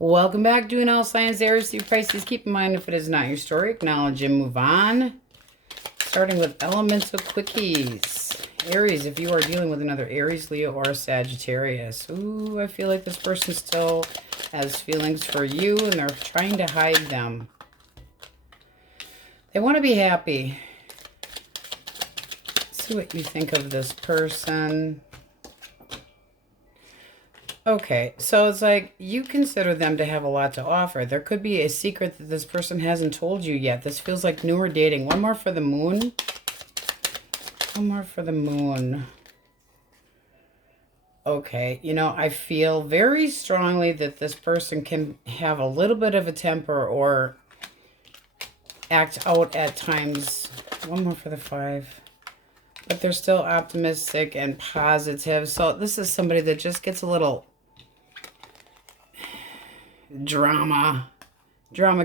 Welcome back, doing all signs, Aries through Pisces. Keep in mind, if it is not your story, acknowledge and move on. Starting with elemental quickies. Aries, if you are dealing with another Aries, Leo, or Sagittarius. Ooh, I feel like this person still has feelings for you and they're trying to hide them. They want to be happy. Let's see what you think of this person. Okay, so it's like you consider them to have a lot to offer. There could be a secret that this person hasn't told you yet. This feels like newer dating. One more for the moon. One more for the moon. Okay, you know, I feel very strongly that this person can have a little bit of a temper or act out at times. One more for the 5. But they're still optimistic and positive. So this is somebody that just gets a little drama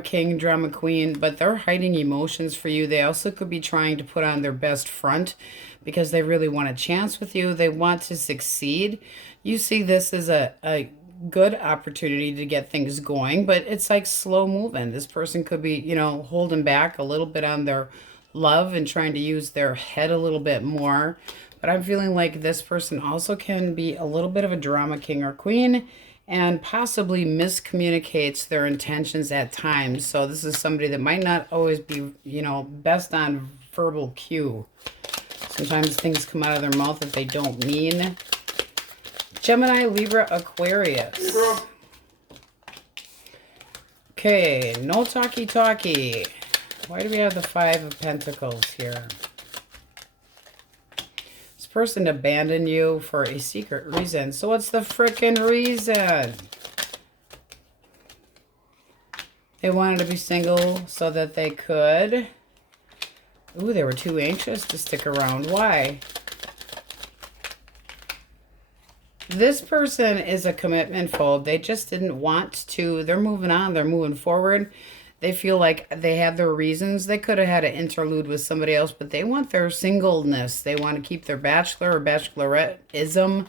king, drama queen, but they're hiding emotions for you. They also could be trying to put on their best front because they really want a chance with you. They want to succeed. You see this as a good opportunity to get things going, but it's like slow moving. This person could be, you know, holding back a little bit on their love and trying to use their head a little bit more. But I'm feeling like this person also can be a little bit of a drama king or queen and possibly miscommunicates their intentions at times. So this is somebody that might not always be, you know, best on verbal cue. Sometimes things come out of their mouth that they don't mean. Gemini, Libra, Aquarius. Libra. Okay, no talkie. Why do we have the 5 of Pentacles here? Person abandoned you for a secret reason. So what's the frickin' reason? They wanted to be single so that they could. Ooh, they were too anxious to stick around. Why? This person is a commitment phobe. They just didn't want to. They're moving on. They're moving forward. They feel like they have their reasons. They could have had an interlude with somebody else, but they want their singleness. They want to keep their bachelor or bacheloretteism.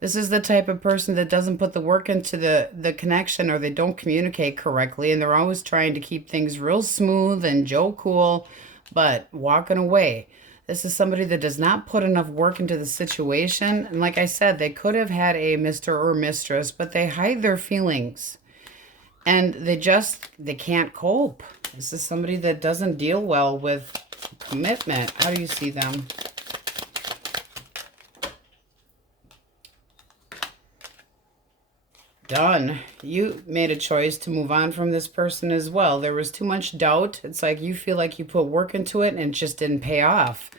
This is the type of person that doesn't put the work into the connection, or they don't communicate correctly, and they're always trying to keep things real smooth and Joe cool, but walking away. This is somebody that does not put enough work into the situation. And like I said, they could have had a Mr. or Mistress, but they hide their feelings. And they can't cope. This is somebody that doesn't deal well with commitment. How do you see them? Done. You made a choice to move on from this person as well. There was too much doubt. It's like you feel like you put work into it and it just didn't pay off.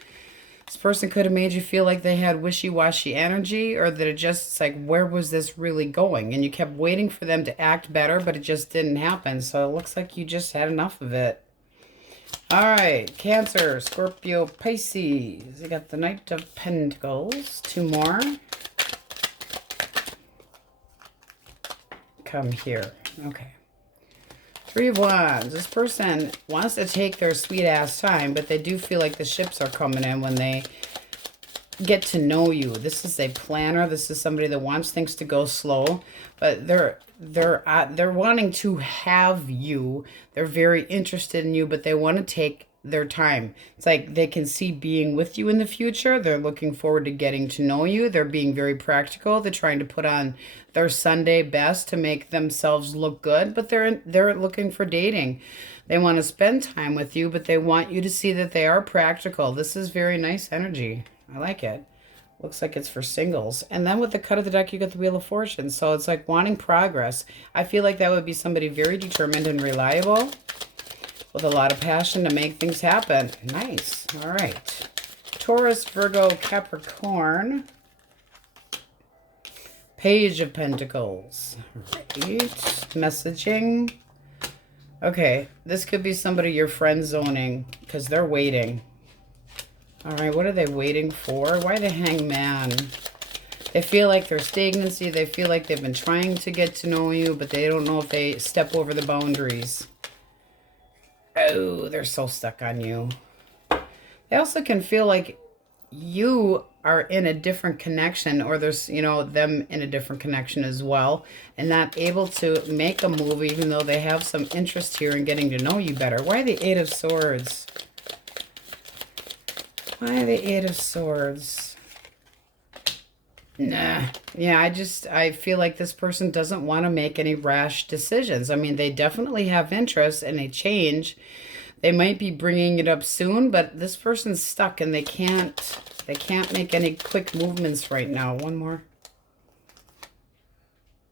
This person could have made you feel like they had wishy-washy energy, or that it just, it's like, where was this really going? And you kept waiting for them to act better, but it just didn't happen. So it looks like you just had enough of it. All right, Cancer, Scorpio, Pisces. You got the Knight of Pentacles. 2 more. Come here. Okay. 3 of Wands. This person wants to take their sweet ass time, but they do feel like the ships are coming in when they get to know you. This is a planner. This is somebody that wants things to go slow, but they're wanting to have you. They're very interested in you, but they want to take their time. It's like they can see being with you in the future. They're looking forward to getting to know you. They're being very practical. They're trying to put on their Sunday best to make themselves look good, but they're looking for dating. They want to spend time with you, but they want you to see that they are practical. This is very nice energy. I like it. Looks like it's for singles. And then with the cut of the deck, you get the Wheel of Fortune. So it's like wanting progress. I feel like that would be somebody very determined and reliable, with a lot of passion to make things happen. Nice. All right. Taurus, Virgo, Capricorn. Page of Pentacles. Right. Messaging. Okay. This could be somebody you're friend zoning because they're waiting. All right. What are they waiting for? Why the Hangman? They feel like there's stagnancy. They feel like they've been trying to get to know you, but they don't know if they step over the boundaries. Oh, they're so stuck on you. They also can feel like you are in a different connection, or there's, you know, them in a different connection as well, and not able to make a move even though they have some interest here in getting to know you better. Why the Eight of Swords? Why the Eight of Swords? Nah. Yeah, I feel like this person doesn't want to make any rash decisions. I mean, they definitely have interest in a change. They might be bringing it up soon, but this person's stuck and they can't make any quick movements right now. One more.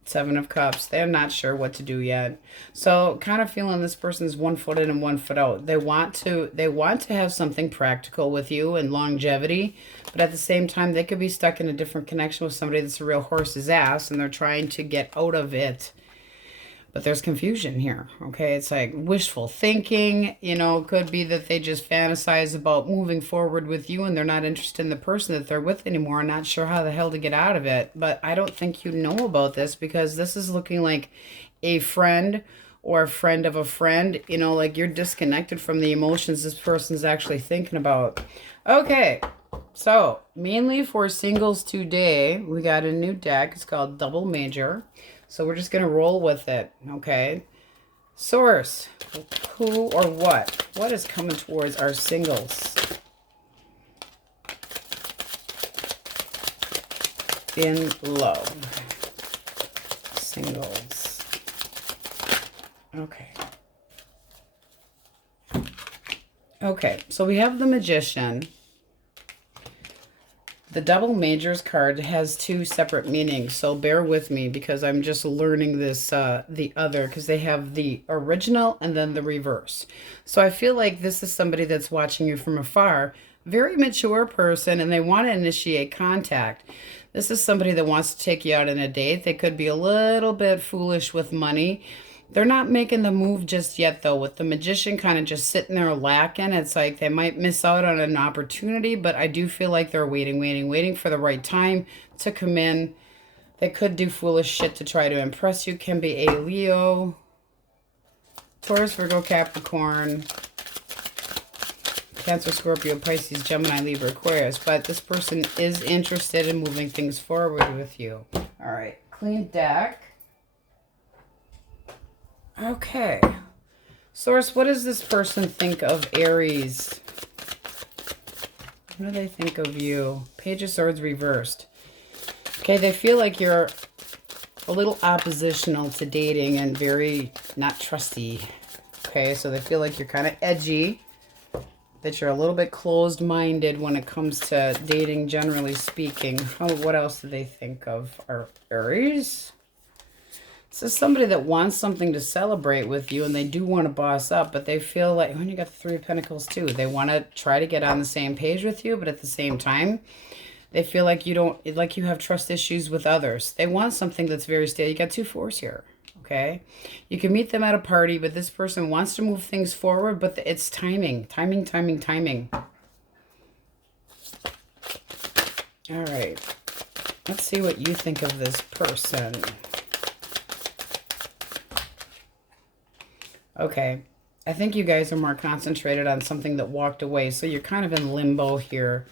Seven of Cups. They're not sure what to do yet. So kind of feeling this person's 1 foot in and 1 foot out. They want to have something practical with you and longevity, but at the same time they could be stuck in a different connection with somebody that's a real horse's ass and they're trying to get out of it. But there's confusion here, okay? It's like wishful thinking, you know, could be that they just fantasize about moving forward with you and they're not interested in the person that they're with anymore, not sure how the hell to get out of it. But I don't think you know about this because this is looking like a friend or a friend of a friend, you know, like you're disconnected from the emotions this person's actually thinking about. Okay, so mainly for singles today, we got a new deck. It's called Double Major. So we're just going to roll with it, okay? Source, who or what? What is coming towards our singles? In love. Singles. Okay. Okay, so we have the Magician. The Double Majors card has two separate meanings, so bear with me because I'm just learning this, the other, because they have the original and then the reverse. So I feel like this is somebody that's watching you from afar, very mature person, and they want to initiate contact. This is somebody that wants to take you out on a date. They could be a little bit foolish with money. They're not making the move just yet, though. With the Magician kind of just sitting there lacking, it's like they might miss out on an opportunity, but I do feel like they're waiting for the right time to come in. They could do foolish shit to try to impress you. Can be a Leo, Taurus, Virgo, Capricorn, Cancer, Scorpio, Pisces, Gemini, Libra, Aquarius. But this person is interested in moving things forward with you. All right, clean deck. Okay. Source, what does this person think of Aries? What do they think of you? Page of Swords reversed. Okay, they feel like you're a little oppositional to dating and very not trusty. Okay, so they feel like you're kind of edgy, that you're a little bit closed-minded when it comes to dating, generally speaking. What else do they think of our Aries? This is somebody that wants something to celebrate with you, and they do want to boss up, but they feel like, when you got the Three of Pentacles too, they want to try to get on the same page with you, but at the same time, they feel like you have trust issues with others. They want something that's very stable. You got two fours here, okay? You can meet them at a party, but this person wants to move things forward, but it's timing. All right. Let's see what you think of this person. Okay, I think you guys are more concentrated on something that walked away, so you're kind of in limbo here.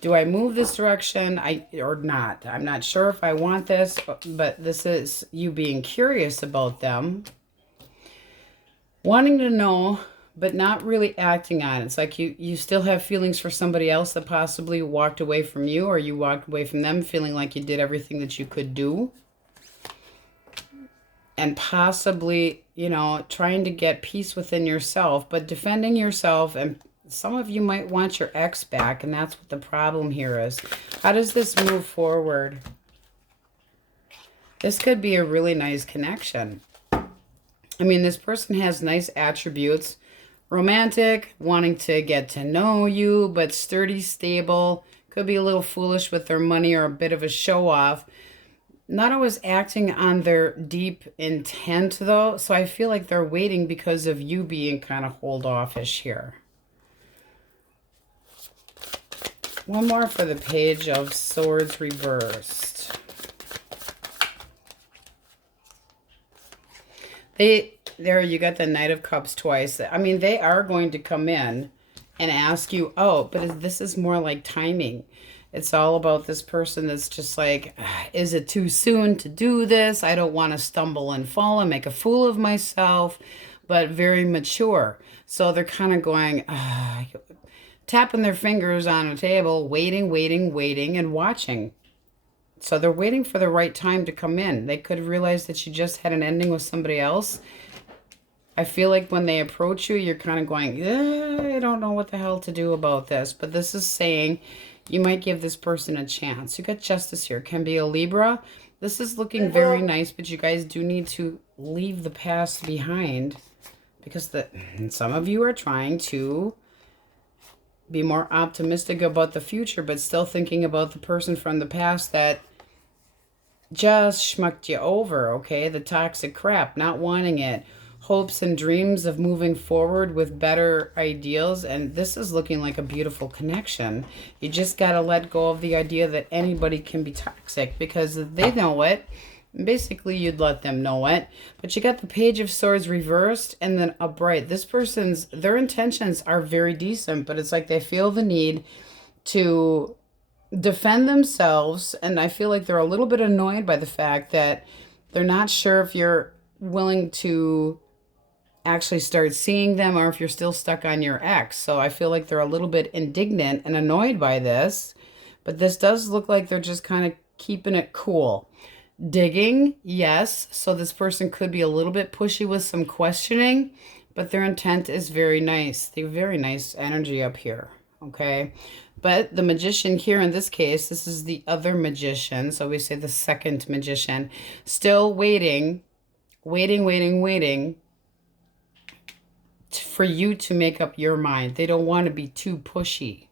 Do I move this direction or not? I'm not sure if I want this, but this is you being curious about them. Wanting to know, but not really acting on it. It's like you still have feelings for somebody else that possibly walked away from you, or you walked away from them feeling like you did everything that you could do. And possibly, you know, trying to get peace within yourself, but defending yourself. And some of you might want your ex back, and that's what the problem here is. How does this move forward? This could be a really nice connection. I mean, this person has nice attributes. Romantic, wanting to get to know you, but sturdy, stable. Could be a little foolish with their money or a bit of a show-off. Not always acting on their deep intent, though. So I feel like they're waiting because of you being kind of hold-offish here. One more for the Page of Swords reversed. There you got the Knight of Cups twice. I mean, they are going to come in and ask you out, but this is more like timing. It's all about this person that's just like, is it too soon to do this? I don't want to stumble and fall and make a fool of myself, but very mature. So they're kind of going, tapping their fingers on a table, waiting, waiting, waiting, and watching. So they're waiting for the right time to come in. They could realize that you just had an ending with somebody else. I feel like when they approach you, you're kind of going, I don't know what the hell to do about this. But this is saying you might give this person a chance. You got Justice here. Can be a Libra. This is looking very nice, but you guys do need to leave the past behind because some of you are trying to be more optimistic about the future, but still thinking about the person from the past that just schmucked you over, okay? The toxic crap, not wanting it. Hopes and dreams of moving forward with better ideals, and this is looking like a beautiful connection. You just got to let go of the idea that anybody can be toxic because they know it. Basically, you'd let them know it. But you got the Page of Swords reversed and then upright. This person's, their intentions are very decent, but it's like they feel the need to defend themselves, and I feel like they're a little bit annoyed by the fact that they're not sure if you're willing to actually start seeing them or if you're still stuck on your ex. So I feel like they're a little bit indignant and annoyed by this, but this does look like they're just kind of keeping it cool. Digging, yes. So this person could be a little bit pushy with some questioning, but their intent is very nice. They have very nice energy up here, okay? But the Magician here in this case, this is the other Magician. So we say the second Magician, still waiting, waiting for you to make up your mind. They don't want to be too pushy,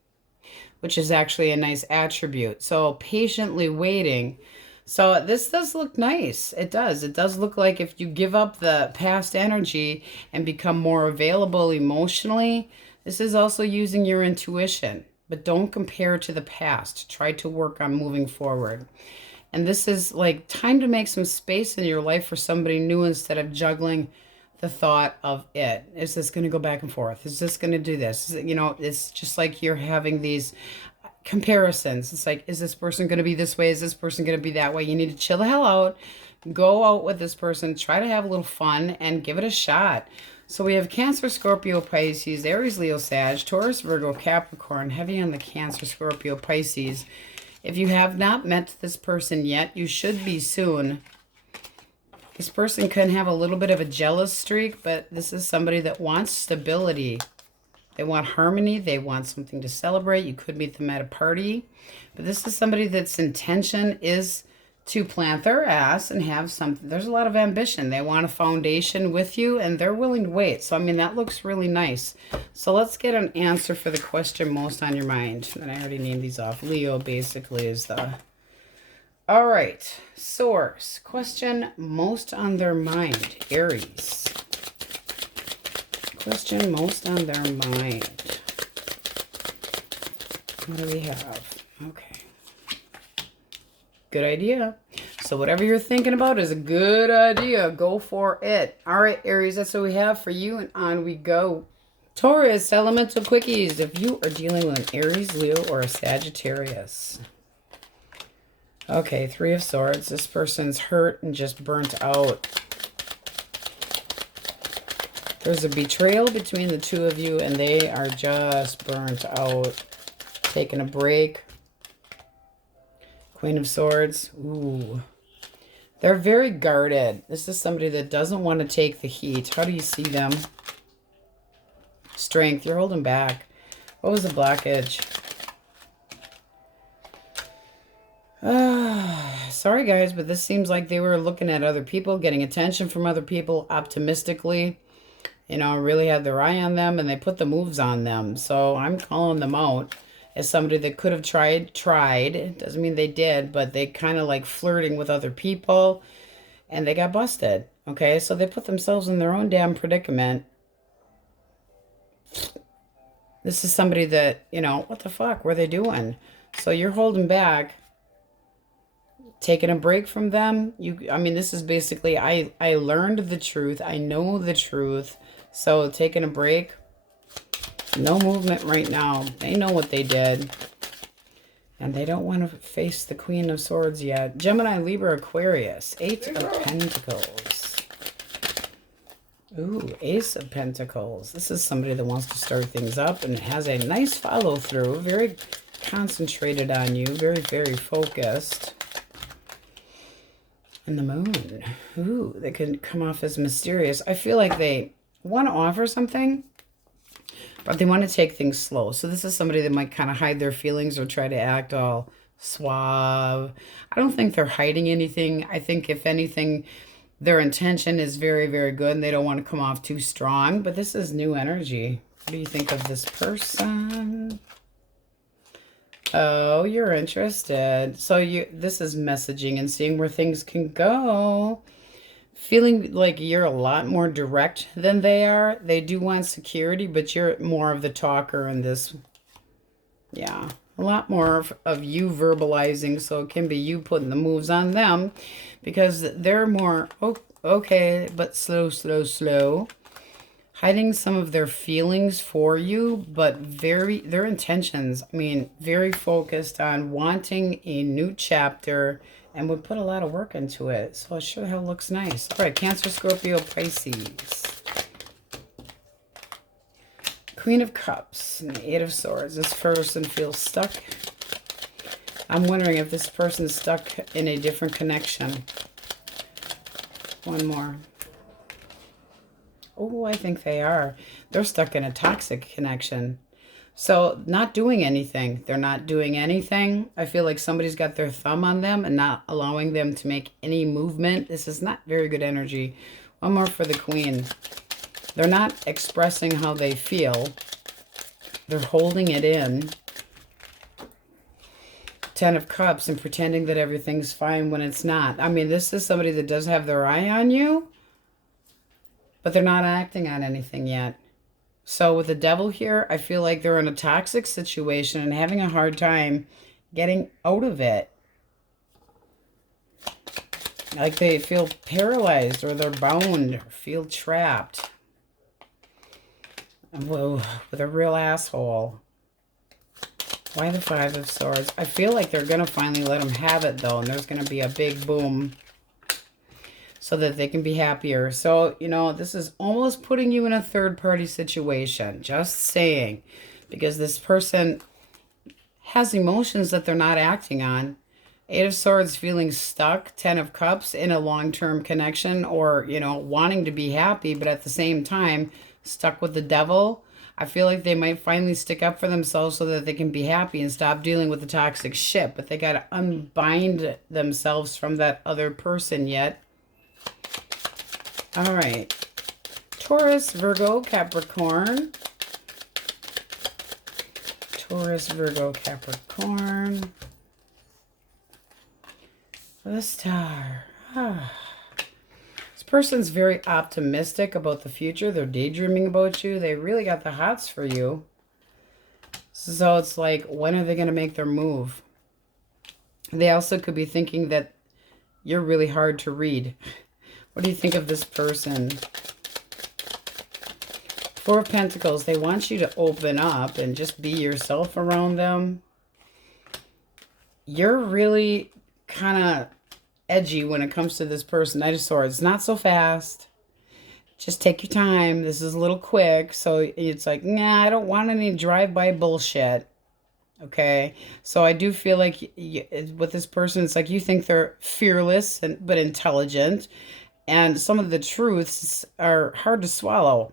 which is actually a nice attribute. So patiently waiting. So this does look nice. It does. It does look like if you give up the past energy and become more available emotionally, this is also using your intuition. But don't compare to the past. Try to work on moving forward. And this is like time to make some space in your life for somebody new instead of juggling the thought of it. Is this going to go back and forth? Is this going to do this? You know, it's just like you're having these comparisons. It's like, is this person going to be this way? Is this person going to be that way? You need to chill the hell out. Go out with this person. Try to have a little fun and give it a shot. So we have Cancer, Scorpio, Pisces, Aries, Leo, Sag, Taurus, Virgo, Capricorn, heavy on the Cancer, Scorpio, Pisces. If you have not met this person yet, you should be soon. This person can have a little bit of a jealous streak, but this is somebody that wants stability. They want harmony. They want something to celebrate. You could meet them at a party. But this is somebody that's intention is to plant their ass and have something. There's a lot of ambition. They want a foundation with you, and they're willing to wait. So, I mean, that looks really nice. So let's get an answer for the question most on your mind. And I already named these off. Leo basically is the... All right. Source. Question most on their mind. Aries. Question most on their mind. What do we have? Okay. Good idea. So whatever you're thinking about is a good idea. Go for it. All right, Aries, that's what we have for you, and on we go. Taurus, elemental quickies. If you are dealing with an Aries, Leo, or a Sagittarius. Okay, Three of Swords. This person's hurt and just burnt out. There's a betrayal between the two of you, and they are just burnt out. Taking a break. Queen of Swords. Ooh. They're very guarded. This is somebody that doesn't want to take the heat. How do you see them? Strength. You're holding back. What was the blockage? Sorry, guys, but this seems like they were looking at other people, getting attention from other people optimistically. You know, really had their eye on them, and they put the moves on them. So I'm calling them out as somebody that could have tried. It doesn't mean they did, but they kind of like flirting with other people, and they got busted. Okay, so they put themselves in their own damn predicament. This is somebody that, you know, what the fuck were they doing? So you're holding back, taking a break from them. I mean, this is basically, I learned the truth. I know the truth. So taking a break. No movement right now. They know what they did. And they don't want to face the Queen of Swords yet. Gemini, Libra, Aquarius. 8 of Pentacles. Ooh, Ace of Pentacles. This is somebody that wants to start things up and has a nice follow through. Very concentrated on you. Very, very focused. And the Moon. Ooh, they can come off as mysterious. I feel like they want to offer something, but they want to take things slow. So this is somebody that might kind of hide their feelings or try to act all suave. I don't think they're hiding anything. I think if anything, their intention is very, very good and they don't want to come off too strong. But this is new energy. What do you think of this person? Oh, you're interested. So this is messaging and seeing where things can go. Feeling like you're a lot more direct than they are. They do want security, but you're more of the talker in this. Yeah, a lot more of you verbalizing, so it can be you putting the moves on them because they're more, oh, okay, but slow, slow, slow. Hiding some of their feelings for you, but their intentions, I mean, very focused on wanting a new chapter and would put a lot of work into it. So it sure the hell looks nice. All right, Cancer, Scorpio, Pisces. Queen of Cups and the 8 of Swords. This person feels stuck. I'm wondering if this person's stuck in a different connection. One more. Oh, I think they are. They're stuck in a toxic connection. So not doing anything. They're not doing anything. I feel like somebody's got their thumb on them and not allowing them to make any movement. This is not very good energy. One more for the Queen. They're not expressing how they feel. They're holding it in. 10 of Cups and pretending that everything's fine when it's not. I mean, this is somebody that does have their eye on you, but they're not acting on anything yet. So with the Devil here, I feel like they're in a toxic situation and having a hard time getting out of it. Like they feel paralyzed or they're bound or feel trapped. Whoa, with a real asshole. Why the 5 of Swords? I feel like they're going to finally let them have it, though. And there's going to be a big boom so that they can be happier. So, you know, this is almost putting you in a third-party situation. Just saying. Because this person has emotions that they're not acting on. 8 of Swords feeling stuck. 10 of Cups in a long-term connection or, you know, wanting to be happy, but at the same time stuck with the Devil. I feel like they might finally stick up for themselves so that they can be happy and stop dealing with the toxic shit. But they got to unbind themselves from that other person yet. All right. Taurus, Virgo, Capricorn. Taurus, Virgo, Capricorn. The Star. This person's very optimistic about the future. They're daydreaming about you. They really got the hots for you. So it's like, when are they going to make their move? They also could be thinking that you're really hard to read. What do you think of this person? 4 of Pentacles. They want you to open up and just be yourself around them. You're really kind of edgy when it comes to this person. Knight of Swords. Not so fast. Just take your time. This is a little quick. So it's like, nah, I don't want any drive-by bullshit. Okay? So I do feel like with this person, it's like you think they're fearless but intelligent. And some of the truths are hard to swallow.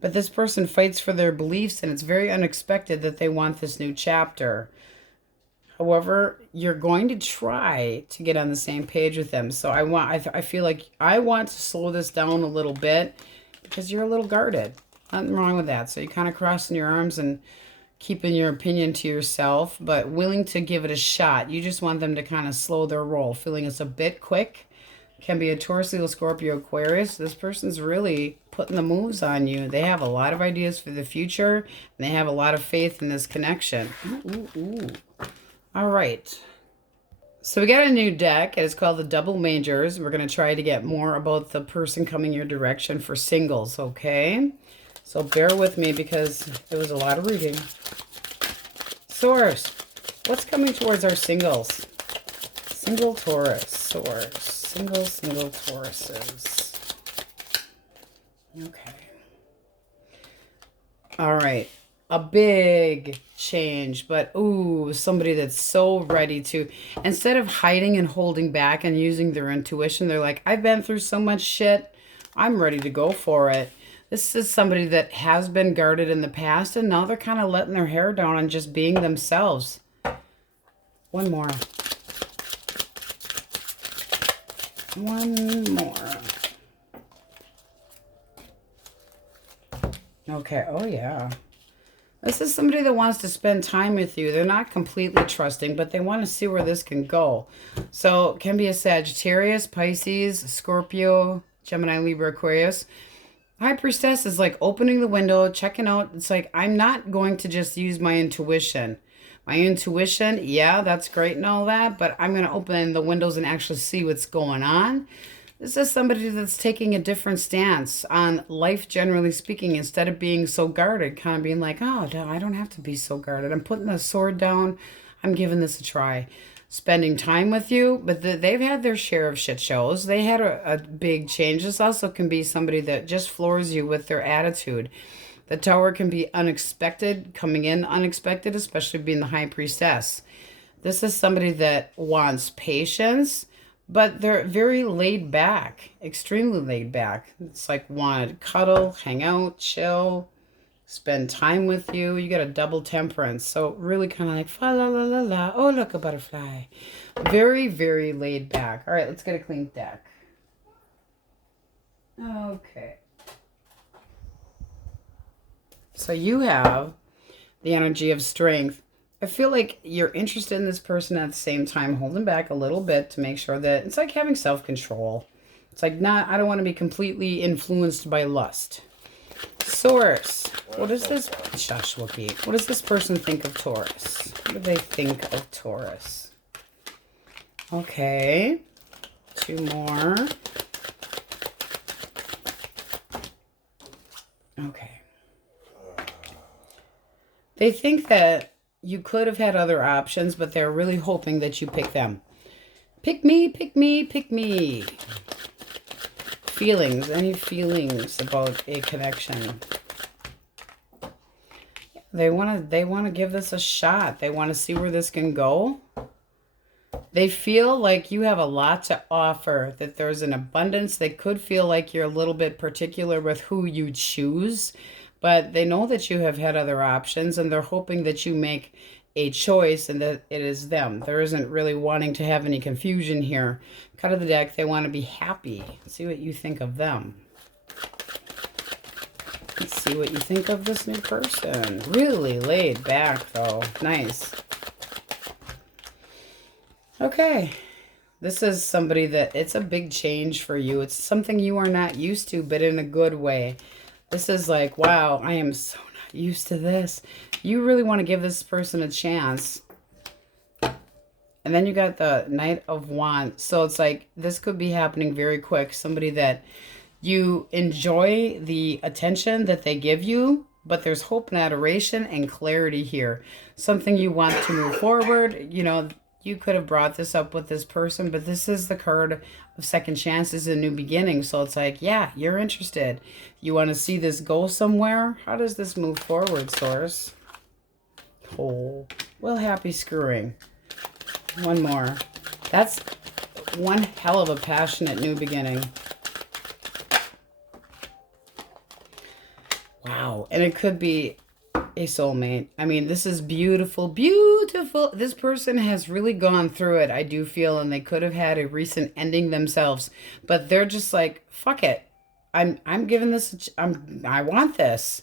But this person fights for their beliefs, and it's very unexpected that they want this new chapter. However, you're going to try to get on the same page with them. So I feel like I want to slow this down a little bit because you're a little guarded. Nothing wrong with that. So you're kind of crossing your arms and keeping your opinion to yourself, but willing to give it a shot. You just want them to kind of slow their roll. Feeling it's a bit quick. Can be a Taurus, Leo, Scorpio, Aquarius. This person's really putting the moves on you. They have a lot of ideas for the future, and they have a lot of faith in this connection. Ooh, ooh, ooh. All right. So we got a new deck. It's called the Double Majors. We're going to try to get more about the person coming your direction for singles, okay? So bear with me because it was a lot of reading. Source. What's coming towards our singles? Single Taurus, Source. Single Tauruses. Okay. All right. A big change, but ooh, somebody that's so ready to, instead of hiding and holding back and using their intuition, they're like, I've been through so much shit. I'm ready to go for it. This is somebody that has been guarded in the past, and now they're kind of letting their hair down and just being themselves. One more. One more. Okay. Oh, yeah. This is somebody that wants to spend time with you. They're not completely trusting, but they want to see where this can go. So it can be a Sagittarius, Pisces, Scorpio, Gemini, Libra, Aquarius. High Priestess is like opening the window, checking out. It's like, I'm not going to just use my intuition. My intuition, yeah, that's great and all that, but I'm going to open the windows and actually see what's going on. This is somebody that's taking a different stance on life, generally speaking, instead of being so guarded, kind of being like, oh, no, I don't have to be so guarded. I'm putting the sword down. I'm giving this a try. Spending time with you, but they've had their share of shit shows. They had a big change. This also can be somebody that just floors you with their attitude. The Tower can be unexpected, coming in unexpected, especially being the High Priestess. This is somebody that wants patience, but they're very laid back, extremely laid back. It's like want to cuddle, hang out, chill, spend time with you. You got a double temperance. So really kind of like, fa la la la la. Oh, look, a butterfly. Very, very laid back. All right, let's get a clean deck. Okay. So you have the energy of strength. I feel like you're interested in this person at the same time, holding back a little bit to make sure that it's like having self-control. It's like I don't want to be completely influenced by lust. Source. What is this? Shush, Wookie. What does this person think of Taurus? What do they think of Taurus? Okay. Two more. Okay. They think that you could have had other options, but they're really hoping that you pick them. Pick me, pick me, pick me. Feelings. Any feelings about a connection? They want to give this a shot. They want to see where this can go. They feel like you have a lot to offer, that there's an abundance. They could feel like you're a little bit particular with who you choose, but they know that you have had other options, and they're hoping that you make a choice and that it is them. There isn't really wanting to have any confusion here. Cut of the deck, they want to be happy. Let's see what you think of them. Let's see what you think of this new person. Really laid back, though. Nice. Okay. This is somebody that it's a big change for you. It's something you are not used to, but in a good way. This is like, wow, I am so not used to this. You really want to give this person a chance. And then you got the Knight of Wands. So it's like, this could be happening very quick. Somebody that you enjoy the attention that they give you, but there's hope and adoration and clarity here. Something you want to move forward. You know, you could have brought this up with this person, but this is the card of second chances and new beginnings. So it's like, yeah, you're interested. You want to see this go somewhere? How does this move forward, Source? Oh, well, happy screwing. One more. That's one hell of a passionate new beginning. Wow. And it could be a soulmate. I mean, this is beautiful, beautiful. This person has really gone through it, I do feel, and they could have had a recent ending themselves, but they're just like, fuck it. I'm giving this, I want this.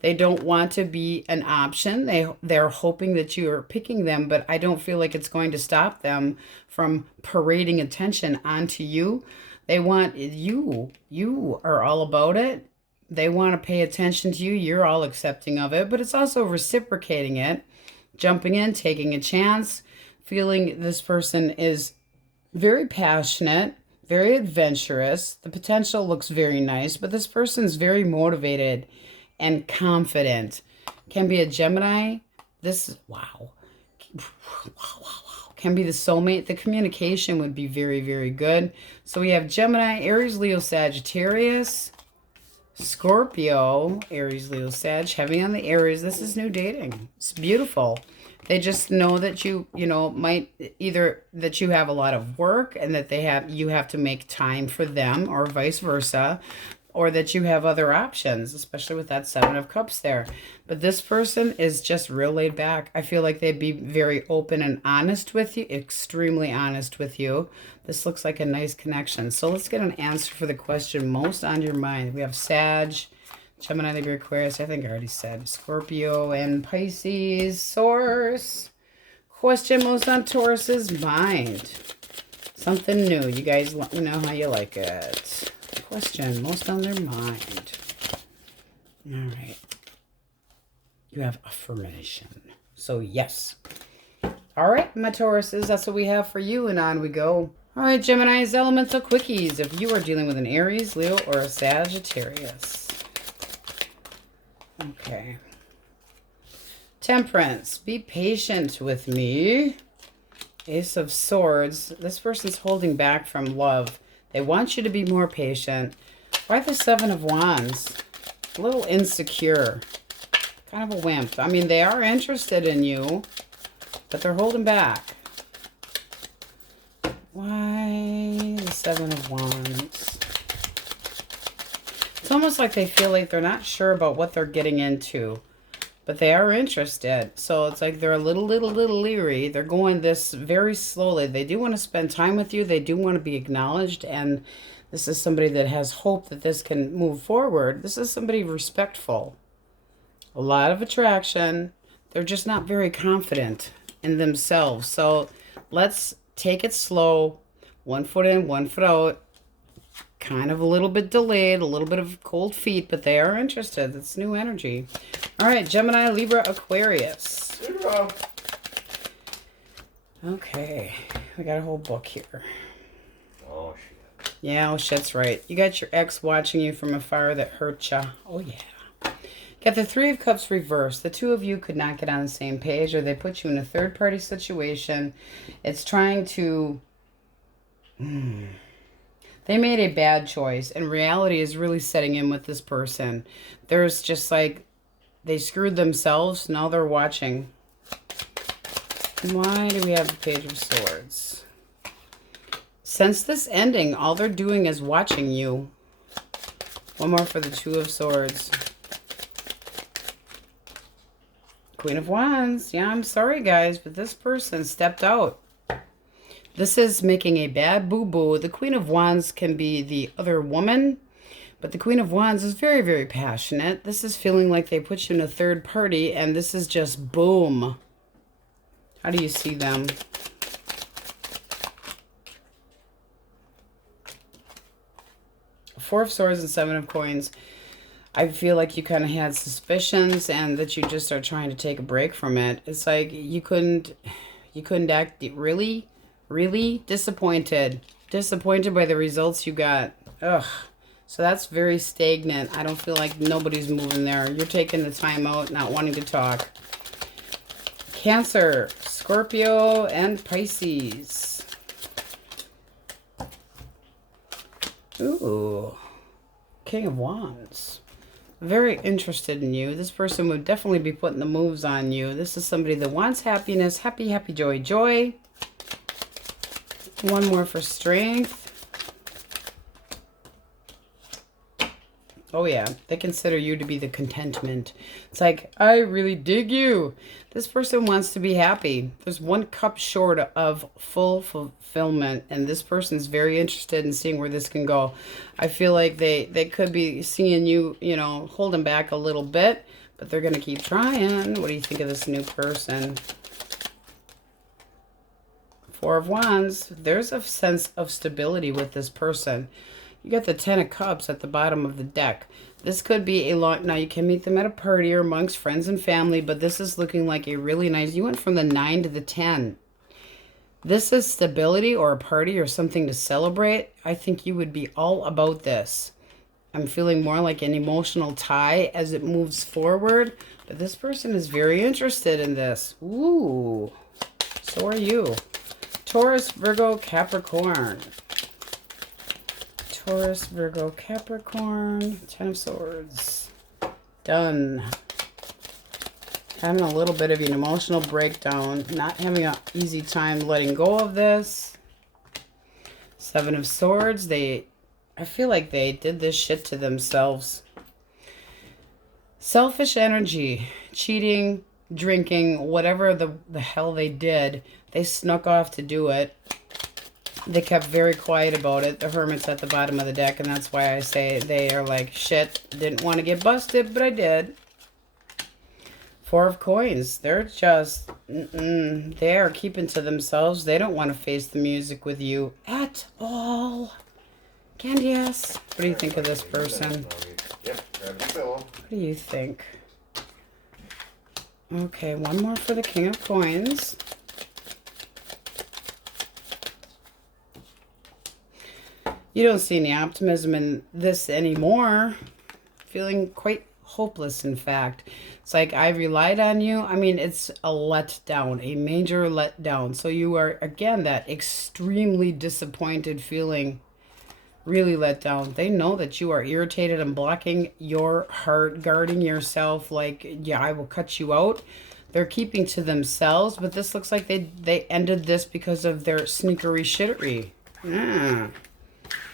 They don't want to be an option. They're hoping that you are picking them, but I don't feel like it's going to stop them from parading attention onto you. They want you. You are all about it. They want to pay attention to you. You're all accepting of it, but it's also reciprocating it, jumping in, taking a chance, feeling this person is very passionate, very adventurous. The potential looks very nice, but this person's very motivated and confident. Can be a Gemini. This, wow. Can be the soulmate. The communication would be very, very good. So we have Gemini, Aries, Leo, Sagittarius, Scorpio, Aries, Leo, Sag, heavy on the Aries. This is new dating. It's beautiful. They just know that you know, might either that you have a lot of work and that you have to make time for them, or vice versa, or that you have other options, especially with that Seven of Cups there. But this person is just real laid back. I feel like they'd be very open and honest with you, extremely honest with you. This looks like a nice connection. So let's get an answer for the question most on your mind. We have Sag, Gemini, Libra, Aquarius. I think I already said Scorpio and Pisces. Source. Question most on Taurus's mind. Something new. You guys let me know how you like it. Question most on their mind. All right. You have affirmation. So yes. All right, my Tauruses, that's what we have for you, and on we go. All right, Gemini's elemental quickies. If you are dealing with an Aries, Leo, or a Sagittarius. Okay. Temperance. Be patient with me. Ace of Swords. This person's holding back from love. They want you to be more patient. Why the Seven of Wands? A little insecure. Kind of a wimp. I mean, they are interested in you, but they're holding back. Why the Seven of Wands? It's almost like they feel like they're not sure about what they're getting into, but they are interested. So it's like they're a little leery. They're going this very slowly. They do want to spend time with you. They do want to be acknowledged. And this is somebody that has hope that this can move forward. This is somebody respectful. A lot of attraction. They're just not very confident in themselves. So let's take it slow. 1 foot in, 1 foot out. Kind of a little bit delayed, a little bit of cold feet, but they are interested. It's new energy. All right, Gemini, Libra, Aquarius. Libra. Okay, we got a whole book here. Oh, shit. Yeah, oh, shit's right. You got your ex watching you from afar that hurt ya. Oh, yeah. Got the Three of Cups reversed. The two of you could not get on the same page, or they put you in a third-party situation. It's trying to... They made a bad choice, and reality is really setting in with this person. There's just like, they screwed themselves. Now they're watching. Why do we have the Page of Swords? Since this ending, all they're doing is watching you. One more for the Two of Swords. Queen of Wands. Yeah, I'm sorry, guys, but this person stepped out. This is making a bad boo-boo. The Queen of Wands can be the other woman, but the Queen of Wands is very, very passionate. This is feeling like they put you in a third party, and this is just boom. How do you see them? Four of Swords and Seven of Coins. I feel like you kind of had suspicions and that you just are trying to take a break from it. It's like you couldn't act really disappointed by the results you got. Ugh. So that's very stagnant. I don't feel like nobody's moving there. You're taking the time out, not wanting to talk. Cancer, Scorpio, and Pisces. Ooh. King of Wands. Very interested in you. This person would definitely be putting the moves on you. This is somebody that wants happiness. Happy, happy, joy, joy. One more for strength. Oh yeah, they consider you to be the contentment. It's like, I really dig you. This person wants to be happy. There's 1 cup short of full fulfillment, and this person's very interested in seeing where this can go. I feel like they could be seeing you, you know, holding back a little bit, but they're going to keep trying. What do you think of this new person? Four of Wands. There's a sense of stability with this person. You got the 10 of Cups at the bottom of the deck. This could be a long... Now, you can meet them at a party or amongst friends and family, but this is looking like a really nice... You went from the 9 to the 10. This is stability or a party or something to celebrate. I think you would be all about this. I'm feeling more like an emotional tie as it moves forward, but this person is very interested in this. Ooh. So are you. Taurus, Virgo, Capricorn. Taurus, Virgo, Capricorn. 10 of Swords. Done. Having a little bit of an emotional breakdown. Not having an easy time letting go of this. 7 of Swords. I feel like they did this shit to themselves. Selfish energy. Cheating, drinking, whatever the hell they did. They snuck off to do it. They kept very quiet about it. The Hermit's at the bottom of the deck, and that's why I say they are like, shit, didn't want to get busted, but I did. 4 of Coins. They're just, they are keeping to themselves. They don't want to face the music with you at all. Candice, what do you think of this person? Yep, grab a pillow. What do you think? Okay, one more for the King of Coins. You don't see any optimism in this anymore. Feeling quite hopeless, in fact. It's like, I relied on you. I mean, it's a letdown, a major letdown. So you are, again, that extremely disappointed feeling, really let down. They know that you are irritated and blocking your heart, guarding yourself like, yeah, I will cut you out. They're keeping to themselves, but this looks like they ended this because of their sneakery shittery.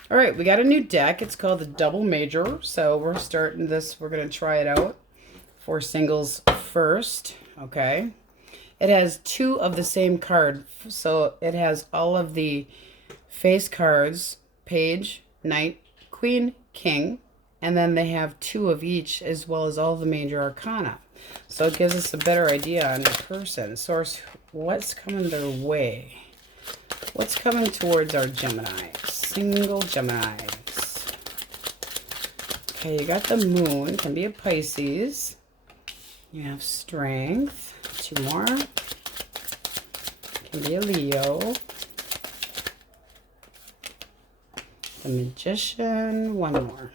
All right, we got a new deck. It's called the Double Major. So we're starting this. We're going to try it out. 4 singles first. Okay. It has 2 of the same card. So it has all of the face cards. Page, Knight, Queen, King. And then they have 2 of each, as well as all the major arcana. So it gives us a better idea on the person. Source, what's coming their way? What's coming towards our Gemini? Single Geminis. Okay, you got the Moon. Can be a Pisces. You have Strength. 2 more. Can be a Leo. The Magician. 1 more.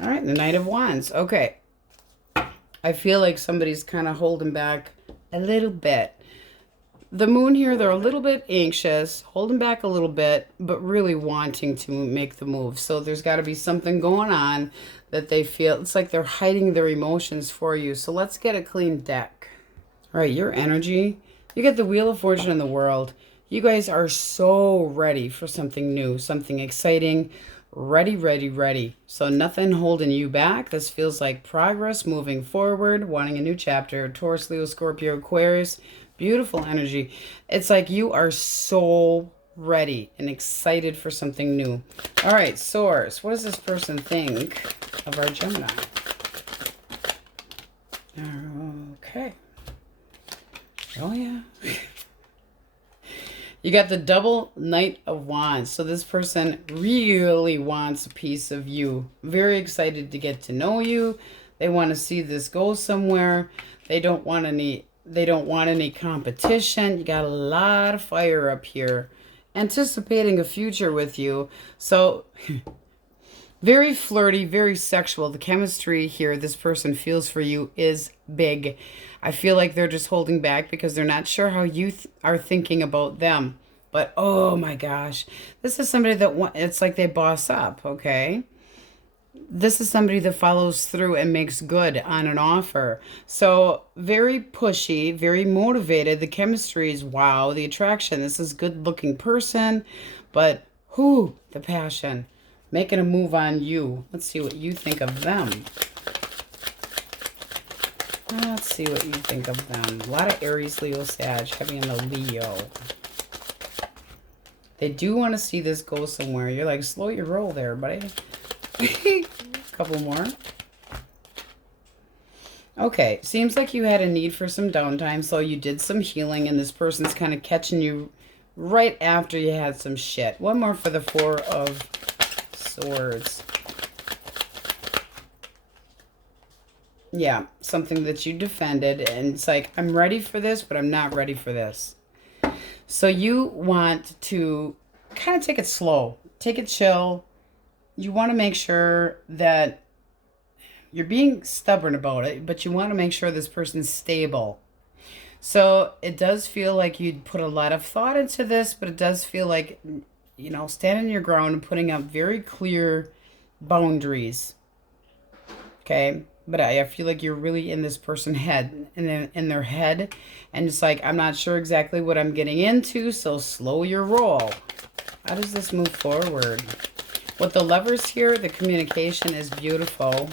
All right, the Knight of Wands. Okay. I feel like somebody's kind of holding back a little bit. The Moon here, they're a little bit anxious, holding back a little bit, but really wanting to make the move. So there's got to be something going on that they feel. It's like they're hiding their emotions for you. So let's get a clean deck. All right, your energy. You get the Wheel of Fortune in the World. You guys are so ready for something new, something exciting. Ready, ready, ready. So nothing holding you back. This feels like progress, moving forward, wanting a new chapter. Taurus, Leo, Scorpio, Aquarius. Beautiful energy. It's like you are so ready and excited for something new. All right, Source. What does this person think of our Gemini? Okay. Oh, yeah. You got the double Knight of Wands. So this person really wants a piece of you. Very excited to get to know you. They want to see this go somewhere. They don't want any competition. You got a lot of fire up here. Anticipating a future with you. So very flirty, very sexual. The chemistry here this person feels for you is big. I feel like they're just holding back because they're not sure how you are thinking about them. But, oh my gosh, this is somebody that, it's like they boss up, okay? This is somebody that follows through and makes good on an offer. So, very pushy, very motivated. The chemistry is wow. The attraction, this is a good-looking person. But, the passion. Making a move on you. Let's see what you think of them. Let's see what you think of them. A lot of Aries, Leo, Sag, heavy in the Leo. They do want to see this go somewhere. You're like, slow your roll there, buddy. Couple more. Okay, seems like you had a need for some downtime, so you did some healing, and this person's kind of catching you right after you had some shit. One more for the 4 of Swords. Yeah, something that you defended, and it's like, I'm ready for this, but I'm not ready for this. So you want to kind of take it slow, take it chill. You want to make sure that you're being stubborn about it, but you want to make sure this person's stable. So it does feel like you'd put a lot of thought into this, but it does feel like, you know, standing your ground and putting up very clear boundaries. Okay? But I feel like you're really in this person's head, in their head. And it's like, I'm not sure exactly what I'm getting into, so slow your roll. How does this move forward? With the Lovers here, the communication is beautiful.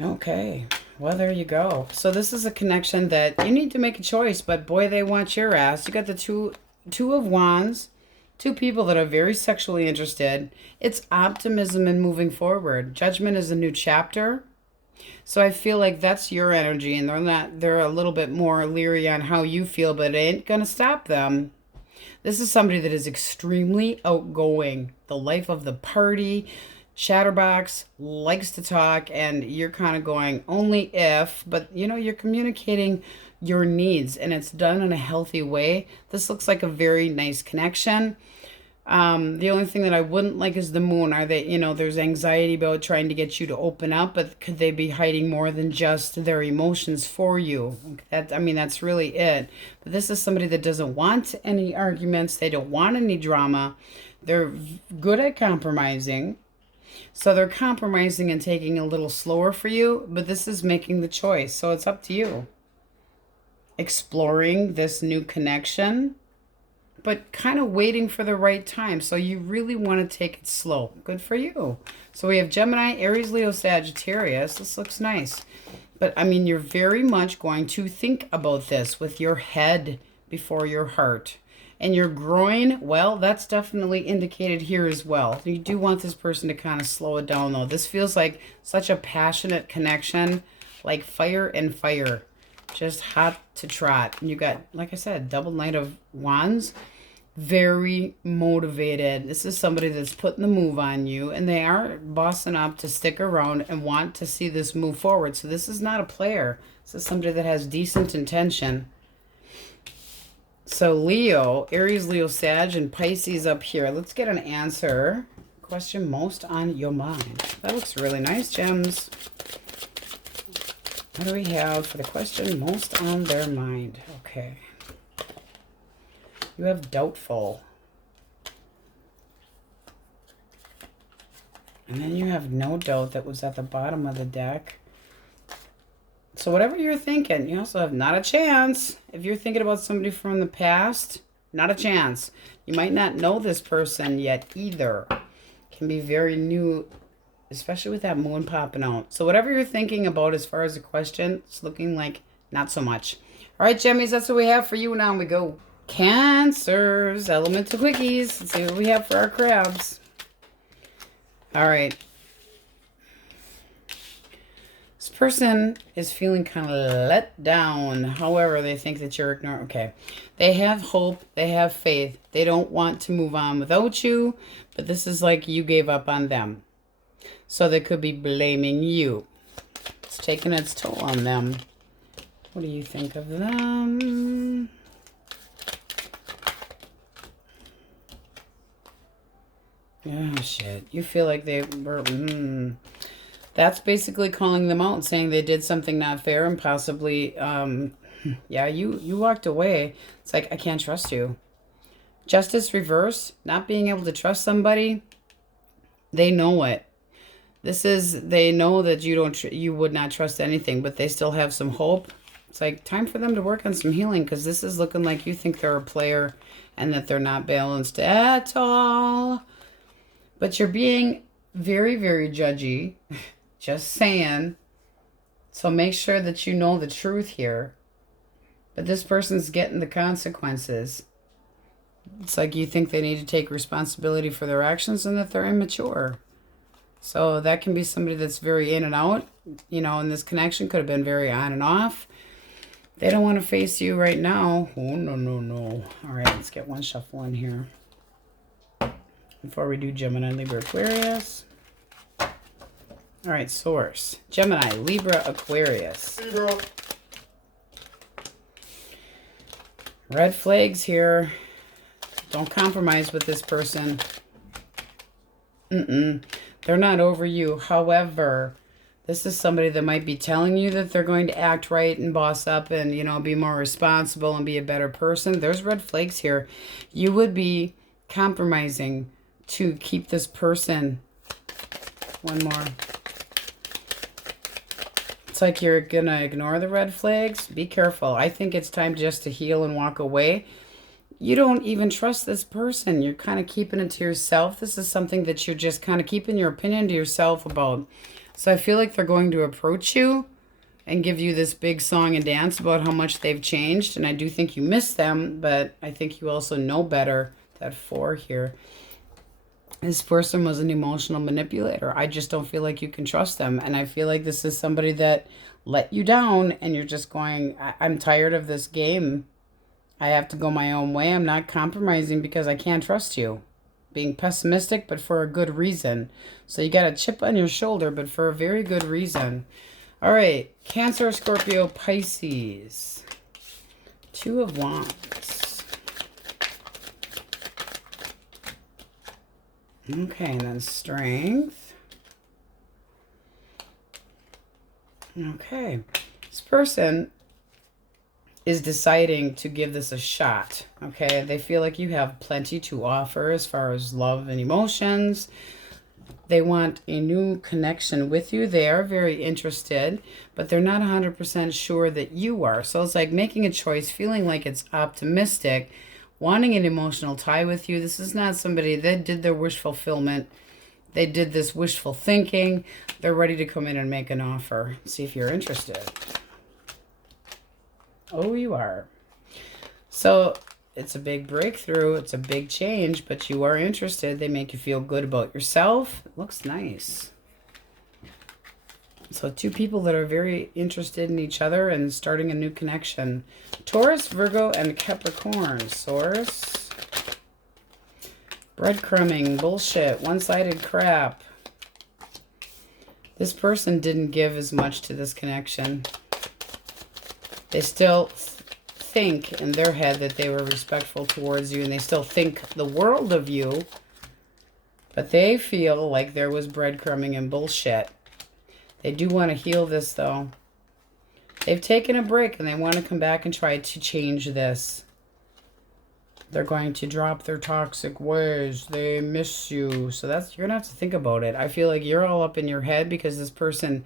Okay. Well, there you go. So this is a connection that you need to make a choice, but boy, they want your ass. You got the two of Wands, two people that are very sexually interested. It's optimism and moving forward. Judgment is a new chapter. So I feel like that's your energy, and they're a little bit more leery on how you feel, but it ain't gonna stop them. This is somebody that is extremely outgoing, the life of the party, chatterbox, likes to talk, and you're kind of going only if, but you know, you're communicating your needs and it's done in a healthy way. This looks like a very nice connection. The only thing that I wouldn't like is the moon. Are they, you know, there's anxiety about trying to get you to open up, but could they be hiding more than just their emotions for you? I mean, that's really it. But this is somebody that doesn't want any arguments. They don't want any drama. They're good at compromising. So they're compromising and taking a little slower for you, but this is making the choice. So it's up to you. Exploring this new connection, but kind of waiting for the right time. So you really want to take it slow. Good for you. So we have Gemini, Aries, Leo, Sagittarius. This looks nice. But I mean, you're very much going to think about this with your head before your heart. And your groin, well, that's definitely indicated here as well. You do want this person to kind of slow it down, though. This feels like such a passionate connection, like fire and fire. Just hot to trot. And you got, like I said, double Knight of Wands. Very motivated. This is somebody that's putting the move on you, and they are bossing up to stick around and want to see this move forward. So this is not a player. This is somebody that has decent intention. So Leo, Aries, Leo, Sag, and Pisces up here. Let's get an answer. Question most on your mind. That looks really nice, gems. What do we have for the question most on their mind? Okay. You have doubtful. And then you have no doubt that was at the bottom of the deck. So whatever you're thinking, you also have not a chance. If you're thinking about somebody from the past, not a chance. You might not know this person yet either. Can be very new, especially with that moon popping out. So whatever you're thinking about as far as the question, it's looking like not so much. All right, Gemmies, that's what we have for you. Now we go. Cancers, elemental quickies. Let's see what we have for our crabs. All right. This person is feeling kind of let down. However, they think that you're ignoring. Okay. They have hope. They have faith. They don't want to move on without you. But this is like you gave up on them. So they could be blaming you. It's taking its toll on them. What do you think of them? Oh, shit. You feel like they were... That's basically calling them out and saying they did something not fair and possibly... yeah, you walked away. It's like, I can't trust you. Justice reverse. Not being able to trust somebody. They know it. This is... They know that you would not trust anything, but they still have some hope. It's like time for them to work on some healing, because this is looking like you think they're a player and that they're not balanced at all. But you're being very, very judgy. Just saying. So make sure that you know the truth here. But this person's getting the consequences. It's like you think they need to take responsibility for their actions and that they're immature. So that can be somebody that's very in and out. You know, and this connection could have been very on and off. They don't want to face you right now. Oh, no, no, no. All right, let's get one shuffle in here. Before we do Gemini, Libra, Aquarius. All right, source. Gemini, Libra, Aquarius. Libra. Red flags here. Don't compromise with this person. They're not over you. However, this is somebody that might be telling you that they're going to act right and boss up and, you know, be more responsible and be a better person. There's red flags here. You would be compromising to keep this person. One more. It's like you're going to ignore the red flags. Be careful. I think it's time just to heal and walk away. You don't even trust this person. You're kind of keeping it to yourself. This is something that you're just kind of keeping your opinion to yourself about. So I feel like they're going to approach you and give you this big song and dance about how much they've changed. And I do think you miss them, but I think you also know better. That 4 here. This person was an emotional manipulator. I just don't feel like you can trust them. And I feel like this is somebody that let you down and you're just going, I'm tired of this game. I have to go my own way. I'm not compromising because I can't trust you. Being pessimistic, but for a good reason. So you got a chip on your shoulder, but for a very good reason. All right. Cancer, Scorpio, Pisces. 2 of Wands. Okay, and then Strength. Okay. This person is deciding to give this a shot. Okay, they feel like you have plenty to offer as far as love and emotions. They want a new connection with you. They are very interested, but they're not 100% sure that you are. So it's like making a choice, feeling like it's optimistic, wanting an emotional tie with you. This is not somebody that did their wish fulfillment. They did this wishful thinking. They're ready to come in and make an offer. See if you're interested. Oh, you are. So it's a big breakthrough. It's a big change, but you are interested. They make you feel good about yourself. It looks nice. So 2 people that are very interested in each other and starting a new connection. Taurus, Virgo, and Capricorn. Source. Breadcrumbing, bullshit, one-sided crap. This person didn't give as much to this connection. They still think in their head that they were respectful towards you, and they still think the world of you, but they feel like there was breadcrumbing and bullshit. They do want to heal this, though. They've taken a break, and they want to come back and try to change this. They're going to drop their toxic ways. They miss you. So that's, you're going to have to think about it. I feel like you're all up in your head because this person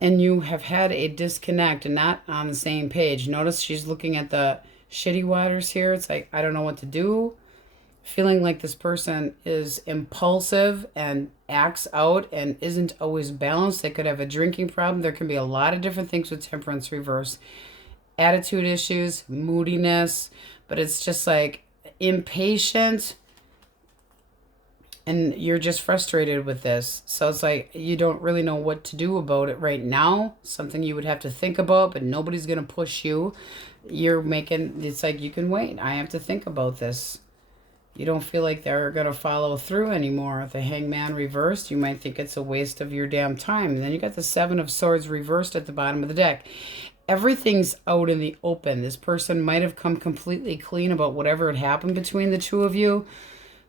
and you have had a disconnect and not on the same page. Notice she's looking at the shitty waters here. It's like, I don't know what to do. Feeling like this person is impulsive and acts out and isn't always balanced. They could have a drinking problem. There can be a lot of different things with Temperance reverse. Attitude issues, moodiness, but it's just like impatient and you're just frustrated with this. So it's like you don't really know what to do about it right now. Something you would have to think about, but nobody's going to push you. You're making, it's like you can wait. I have to think about this. You don't feel like they're going to follow through anymore. The Hangman reversed, you might think it's a waste of your damn time. And then you got the 7 of Swords reversed at the bottom of the deck. Everything's out in the open. This person might have come completely clean about whatever had happened between the 2 of you.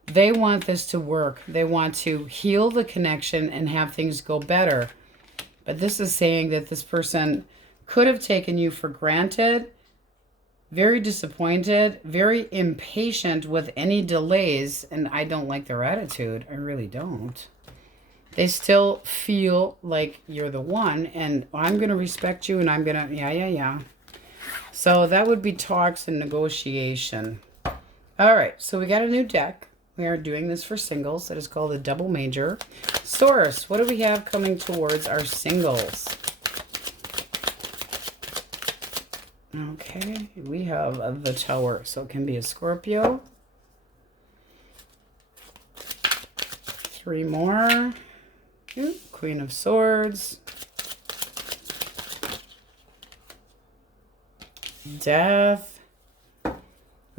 They want this to work. They want to heal the connection and have things go better. But this is saying that this person could have taken you for granted, very disappointed, very impatient with any delays, and I don't like their attitude. I really don't. They still feel like you're the one, and I'm going to respect you, and I'm going to, yeah. So that would be talks and negotiation. All right, so we got a new deck. We are doing this for singles. It is called a double major. Source, what do we have coming towards our singles? Okay, we have the Tower, so it can be a Scorpio. 3 more. Ooh, Queen of Swords. Death.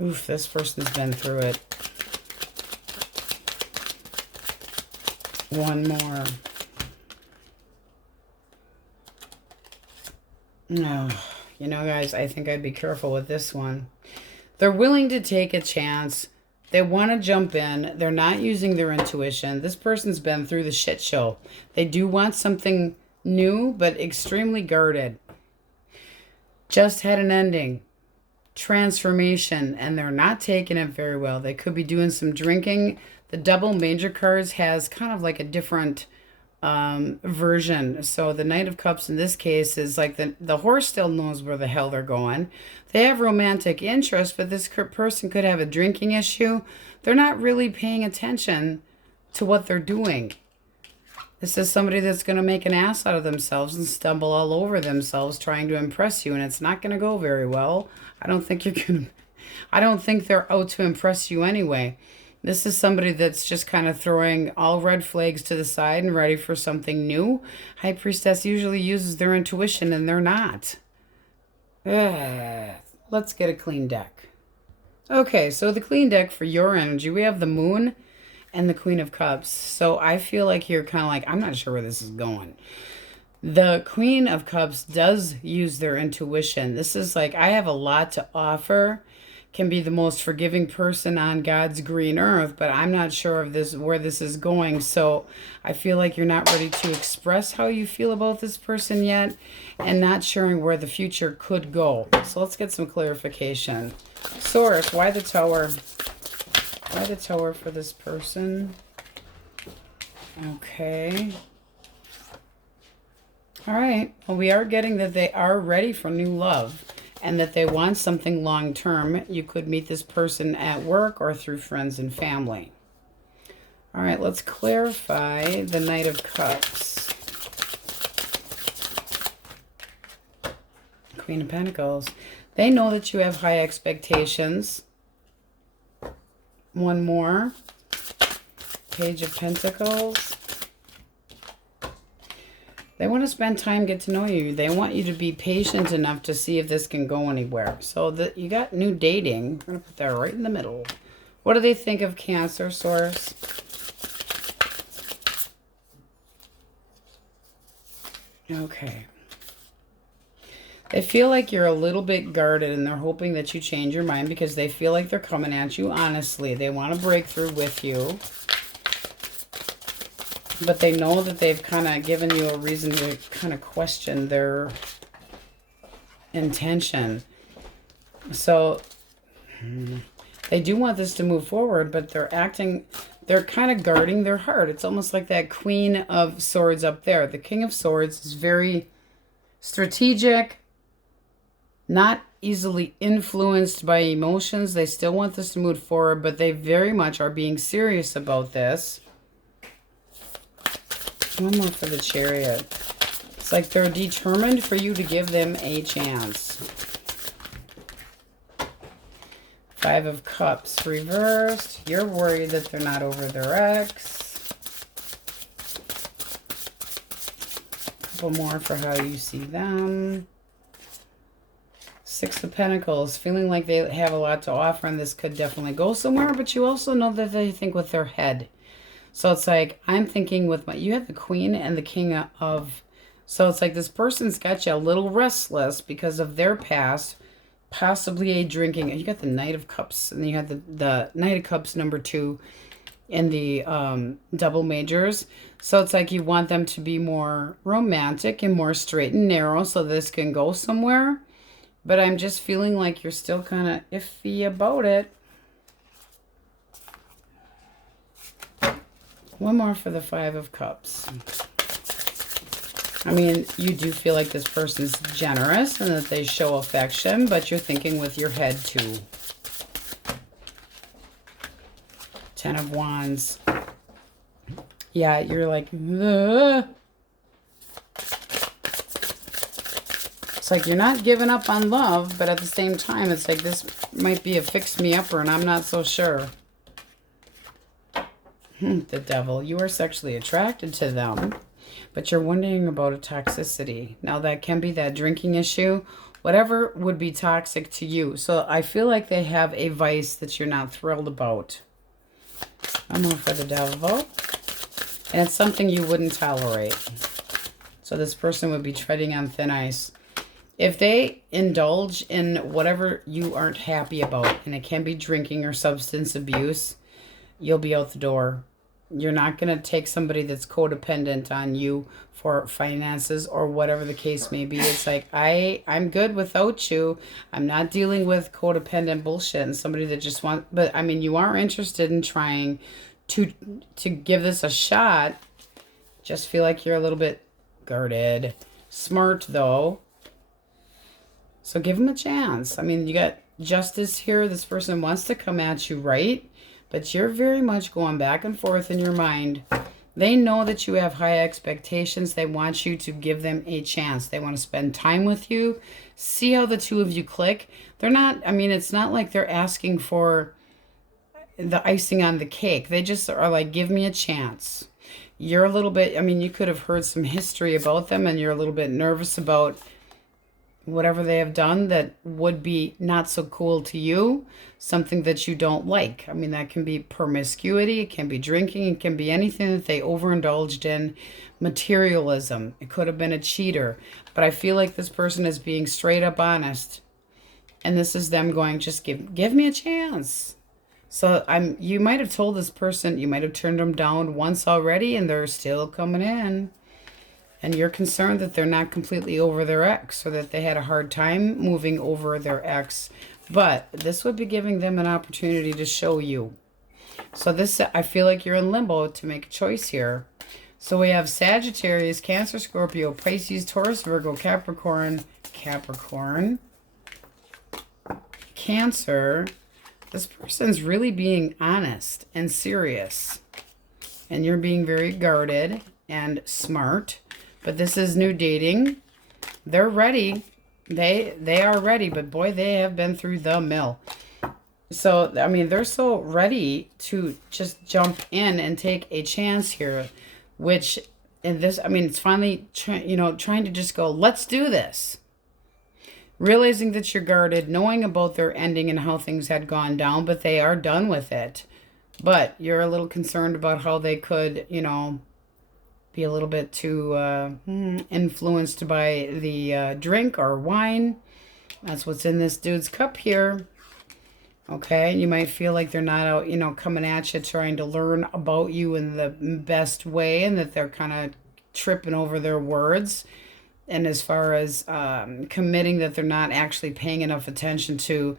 Oof, this person's been through it. 1 more. No. You know, guys, I think I'd be careful with this one. They're willing to take a chance They want to jump in. They're not using their intuition. This person's been through the shit show. They do want something new, but extremely guarded. Just had an ending. Transformation, and they're not taking it very well. They could be doing some drinking. The double major cards has kind of like a different version. So the Knight of Cups in this case is like the horse still knows where the hell they're going. They have romantic interest, but this person could have a drinking issue. They're not really paying attention to what they're doing. This is somebody that's going to make an ass out of themselves and stumble all over themselves trying to impress you, and it's not going to go very well. I don't think they're out to impress you anyway. This is somebody that's just kind of throwing all red flags to the side and ready for something new. High Priestess usually uses their intuition, and they're not. Let's get a clean deck. Okay, so the clean deck for your energy, we have the Moon and the Queen of Cups. So I feel like you're kind of like, I'm not sure where this is going. The Queen of Cups does use their intuition. This is like, I have a lot to offer. Can be the most forgiving person on God's green earth, but I'm not sure of this where this is going. So I feel like you're not ready to express how you feel about this person yet, and not sharing where the future could go. So let's get some clarification. Source, why the Tower? Why the Tower for this person? Okay. All right. Well, we are getting that they are ready for new love, and that they want something long-term. You could meet this person at work or through friends and family. All right, let's clarify the Knight of Cups. Queen of Pentacles. They know that you have high expectations. One more. Page of Pentacles. They want to spend time, get to know you. They want you to be patient enough to see if this can go anywhere. So you got new dating. I'm going to put that right in the middle. What do they think of Cancer, Source? Okay. They feel like you're a little bit guarded, and they're hoping that you change your mind because they feel like they're coming at you honestly. They want to break through with you. But they know that they've kind of given you a reason to kind of question their intention. So they do want this to move forward, but they're kind of guarding their heart. It's almost like that Queen of Swords up there. The King of Swords is very strategic, not easily influenced by emotions. They still want this to move forward, but they very much are being serious about this. One more for the Chariot. It's like they're determined for you to give them a chance. Five of Cups reversed. You're worried that they're not over their ex. A couple more for how you see them. Six of Pentacles. Feeling like they have a lot to offer, and this could definitely go somewhere, but you also know that they think with their head. So it's like, I'm thinking with you have the Queen and the King of, so it's like this person's got you a little restless because of their past, possibly a drinking. You got the Knight of Cups, and then you had the Knight of Cups number 2 in the double majors. So it's like you want them to be more romantic and more straight and narrow so this can go somewhere. But I'm just feeling like you're still kind of iffy about it. One more for the Five of Cups. I mean, you do feel like this person's generous and that they show affection, but you're thinking with your head too. Ten of Wands. Yeah, you're like, ugh. It's like you're not giving up on love, but at the same time, it's like this might be a fix-me-upper, and I'm not so sure. The Devil. You are sexually attracted to them, but you're wondering about a toxicity. Now, that can be that drinking issue. Whatever would be toxic to you. So I feel like they have a vice that you're not thrilled about. I'm more for the Devil. And it's something you wouldn't tolerate. So this person would be treading on thin ice. If they indulge in whatever you aren't happy about, and it can be drinking or substance abuse, you'll be out the door. You're not going to take somebody that's codependent on you for finances or whatever the case may be. It's like, I'm good without you. I'm not dealing with codependent bullshit and somebody that just wants, but I mean, you are interested in trying to give this a shot. Just feel like you're a little bit guarded. Smart, though. So give them a chance. I mean, you got justice here. This person wants to come at you, right? But you're very much going back and forth in your mind. They know that you have high expectations. They want you to give them a chance. They want to spend time with you. See how the two of you click. They're not, I mean, it's not like they're asking for the icing on the cake. They just are like, give me a chance. You're a little bit, I mean, you could have heard some history about them and you're a little bit nervous about whatever they have done that would be not so cool to you, something that you don't like. I mean, that can be promiscuity, it can be drinking, it can be anything that they overindulged in. Materialism, it could have been a cheater. But I feel like this person is being straight up honest. And this is them going, just give me a chance. So you might have told this person, you might have turned them down once already and they're still coming in. And you're concerned that they're not completely over their ex or that they had a hard time moving over their ex. But this would be giving them an opportunity to show you. So this, I feel like you're in limbo to make a choice here. So we have Sagittarius, Cancer, Scorpio, Pisces, Taurus, Virgo, Capricorn, Cancer. This person's really being honest and serious. And you're being very guarded and smart. But this is new dating. They're ready. They are ready, but boy, they have been through the mill. So, I mean, they're so ready to just jump in and take a chance here, which in this, I mean, it's finally, trying to just go, let's do this. Realizing that you're guarded, knowing about their ending and how things had gone down, but they are done with it. But you're a little concerned about how they could, be a little bit too influenced by the drink or wine. That's what's in this dude's cup here. Okay, you might feel like they're not out, coming at you trying to learn about you in the best way, and that they're kind of tripping over their words. And as far as committing, that they're not actually paying enough attention to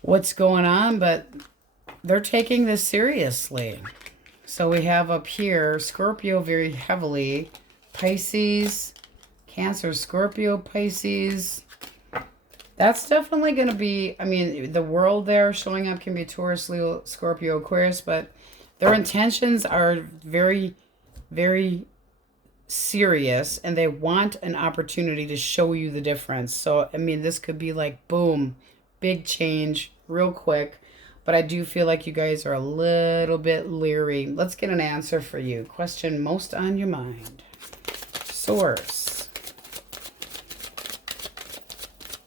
what's going on, but they're taking this seriously. So we have up here Scorpio very heavily, Pisces, Cancer, Scorpio, Pisces. That's definitely going to be, I mean, the world there showing up can be Taurus, Leo, Scorpio, Aquarius, but their intentions are very, very serious, and they want an opportunity to show you the difference. So, I mean, this could be like, boom, big change, real quick. But I do feel like you guys are a little bit leery. Let's get an answer for you. Question most on your mind. Source.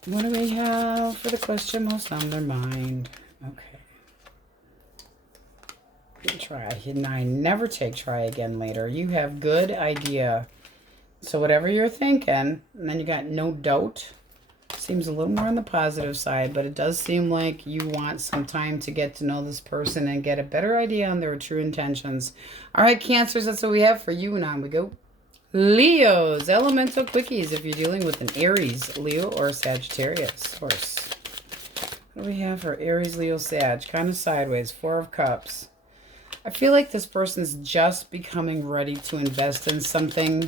What do we have for the question most on their mind? Okay. Try. I never take try again later. You have good idea. So whatever you're thinking, and then you got no doubt. Seems a little more on the positive side, but it does seem like you want some time to get to know this person and get a better idea on their true intentions. All right, Cancers, that's what we have for you, and on we go. Leos, elemental quickies if you're dealing with an Aries, Leo, or Sagittarius. Of course. What do we have for Aries, Leo, Sag? Kind of sideways. Four of Cups. I feel like this person's just becoming ready to invest in something,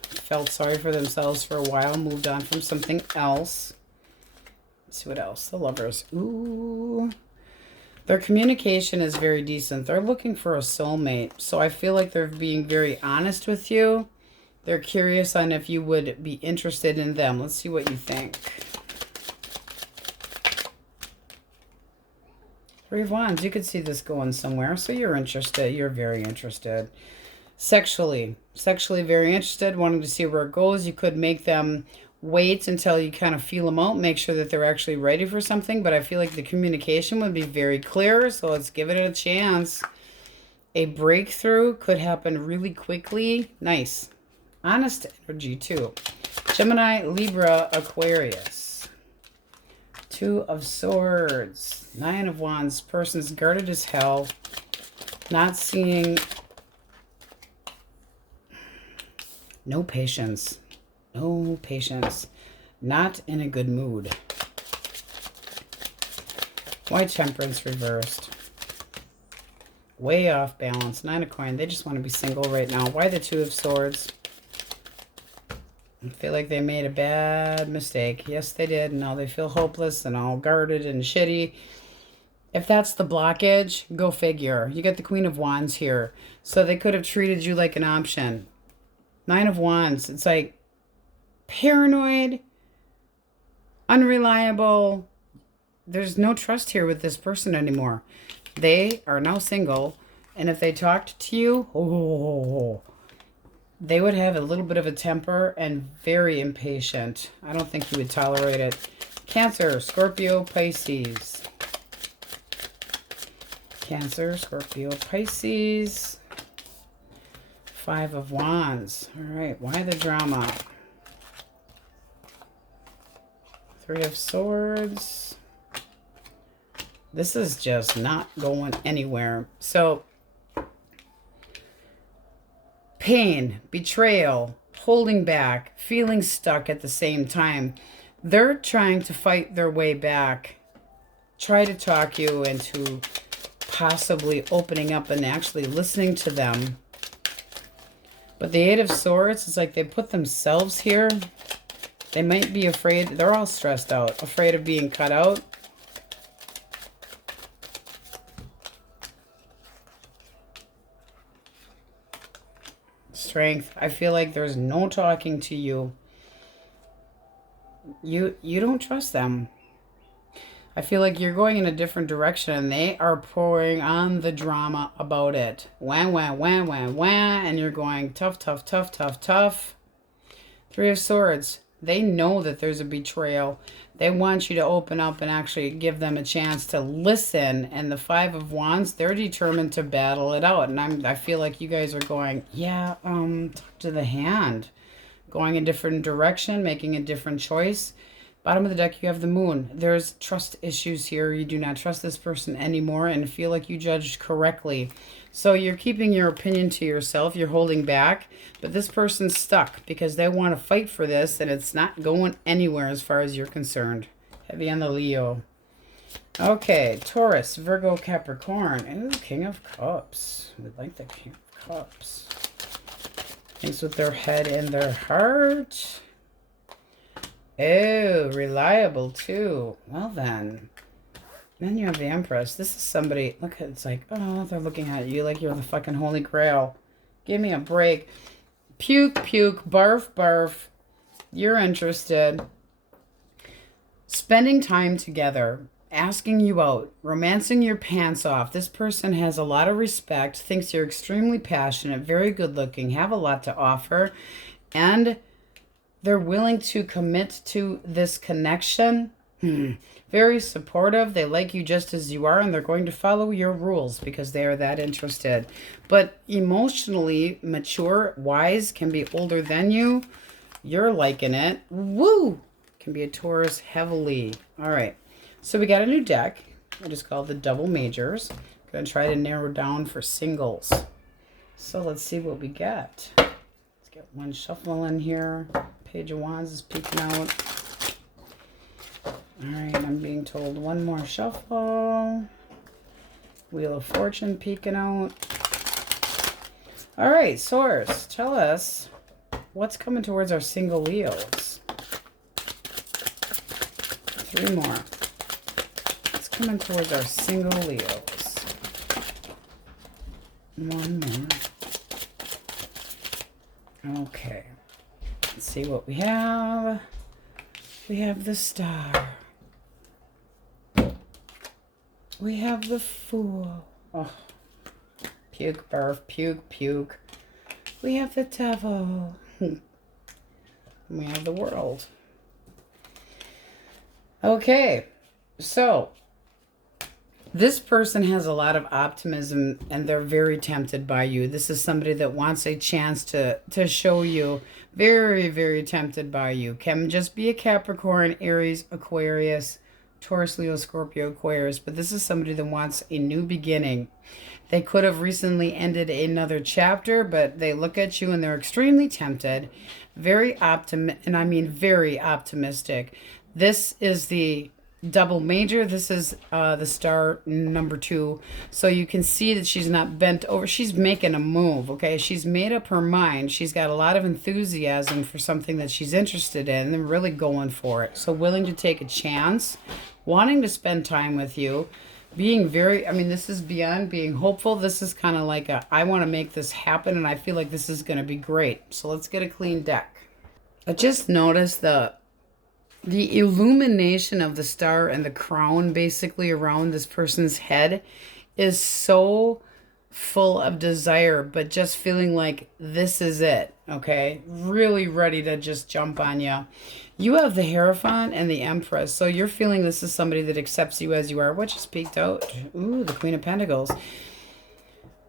felt sorry for themselves for a while, moved on from something else. Let's see what else. The Lovers. Ooh. Their communication is very decent. They're looking for a soulmate. So I feel like they're being very honest with you. They're curious on if you would be interested in them. Let's see what you think. Three of Wands. You could see this going somewhere. So you're interested. You're very interested. Sexually very interested. Wanting to see where it goes. You could make them wait until you kind of feel them out. Make sure that they're actually ready for something. But I feel like the communication would be very clear. So let's give it a chance. A breakthrough could happen really quickly. Nice. Honest energy too. Gemini, Libra, Aquarius. Two of Swords. Nine of Wands. Person's guarded as hell. Not seeing. No patience. No patience. Not in a good mood. White Temperance reversed. Way off balance. Nine of Coins. They just want to be single right now. Why the Two of Swords? I feel like they made a bad mistake. Yes, they did. And now they feel hopeless and all guarded and shitty. If that's the blockage, go figure. You get the Queen of Wands here. So they could have treated you like an option. Nine of Wands. It's like paranoid, unreliable. There's no trust here with this person anymore. They are now single. And if they talked to you, they would have a little bit of a temper and very impatient. I don't think you would tolerate it. Cancer, Scorpio, Pisces. Cancer, Scorpio, Pisces. Five of Wands. All right, why the drama? Three of Swords. This is just not going anywhere. So, pain, betrayal, holding back, feeling stuck at the same time. They're trying to fight their way back. Try to talk you into possibly opening up and actually listening to them. But the Eight of Swords, it's like they put themselves here. They might be afraid. They're all stressed out, afraid of being cut out. Strength. I feel like there's no talking to you. You don't trust them. I feel like you're going in a different direction and they are pouring on the drama about it. Wah, wah, wah, wah, wah. And you're going tough, tough, tough, tough, tough. Three of Swords. They know that there's a betrayal. They want you to open up and actually give them a chance to listen. And the Five of Wands, they're determined to battle it out. And I feel like you guys are going, yeah, talk to the hand. Going a different direction, making a different choice. Bottom of the deck, you have the Moon. There's trust issues here. You do not trust this person anymore and feel like you judged correctly. So you're keeping your opinion to yourself. You're holding back. But this person's stuck because they want to fight for this and it's not going anywhere as far as you're concerned. Heavy on the Leo. Okay, Taurus, Virgo, Capricorn. Ooh, King of Cups. We like the King of Cups. Things with their head and their heart. Oh, reliable too. Well then. Then you have the Empress. This is somebody, look, it's like, oh, they're looking at you like you're the fucking Holy Grail. Give me a break. Puke, puke, barf, barf. You're interested. Spending time together. Asking you out. Romancing your pants off. This person has a lot of respect. Thinks you're extremely passionate. Very good looking. Have a lot to offer. And they're willing to commit to this connection. Very supportive. They like you just as you are, and they're going to follow your rules because they are that interested. But emotionally mature, wise, can be older than you. You're liking it. Woo! Can be a Taurus heavily. All right. So we got a new deck. I just called the Double Majors. Going to try to narrow down for singles. So let's see what we get. Let's get one shuffle in here. Page of Wands is peeking out. All right, I'm being told one more shuffle. Wheel of Fortune peeking out. All right, Source, tell us what's coming towards our single Leos. Three more. What's coming towards our single Leos? One more. Okay. Let's see what we have. We have the Star. We have the Fool. Oh, puke, barf, puke, puke. We have the Devil. We have the World. Okay, so This person has a lot of optimism and they're very tempted by you. This is somebody that wants a chance to show you. Very, very tempted by you. Can just be a Capricorn, Aries, Aquarius, Taurus, Leo, Scorpio, Aquarius. But this is somebody that wants a new beginning. They could have recently ended another chapter, but they look at you and they're extremely tempted. Very very optimistic. This is the double major. This is the star number 2. So you can see that she's not bent over. She's making a move, okay? She's made up her mind. She's got a lot of enthusiasm for something that she's interested in and really going for it. So willing to take a chance, wanting to spend time with you, being very, this is beyond being hopeful. This is kind of like I want to make this happen and I feel like this is going to be great. So let's get a clean deck. I just noticed the illumination of the star and the crown basically around this person's head is so full of desire, but just feeling like this is it, okay? Really ready to just jump on you. You have the Hierophant and the Empress, so you're feeling this is somebody that accepts you as you are. What just peeked out? Ooh, the Queen of Pentacles.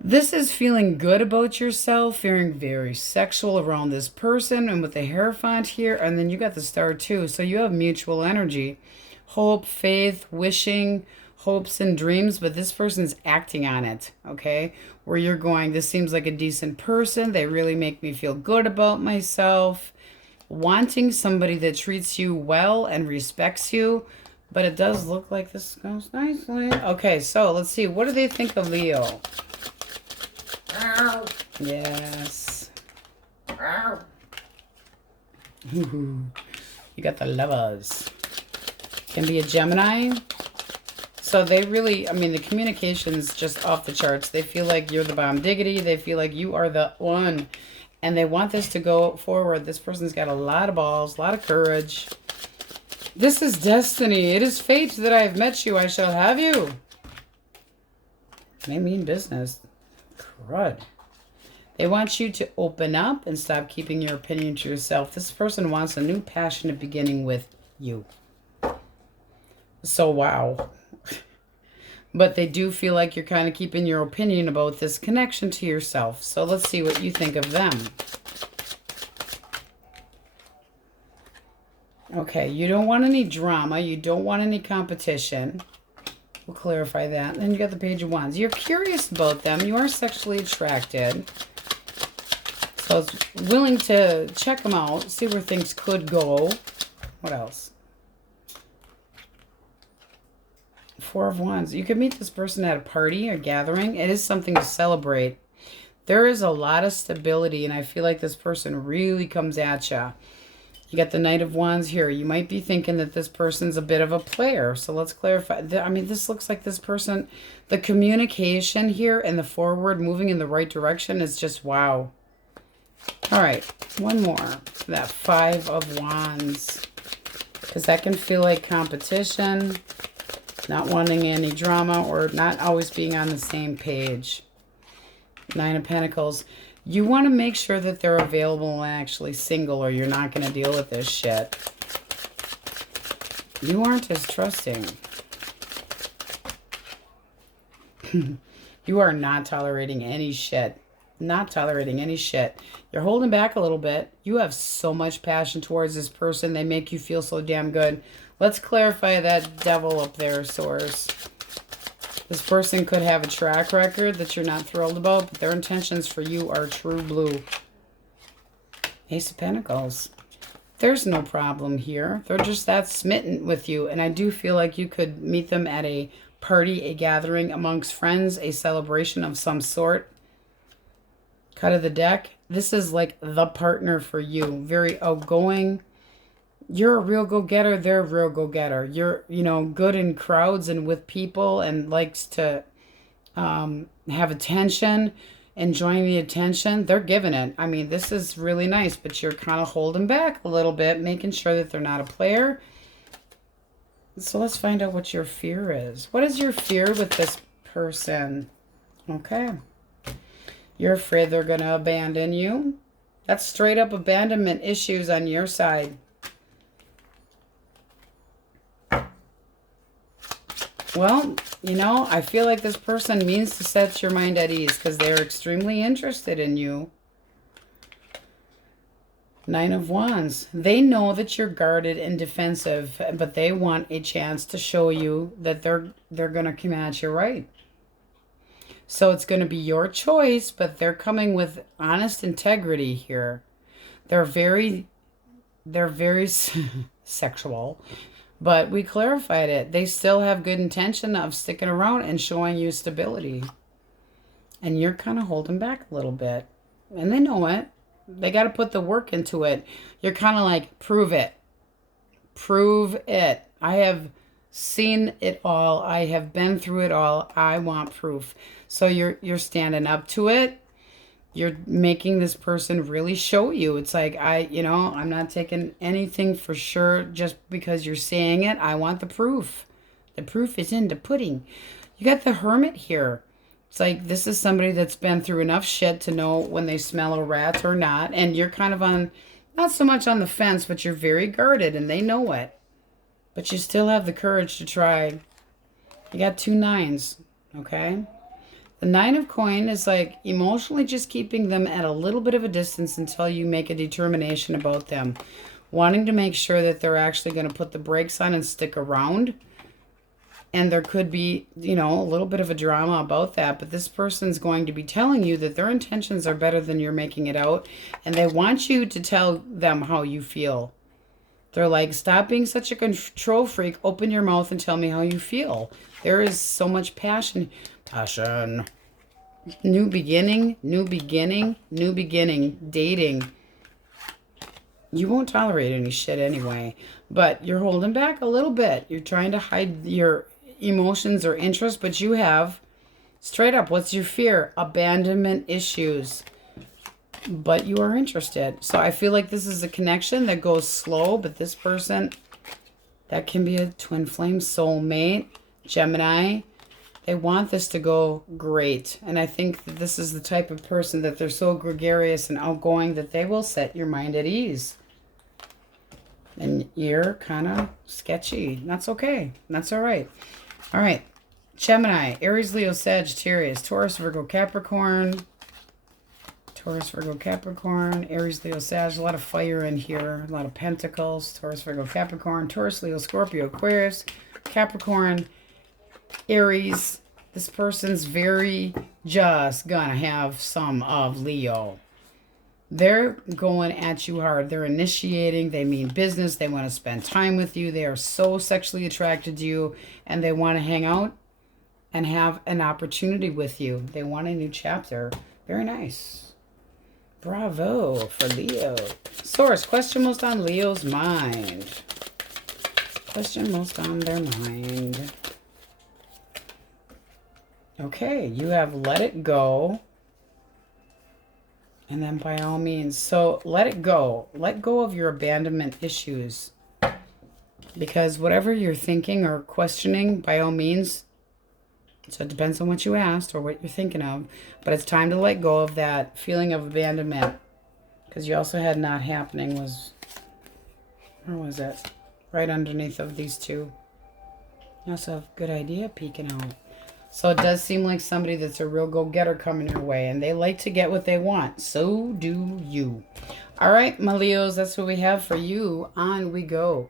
This is feeling good about yourself, feeling very sexual around this person, and with the Hierophant here, and then you got the star too. So you have mutual energy, hope, faith, wishing, hopes and dreams, but this person's acting on it, okay? Where you're going, this seems like a decent person. They really make me feel good about myself. Wanting somebody that treats you well and respects you, but it does look like this goes nicely. Okay, so let's see. What do they think of Leo? Ow. Yes. Ow. You got the Lovers. Can be a Gemini. So they really, the communication's just off the charts. They feel like you're the bomb diggity. They feel like you are the one. And they want this to go forward. This person's got a lot of balls, a lot of courage. This is destiny. It is fate that I have met you. I shall have you. They mean business. Crud. They want you to open up and stop keeping your opinion to yourself. This person wants a new passionate beginning with you. So, wow. But they do feel like you're kind of keeping your opinion about this connection to yourself. So let's see what you think of them. Okay, you don't want any drama. You don't want any competition. We'll clarify that. Then you got the Page of Wands. You're curious about them. You are sexually attracted. So it's willing to check them out, see where things could go. What else? Four of Wands. You could meet this person at a party or gathering. It is something to celebrate. There is a lot of stability, and I feel like this person really comes at you. You got the Knight of Wands here. You might be thinking that this person's a bit of a player. So let's clarify. This looks like this person, the communication here and the forward, moving in the right direction is just wow. All right, one more. That Five of Wands. Because that can feel like competition, not wanting any drama, or not always being on the same page. Nine of Pentacles. You want to make sure that they're available and actually single, or you're not going to deal with this shit. You aren't as trusting. You are not tolerating any shit. Not tolerating any shit. You're holding back a little bit. You have so much passion towards this person. They make you feel so damn good. Let's clarify that Devil up there, Source. This person could have a track record that you're not thrilled about, but their intentions for you are true blue. Ace of Pentacles. There's no problem here. They're just that smitten with you, and I do feel like you could meet them at a party, a gathering amongst friends, a celebration of some sort. Cut of the deck. This is like the partner for you. Very outgoing. You're a real go-getter. They're a real go-getter. You're, good in crowds and with people and likes to have attention, enjoying the attention. They're giving it. This is really nice, but you're kind of holding back a little bit, making sure that they're not a player. So let's find out what your fear is. What is your fear with this person? Okay. You're afraid they're going to abandon you. That's straight up abandonment issues on your side. Well, you know, I feel like this person means to set your mind at ease because they're extremely interested in you. Nine of Wands. They know that you're guarded and defensive, but they want a chance to show you that they're going to come at you right. So it's going to be your choice, but they're coming with honest integrity here. They're very sexual, but we clarified it. They still have good intention of sticking around and showing you stability. And you're kind of holding back a little bit. And they know it. They got to put the work into it. You're kind of like, prove it. Prove it. I have seen it all. I have been through it all. I want proof. So you're standing up to it. You're making this person really show you. It's like, I'm not taking anything for sure just because you're saying it. I want the proof. The proof is in the pudding. You got the Hermit here. It's like, this is somebody that's been through enough shit to know when they smell a rat or not. And you're kind of on, not so much on the fence, but you're very guarded and they know it. But you still have the courage to try. You got 2 9s, okay? The 9 of Coin is like emotionally just keeping them at a little bit of a distance until you make a determination about them. Wanting to make sure that they're actually going to put the brakes on and stick around. And there could be, a little bit of a drama about that. But this person's going to be telling you that their intentions are better than you're making it out. And they want you to tell them how you feel. They're like, stop being such a control freak. Open your mouth and tell me how you feel. There is so much passion. Passion. New beginning, new beginning, new beginning. Dating. You won't tolerate any shit anyway. But you're holding back a little bit. You're trying to hide your emotions or interests, but you have, straight up, what's your fear? Abandonment issues. But you are interested. So I feel like this is a connection that goes slow, but this person, that can be a twin flame soulmate, Gemini. They want this to go great. And I think that this is the type of person that they're so gregarious and outgoing that they will set your mind at ease. And you're kind of sketchy. That's okay. That's all right. All right. Gemini, Aries, Leo, Sagittarius, Taurus, Virgo, Capricorn. Taurus, Virgo, Capricorn, Aries, Leo, Sag. A lot of fire in here. A lot of pentacles. Taurus, Virgo, Capricorn, Taurus, Leo, Scorpio, Aquarius, Capricorn, Aries. This person's very just gonna have some of Leo. They're going at you hard. They're initiating. They mean business. They want to spend time with you. They are so sexually attracted to you. And they want to hang out and have an opportunity with you. They want a new chapter. Very nice. Bravo for Leo. Source, question most on Leo's mind. Question most on their mind. Okay, you have let it go. And then by all means, so let it go. Let go of your abandonment issues. Because whatever you're thinking or questioning, by all means, so it depends on what you asked or what you're thinking of. But it's time to let go of that feeling of abandonment. Because you also had not happening was, where was it? Right underneath of these two. You also have good idea peeking out. So it does seem like somebody that's a real go-getter coming your way. And they like to get what they want. So do you. All right, my Leos, that's what we have for you. On we go.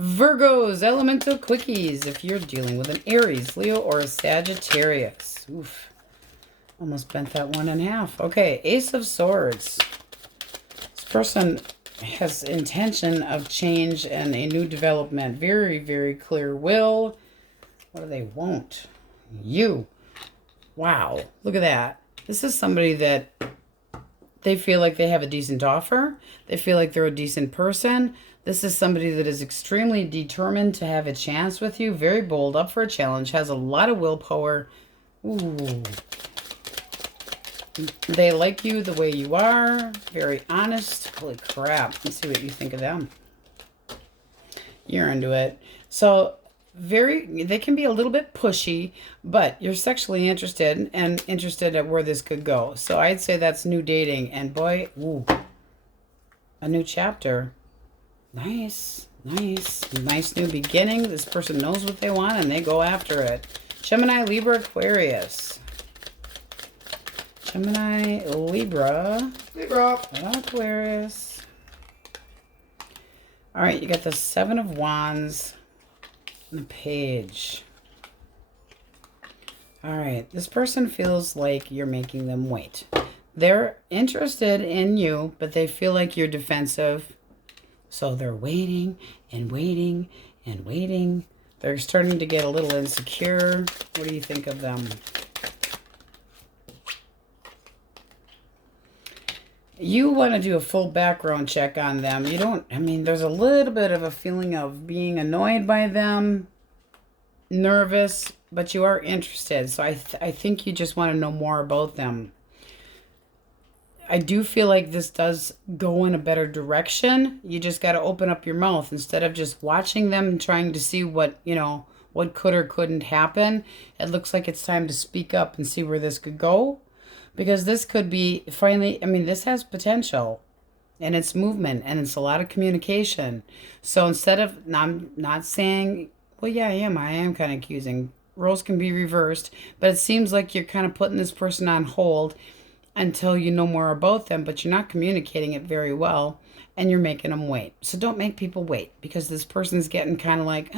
Virgos, elemental quickies. If you're dealing with an Aries, Leo, or a Sagittarius. Oof. Almost bent that one in half. Okay, Ace of Swords. This person has intention of change and a new development. Very, very clear will. What do they want? You. Wow. Look at that. This is somebody that they feel like they have a decent offer. They feel like they're a decent person. This is somebody that is extremely determined to have a chance with you. Very bold, up for a challenge, has a lot of willpower. Ooh. They like you the way you are. Very honest. Holy crap. Let's see what you think of them. You're into it. So they can be a little bit pushy, but you're sexually interested and interested at where this could go. So I'd say that's new dating. And boy, ooh, a new chapter. Nice. Nice. Nice new beginning. This person knows what they want and they go after it. Gemini, Libra, Aquarius. Gemini, Libra. Libra. Aquarius. All right, you got the Seven of Wands and the Page. All right, this person feels like you're making them wait. They're interested in you, but they feel like you're defensive. So they're waiting and waiting and waiting. They're starting to get a little insecure. What do you think of them? You want to do a full background check on them. You don't, I mean, there's a little bit of a feeling of being annoyed by them, nervous, but you are interested. So I think you just want to know more about them. I do feel like this does go in a better direction. You just got to open up your mouth instead of just watching them and trying to see what, you know, what could or couldn't happen. It looks like it's time to speak up and see where this could go. Because this could be finally, I mean, this has potential and it's movement and it's a lot of communication. So instead of, I'm not saying, well, yeah, I am kind of accusing. Roles can be reversed, but it seems like you're kind of putting this person on hold until you know more about them, but you're not communicating it very well and you're making them wait. So don't make people wait because this person's getting kind of like,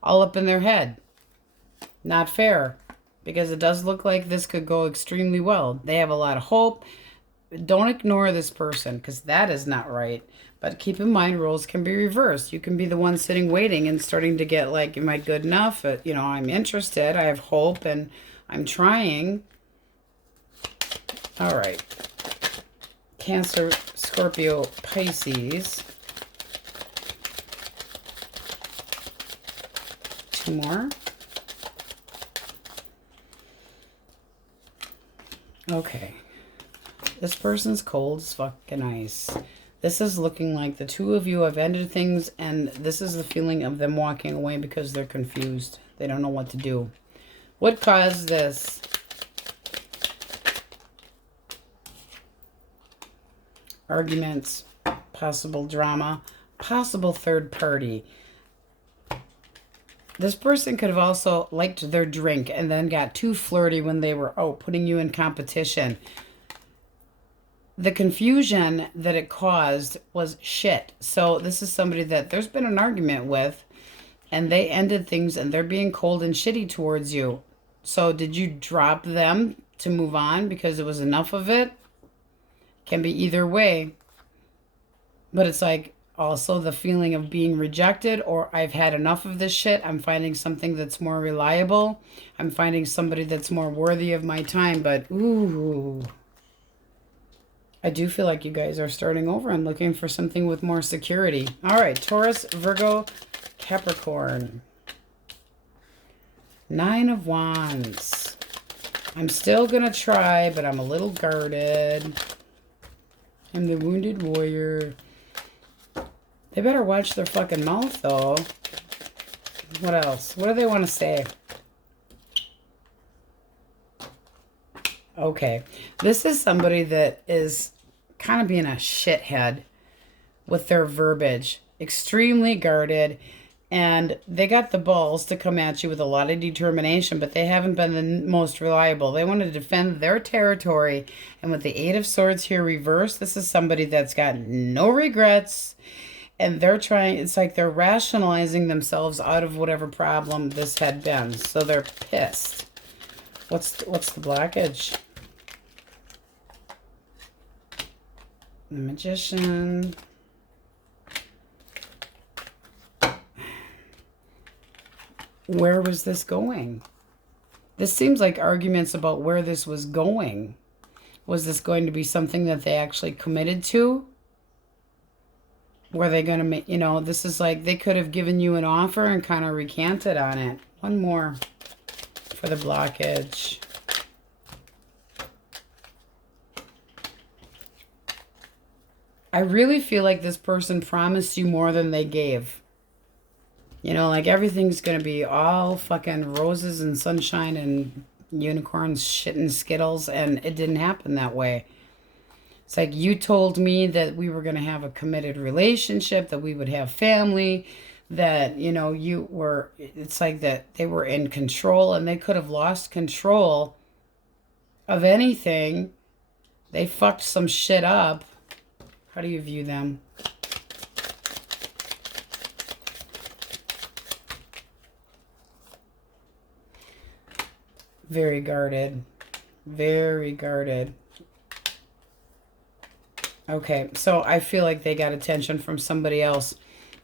all up in their head. Not fair. Because it does look like this could go extremely well. They have a lot of hope. Don't ignore this person because that is not right. But keep in mind, roles can be reversed. You can be the one sitting waiting and starting to get like, am I good enough? You know, I'm interested. I have hope and I'm trying. All right. Cancer, Scorpio, Pisces. Two more. Okay, this person's cold as fucking ice. This is looking like the two of you have ended things, and this is the feeling of them walking away because they're confused. They don't know what to do. What caused this? Arguments, possible drama, possible third party. This person could have also liked their drink and then got too flirty when they were out, putting you in competition. The confusion that it caused was shit. So this is somebody that there's been an argument with and they ended things and they're being cold and shitty towards you. So did you drop them to move on because it was enough of it? Can be either way. But it's like, also the feeling of being rejected or I've had enough of this shit. I'm finding something that's more reliable. I'm finding somebody that's more worthy of my time. But, ooh, I do feel like you guys are starting over and looking for something with more security. All right, Taurus, Virgo, Capricorn. Nine of Wands. I'm still going to try, but I'm a little guarded. I'm the wounded warrior. They better watch their fucking mouth, though. What else? What do they want to say? Okay. This is somebody that is kind of being a shithead with their verbiage. Extremely guarded. And they got the balls to come at you with a lot of determination, but they haven't been the most reliable. They want to defend their territory. And with the Eight of Swords here reversed, this is somebody that's got no regrets. And they're trying, it's like they're rationalizing themselves out of whatever problem this had been. So they're pissed. What's the blockage? The Magician. Where was this going? This seems like arguments about where this was going. Was this going to be something that they actually committed to? Were they going to make, you know, this is like they could have given you an offer and kind of recanted on it. One more for the blockage. I really feel like this person promised you more than they gave. You know, like everything's going to be all fucking roses and sunshine and unicorns, shit and Skittles, and it didn't happen that way. It's like you told me that we were going to have a committed relationship, that we would have family, that, you know, it's like that they were in control and they could have lost control of anything. They fucked some shit up. How do you view them? Very guarded. Very guarded. Okay, so I feel like they got attention from somebody else.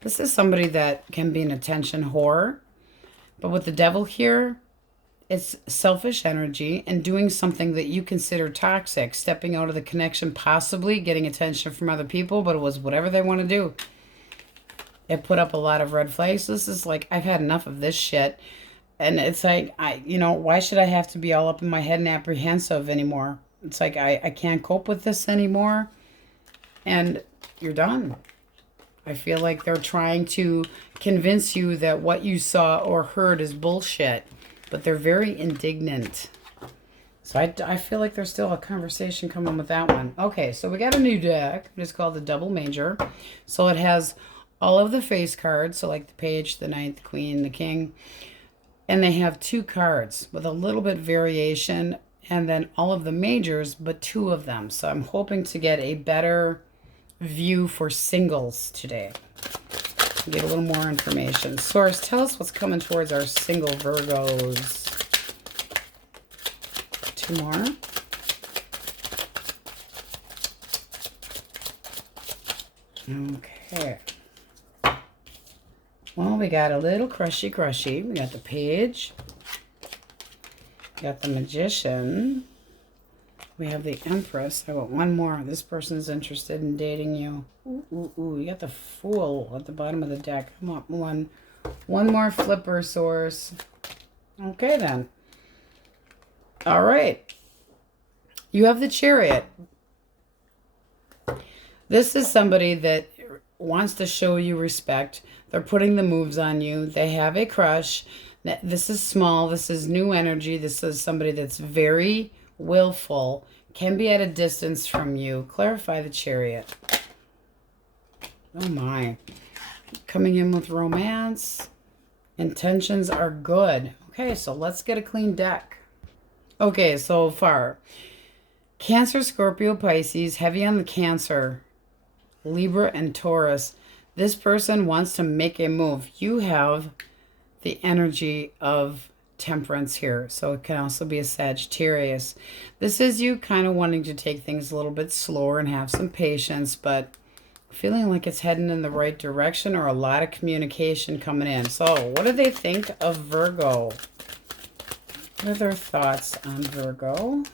This is somebody that can be an attention whore. But with the devil here, it's selfish energy and doing something that you consider toxic. Stepping out of the connection, possibly getting attention from other people, but it was whatever they want to do. It put up a lot of red flags. This is like, I've had enough of this shit. And it's like, you know, why should I have to be all up in my head and apprehensive anymore? It's like, I can't cope with this anymore. And you're done. I feel like they're trying to convince you that what you saw or heard is bullshit. But they're very indignant. So I feel like there's still a conversation coming with that one. Okay, so we got a new deck. It's called the Double Major. So it has all of the face cards. So like the Page, the Knight, the Queen, the King. And they have 2 cards with a little bit variation. And then all of the majors, but 2 of them. So I'm hoping to get a better view for singles today. Get a little more information. Source, tell us what's coming towards our single Virgos. 2 more. Okay. Well, we got a little crushy. We got the Page. We got the Magician. We have the Empress. I want one more. This person's interested in dating you. Ooh. You got the Fool at the bottom of the deck. Come on, one more flipper, Source. Okay, then. All right. You have the Chariot. This is somebody that wants to show you respect. They're putting the moves on you. They have a crush. This is small. This is new energy. This is somebody that's very willful, can be at a distance from you. Clarify the Chariot. Oh my. Coming in with romance. Intentions are good. Okay, so let's get a clean deck. Okay, so far. Cancer, Scorpio, Pisces, heavy on the Cancer. Libra and Taurus. This person wants to make a move. You have the energy of Temperance here, so it can also be a Sagittarius. This is you kind of wanting to take things a little bit slower and have some patience, but feeling like it's heading in the right direction, or a lot of communication coming in. So what do they think of Virgo? What are their thoughts on Virgo?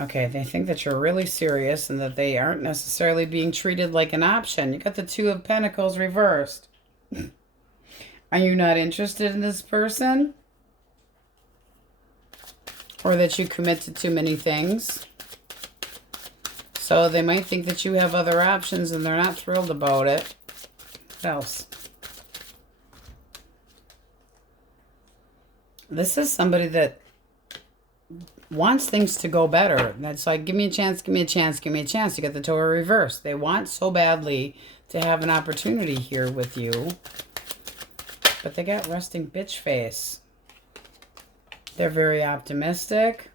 Okay, they think that you're really serious and that they aren't necessarily being treated like an option. You got the 2 of Pentacles reversed. Are you not interested in this person? Or that you commit to too many things? So they might think that you have other options and they're not thrilled about it. What else? This is somebody that wants things to go better. That's like, give me a chance, give me a chance, give me a chance. You got the Tower reversed. They want so badly to have an opportunity here with you. But they got resting bitch face. They're very optimistic.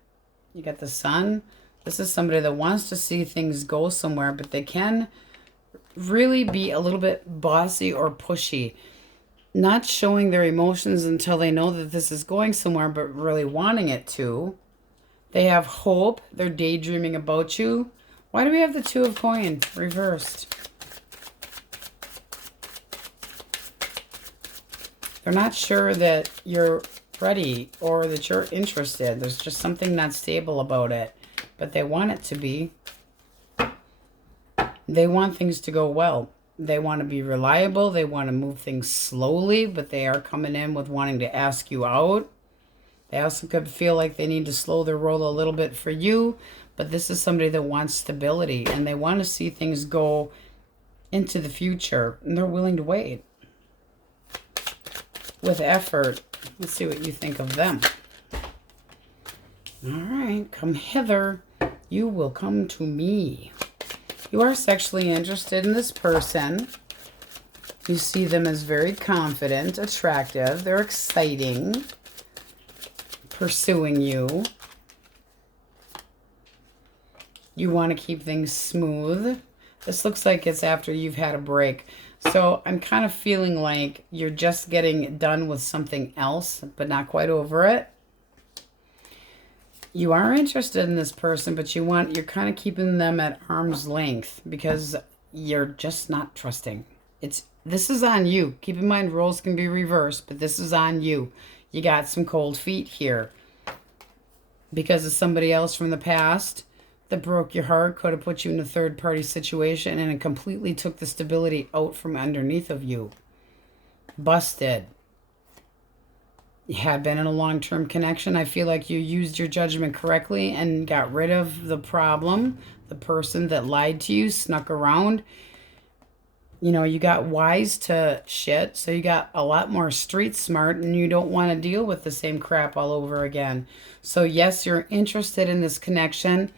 You got the Sun. This is somebody that wants to see things go somewhere, but they can really be a little bit bossy or pushy. Not showing their emotions until they know that this is going somewhere, but really wanting it to. They have hope. They're daydreaming about you. Why do we have the 2 of Coins reversed? They're not sure that you're ready or that you're interested. There's just something not stable about it. But they want it to be. They want things to go well. They want to be reliable. They want to move things slowly, but they are coming in with wanting to ask you out. They also could feel like they need to slow their roll a little bit for you. But this is somebody that wants stability, and they want to see things go into the future, and they're willing to wait. With effort. Let's see what you think of them. All right, come hither. You will come to me. You are sexually interested in this person. You see them as very confident, attractive. They're exciting, pursuing you. You want to keep things smooth. This looks like it's after you've had a break. So I'm kind of feeling like you're just getting done with something else, but not quite over it. You are interested in this person, but you're kind of keeping them at arm's length because you're just not trusting. This is on you. Keep in mind, roles can be reversed, but this is on you. You got some cold feet here because of somebody else from the past that broke your heart, could have put you in a third-party situation, and it completely took the stability out from underneath of you. Busted. You had been in a long-term connection. I feel like you used your judgment correctly and got rid of the problem, the person that lied to you, snuck around. You know, you got wise to shit, so you got a lot more street smart, and you don't want to deal with the same crap all over again. So yes, you're interested in this connection,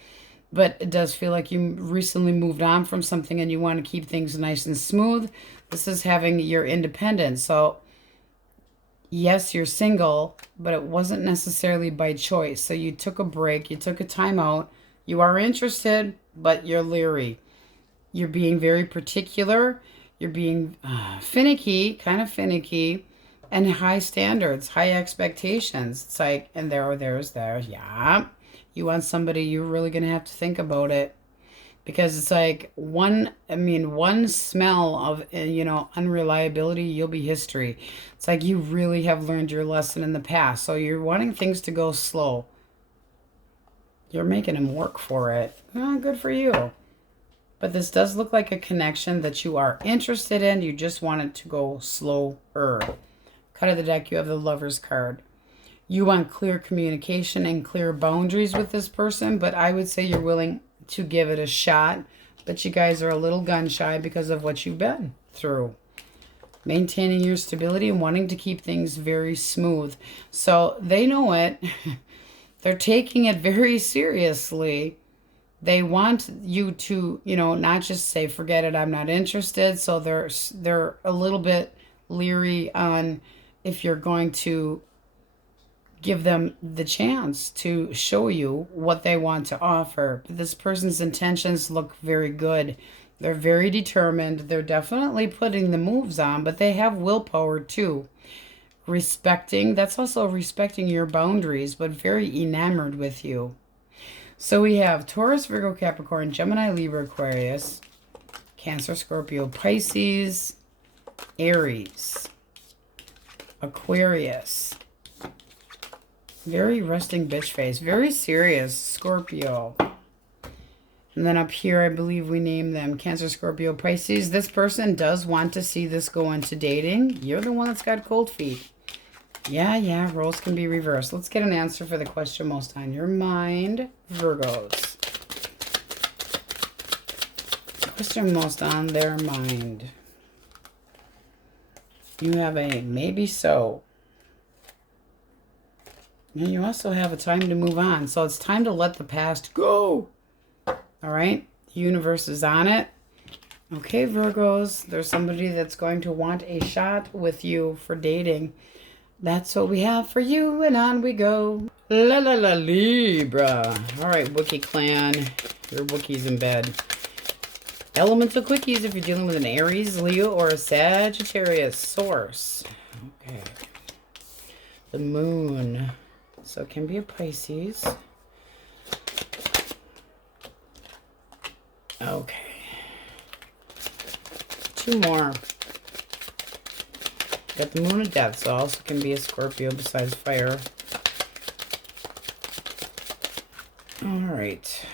but it does feel like you recently moved on from something and you want to keep things nice and smooth. This is having your independence. So yes, you're single, but it wasn't necessarily by choice. So you took a break, you took a time out. You are interested, but you're leery. You're being very particular. You're being finicky, kind of finicky, and high standards, high expectations. It's like, and there's, yeah. You want somebody, you're really going to have to think about it. Because it's like one smell of, unreliability, you'll be history. It's like you really have learned your lesson in the past. So you're wanting things to go slow. You're making him work for it. Oh, good for you. But this does look like a connection that you are interested in. You just want it to go slower. Cut of the deck, you have the Lover's card. You want clear communication and clear boundaries with this person, but I would say you're willing to give it a shot. But you guys are a little gun shy because of what you've been through. Maintaining your stability and wanting to keep things very smooth. So they know it. They're taking it very seriously. They want you to, not just say, forget it, I'm not interested. So they're a little bit leery on if you're going to give them the chance to show you what they want to offer. This person's intentions look very good. They're very determined. They're definitely putting the moves on, but they have willpower too. That's also respecting your boundaries, but very enamored with you. So we have Taurus, Virgo, Capricorn, Gemini, Libra, Aquarius, Cancer, Scorpio, Pisces, Aries, Aquarius. Very resting bitch face. Very serious. Scorpio. And then up here, I believe we named them Cancer, Scorpio, Pisces. This person does want to see this go into dating. You're the one that's got cold feet. Yeah, roles can be reversed. Let's get an answer for the question most on your mind, Virgos. Question most on their mind. You have a maybe so. And you also have a time to move on. So it's time to let the past go. All right? The universe is on it. Okay, Virgos. There's somebody that's going to want a shot with you for dating. That's what we have for you, and on we go. La la la Libra. All right, Wookiee clan. Your Wookiees in bed. Elemental quickies if you're dealing with an Aries, Leo, or a Sagittarius source. Okay. The moon. So it can be a Pisces. Okay. Two more. Got the moon of death, so also can be a Scorpio besides fire. All right.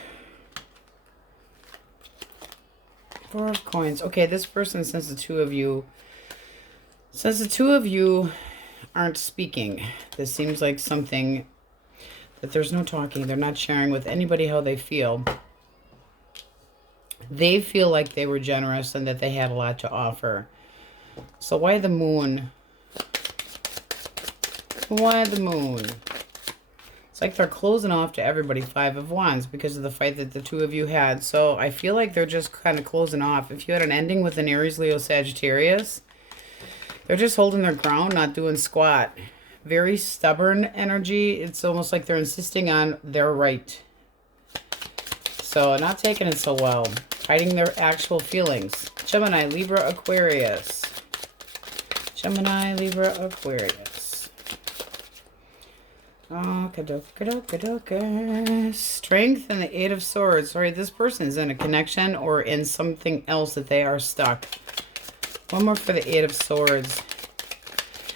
Four of coins. Okay, this person, since the two of you aren't speaking, this seems like something that there's no talking. They're not sharing with anybody how they feel. They feel like they were generous and that they had a lot to offer. So why the moon? Why the moon? It's like they're closing off to everybody, Five of Wands, because of the fight that the two of you had. So I feel like they're just kind of closing off. If you had an ending with an Aries, Leo, Sagittarius, they're just holding their ground, not doing squat. Very stubborn energy. It's almost like they're insisting on their right. So not taking it so well. Hiding their actual feelings. Gemini, Libra, Aquarius. Gemini, Libra, Aquarius. Strength and the Eight of Swords. Sorry, this person is in a connection or in something else that they are stuck. One more for the Eight of Swords.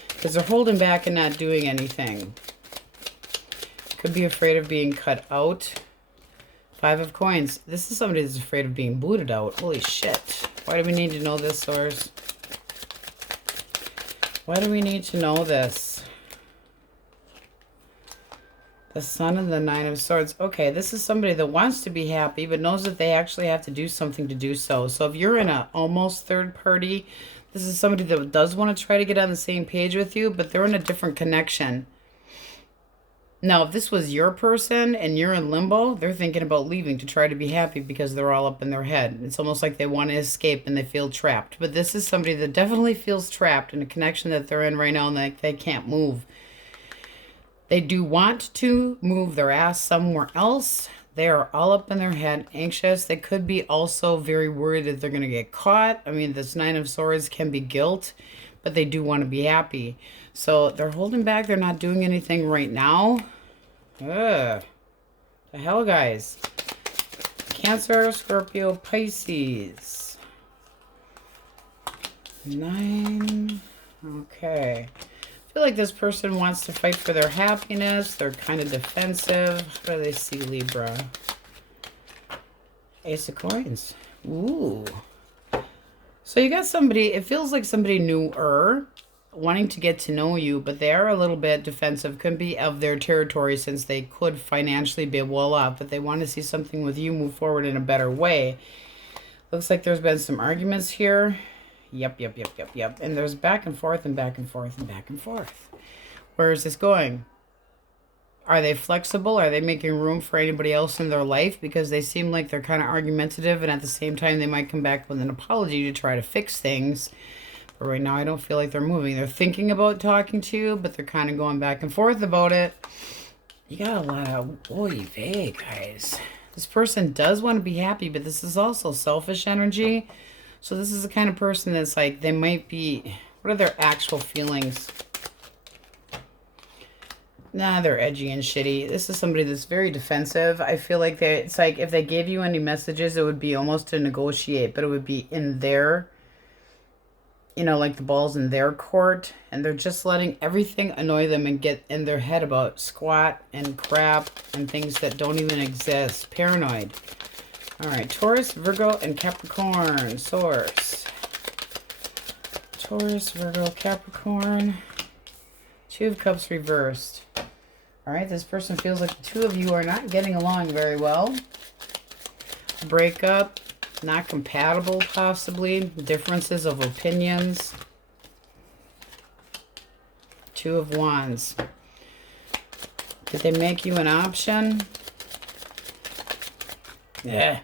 Because they're holding back and not doing anything. Could be afraid of being cut out. Five of Coins. This is somebody that's afraid of being booted out. Holy shit. Why do we need to know this, Source? Why do we need to know this? The Sun and the Nine of Swords. Okay, this is somebody that wants to be happy, but knows that they actually have to do something to do so. So if you're in a almost third party, this is somebody that does want to try to get on the same page with you, but they're in a different connection. Now, if this was your person and you're in limbo, they're thinking about leaving to try to be happy because they're all up in their head. It's almost like they want to escape and they feel trapped. But this is somebody that definitely feels trapped in a connection that they're in right now and they can't move. They do want to move their ass somewhere else. They are all up in their head, anxious. They could be also very worried that they're going to get caught. I mean, this Nine of Swords can be guilt, but they do want to be happy. So they're holding back. They're not doing anything right now. Ugh. The hell, guys. Cancer, Scorpio, Pisces. 9. Okay. I feel like this person wants to fight for their happiness. They're kind of defensive. How do they see Libra? Ace of Coins. Ooh. So you got somebody, it feels like somebody newer, wanting to get to know you, but they are a little bit defensive. Could be of their territory since they could financially be well off, but they want to see something with you move forward in a better way. Looks like there's been some arguments here. Yep. And there's back and forth and back and forth and back and forth. Where is this going? Are they flexible? Are they making room for anybody else in their life? Because they seem like they're kind of argumentative, and at the same time, they might come back with an apology to try to fix things. But right now, I don't feel like they're moving. They're thinking about talking to you, but they're kind of going back and forth about it. You got a lot of oy vey, guys. This person does want to be happy, but this is also selfish energy. So this is the kind of person that's like, they might be, what are their actual feelings? Nah, they're edgy and shitty. This is somebody that's very defensive. I feel like it's like if they gave you any messages, it would be almost to negotiate, but it would be in their, you know, like the ball's in their court, and they're just letting everything annoy them and get in their head about squat and crap and things that don't even exist. Paranoid. All right, Taurus, Virgo, and Capricorn. Source. Taurus, Virgo, Capricorn. Two of Cups reversed. All right, this person feels like the two of you are not getting along very well. Breakup. Not compatible, possibly. Differences of opinions. Two of Wands. Did they make you an option? Yeah.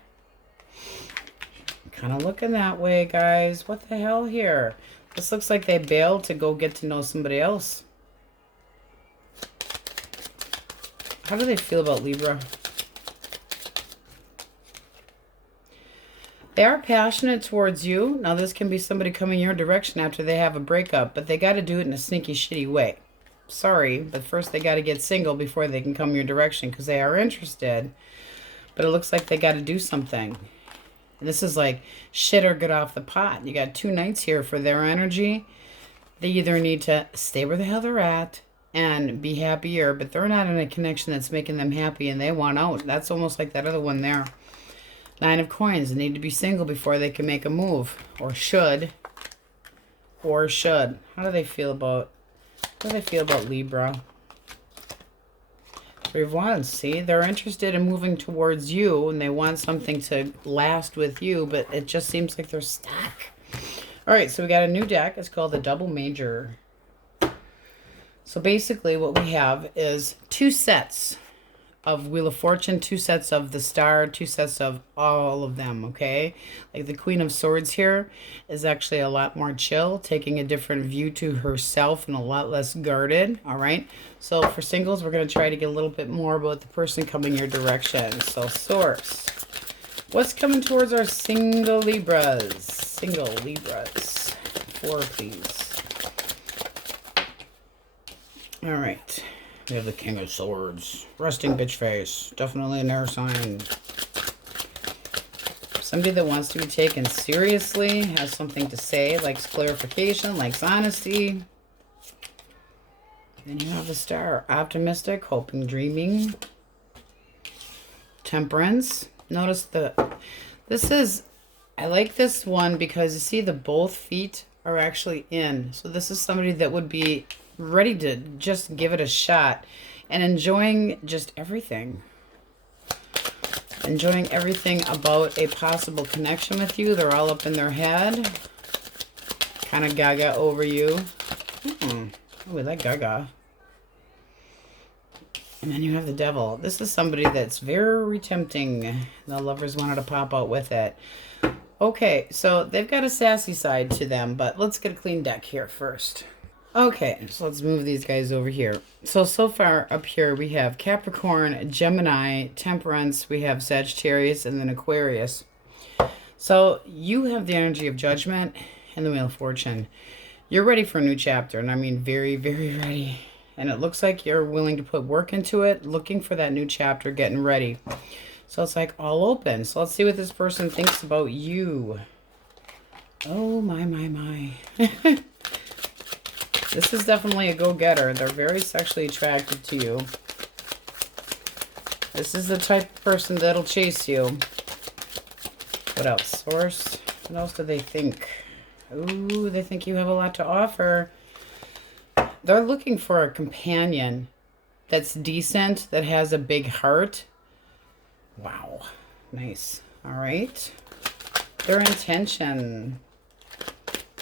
Kind of looking that way, guys. What the hell here? This looks like they bailed to go get to know somebody else. How do they feel about Libra? They are passionate towards you. Now, this can be somebody coming your direction after they have a breakup, but they got to do it in a sneaky, shitty way. Sorry, but first they got to get single before they can come your direction because they are interested. But it looks like they got to do something. And this is like shit or get off the pot. You got two knights here for their energy. They either need to stay where the hell they're at and be happier, but they're not in a connection that's making them happy and they want out. That's almost like that other one there. Nine of Coins. They need to be single before they can make a move. Or should. Or should. How do they feel about Libra? Three of Wands. See, they're interested in moving towards you and they want something to last with you, but it just seems like they're stuck. All right, so we got a new deck. It's called the Double Major. So basically what we have is two sets. of Wheel of Fortune, 2 sets of the Star, 2 sets of all of them, okay? Like the Queen of Swords here is actually a lot more chill, taking a different view to herself and a lot less guarded, all right? So for singles, we're going to try to get a little bit more about the person coming your direction. So Source, what's coming towards our single Libras? Single Libras. 4, please. All right. We have the King of Swords. Resting bitch face. Definitely an air sign. Somebody that wants to be taken seriously, has something to say, likes clarification, likes honesty. Then you have the Star. Optimistic, hoping, dreaming. Temperance. Notice this is, I like this one because you see the both feet are actually in. So this is somebody that would be ready to just give it a shot and enjoying just everything. Enjoying everything about a possible connection with you. They're all up in their head. Kind of gaga over you. Oh, we like gaga. And then you have the Devil. This is somebody that's very tempting. The lovers wanted to pop out with it. Okay, so they've got a sassy side to them, but let's get a clean deck here first. Okay, so let's move these guys over here. So far up here we have Capricorn, Gemini, Temperance, we have Sagittarius, and then Aquarius. So you have the energy of Judgment and the Wheel of Fortune. You're ready for a new chapter, and I mean very, very ready. And it looks like you're willing to put work into it, looking for that new chapter, getting ready. So it's like all open. So let's see what this person thinks about you. Oh, my, my, my. This is definitely a go-getter. They're very sexually attracted to you. This is the type of person that'll chase you. What else? Source. What else do they think? Ooh, they think you have a lot to offer. They're looking for a companion that's decent, that has a big heart. Wow. Nice. All right. Their intention.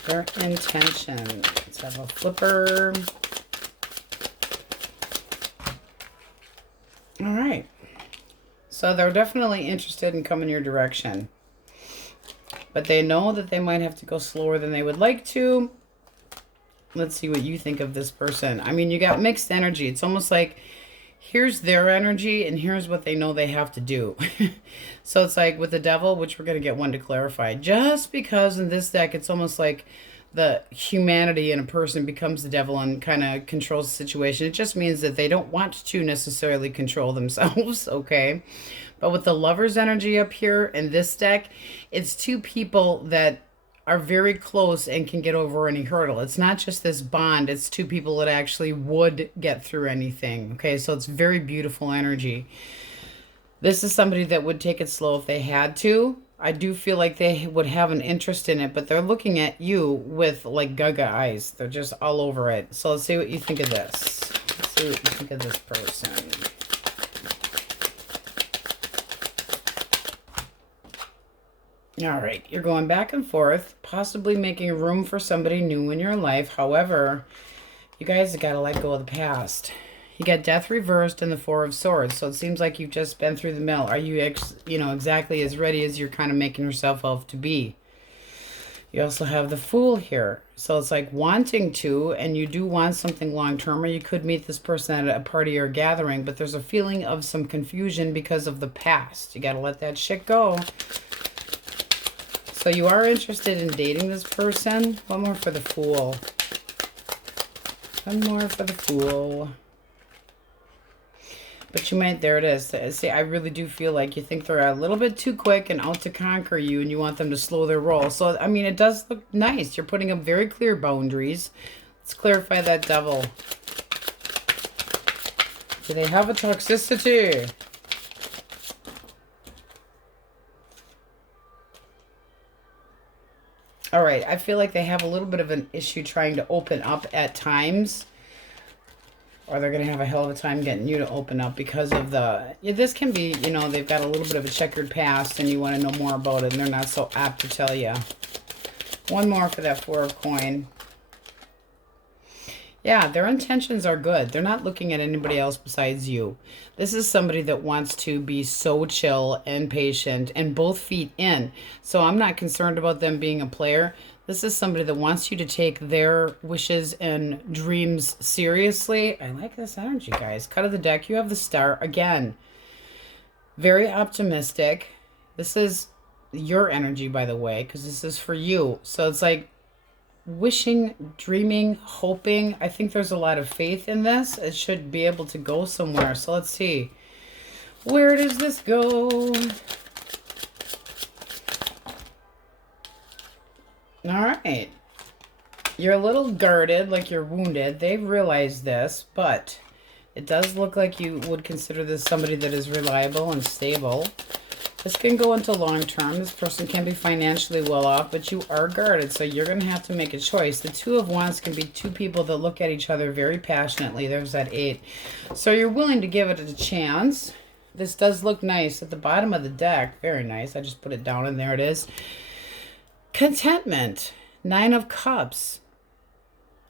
Their intention. Let's have a flipper. All right. So they're definitely interested in coming your direction. But they know that they might have to go slower than they would like to. Let's see what you think of this person. I mean, you got mixed energy. It's almost like here's their energy and here's what they know they have to do. So it's like with the Devil, which we're going to get one to clarify. Just because in this deck, it's almost like the humanity in a person becomes the Devil and kind of controls the situation. It just means that they don't want to necessarily control themselves, okay? But with the Lover's energy up here in this deck, it's two people that are very close and can get over any hurdle. It's not just this bond. It's two people that actually would get through anything. Okay, so it's very beautiful energy. This is somebody that would take it slow if they had to. I do feel like they would have an interest in it, but they're looking at you with like gaga eyes. They're just all over it. So let's see what you think of this. Let's see what you think of this person. All right, you're going back and forth, possibly making room for somebody new in your life. However, you guys have got to let go of the past. You got Death reversed and the Four of Swords, so it seems like you've just been through the mill. Are you, exactly as ready as you're kind of making yourself out to be? You also have the Fool here, so it's like wanting to, and you do want something long-term, or you could meet this person at a party or a gathering, but there's a feeling of some confusion because of the past. You got to let that shit go. So you are interested in dating this person. One more for the Fool. One more for the Fool. But you might, there it is. See, I really do feel like you think they're a little bit too quick and out to conquer you, and you want them to slow their roll. So, I mean, it does look nice. You're putting up very clear boundaries. Let's clarify that Devil. Do they have a toxicity? All right, I feel like they have a little bit of an issue trying to open up at times. Or they're going to have a hell of a time getting you to open up because of the... Yeah, this can be, they've got a little bit of a checkered past and you want to know more about it and they're not so apt to tell you. One more for that Four of Coin. Yeah, their intentions are good. They're not looking at anybody else besides you. This is somebody that wants to be so chill and patient and both feet in. So I'm not concerned about them being a player. This is somebody that wants you to take their wishes and dreams seriously. I like this energy, guys. Cut of the deck, you have the Star again. Very optimistic. This is your energy, by the way, because this is for you. So it's like wishing, dreaming, hoping. I think there's a lot of faith in this. It should be able to go somewhere. So let's see. Where does this go? All right. You're a little guarded, like you're wounded. They've realized this, but it does look like you would consider this somebody that is reliable and stable. This can go into long term. This person can be financially well off, but you are guarded, so you're going to have to make a choice. The Two of Wands can be two people that look at each other very passionately. There's that 8. So you're willing to give it a chance. This does look nice at the bottom of the deck. Very nice. I just put it down and there it is. Contentment. 9 of Cups.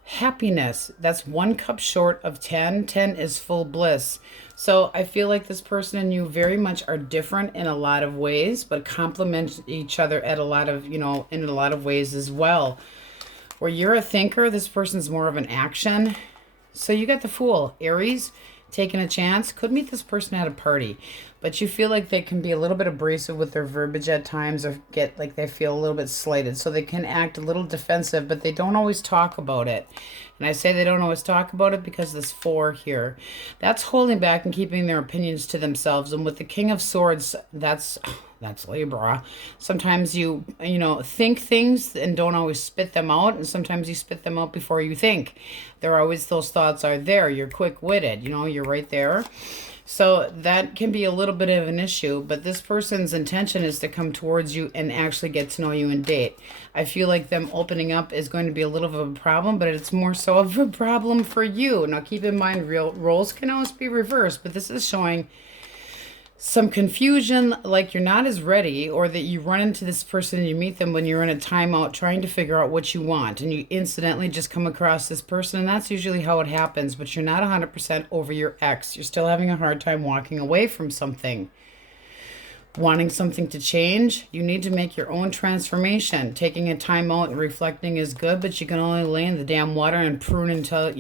Happiness. That's 1 cup short of 10. 10 is full bliss. So I feel like this person and you very much are different in a lot of ways, but complement each other at a lot of, in a lot of ways as well. Where you're a thinker, this person's more of an action. So you got the Fool. Aries, taking a chance. Could meet this person at a party, but you feel like they can be a little bit abrasive with their verbiage at times, or get like they feel a little bit slighted. So they can act a little defensive, but they don't always talk about it. And I say they don't always talk about it because this 4 here, that's holding back and keeping their opinions to themselves. And with the King of Swords, that's Libra. Sometimes you think things and don't always spit them out, and sometimes you spit them out before you think. They're always, those thoughts are there. You're quick-witted, you're right there. So that can be a little bit of an issue, but this person's intention is to come towards you and actually get to know you and date. I feel like them opening up is going to be a little of a problem, but it's more so of a problem for you. Now keep in mind, real roles can always be reversed, but this is showing some confusion, like you're not as ready, or that you run into this person and you meet them when you're in a timeout trying to figure out what you want, and you incidentally just come across this person, and that's usually how it happens. But you're not 100% over your ex. You're still having a hard time walking away from something, wanting something to change. You need to make your own transformation. Taking a time out and reflecting is good, but you can only lay in the damn water and prune until,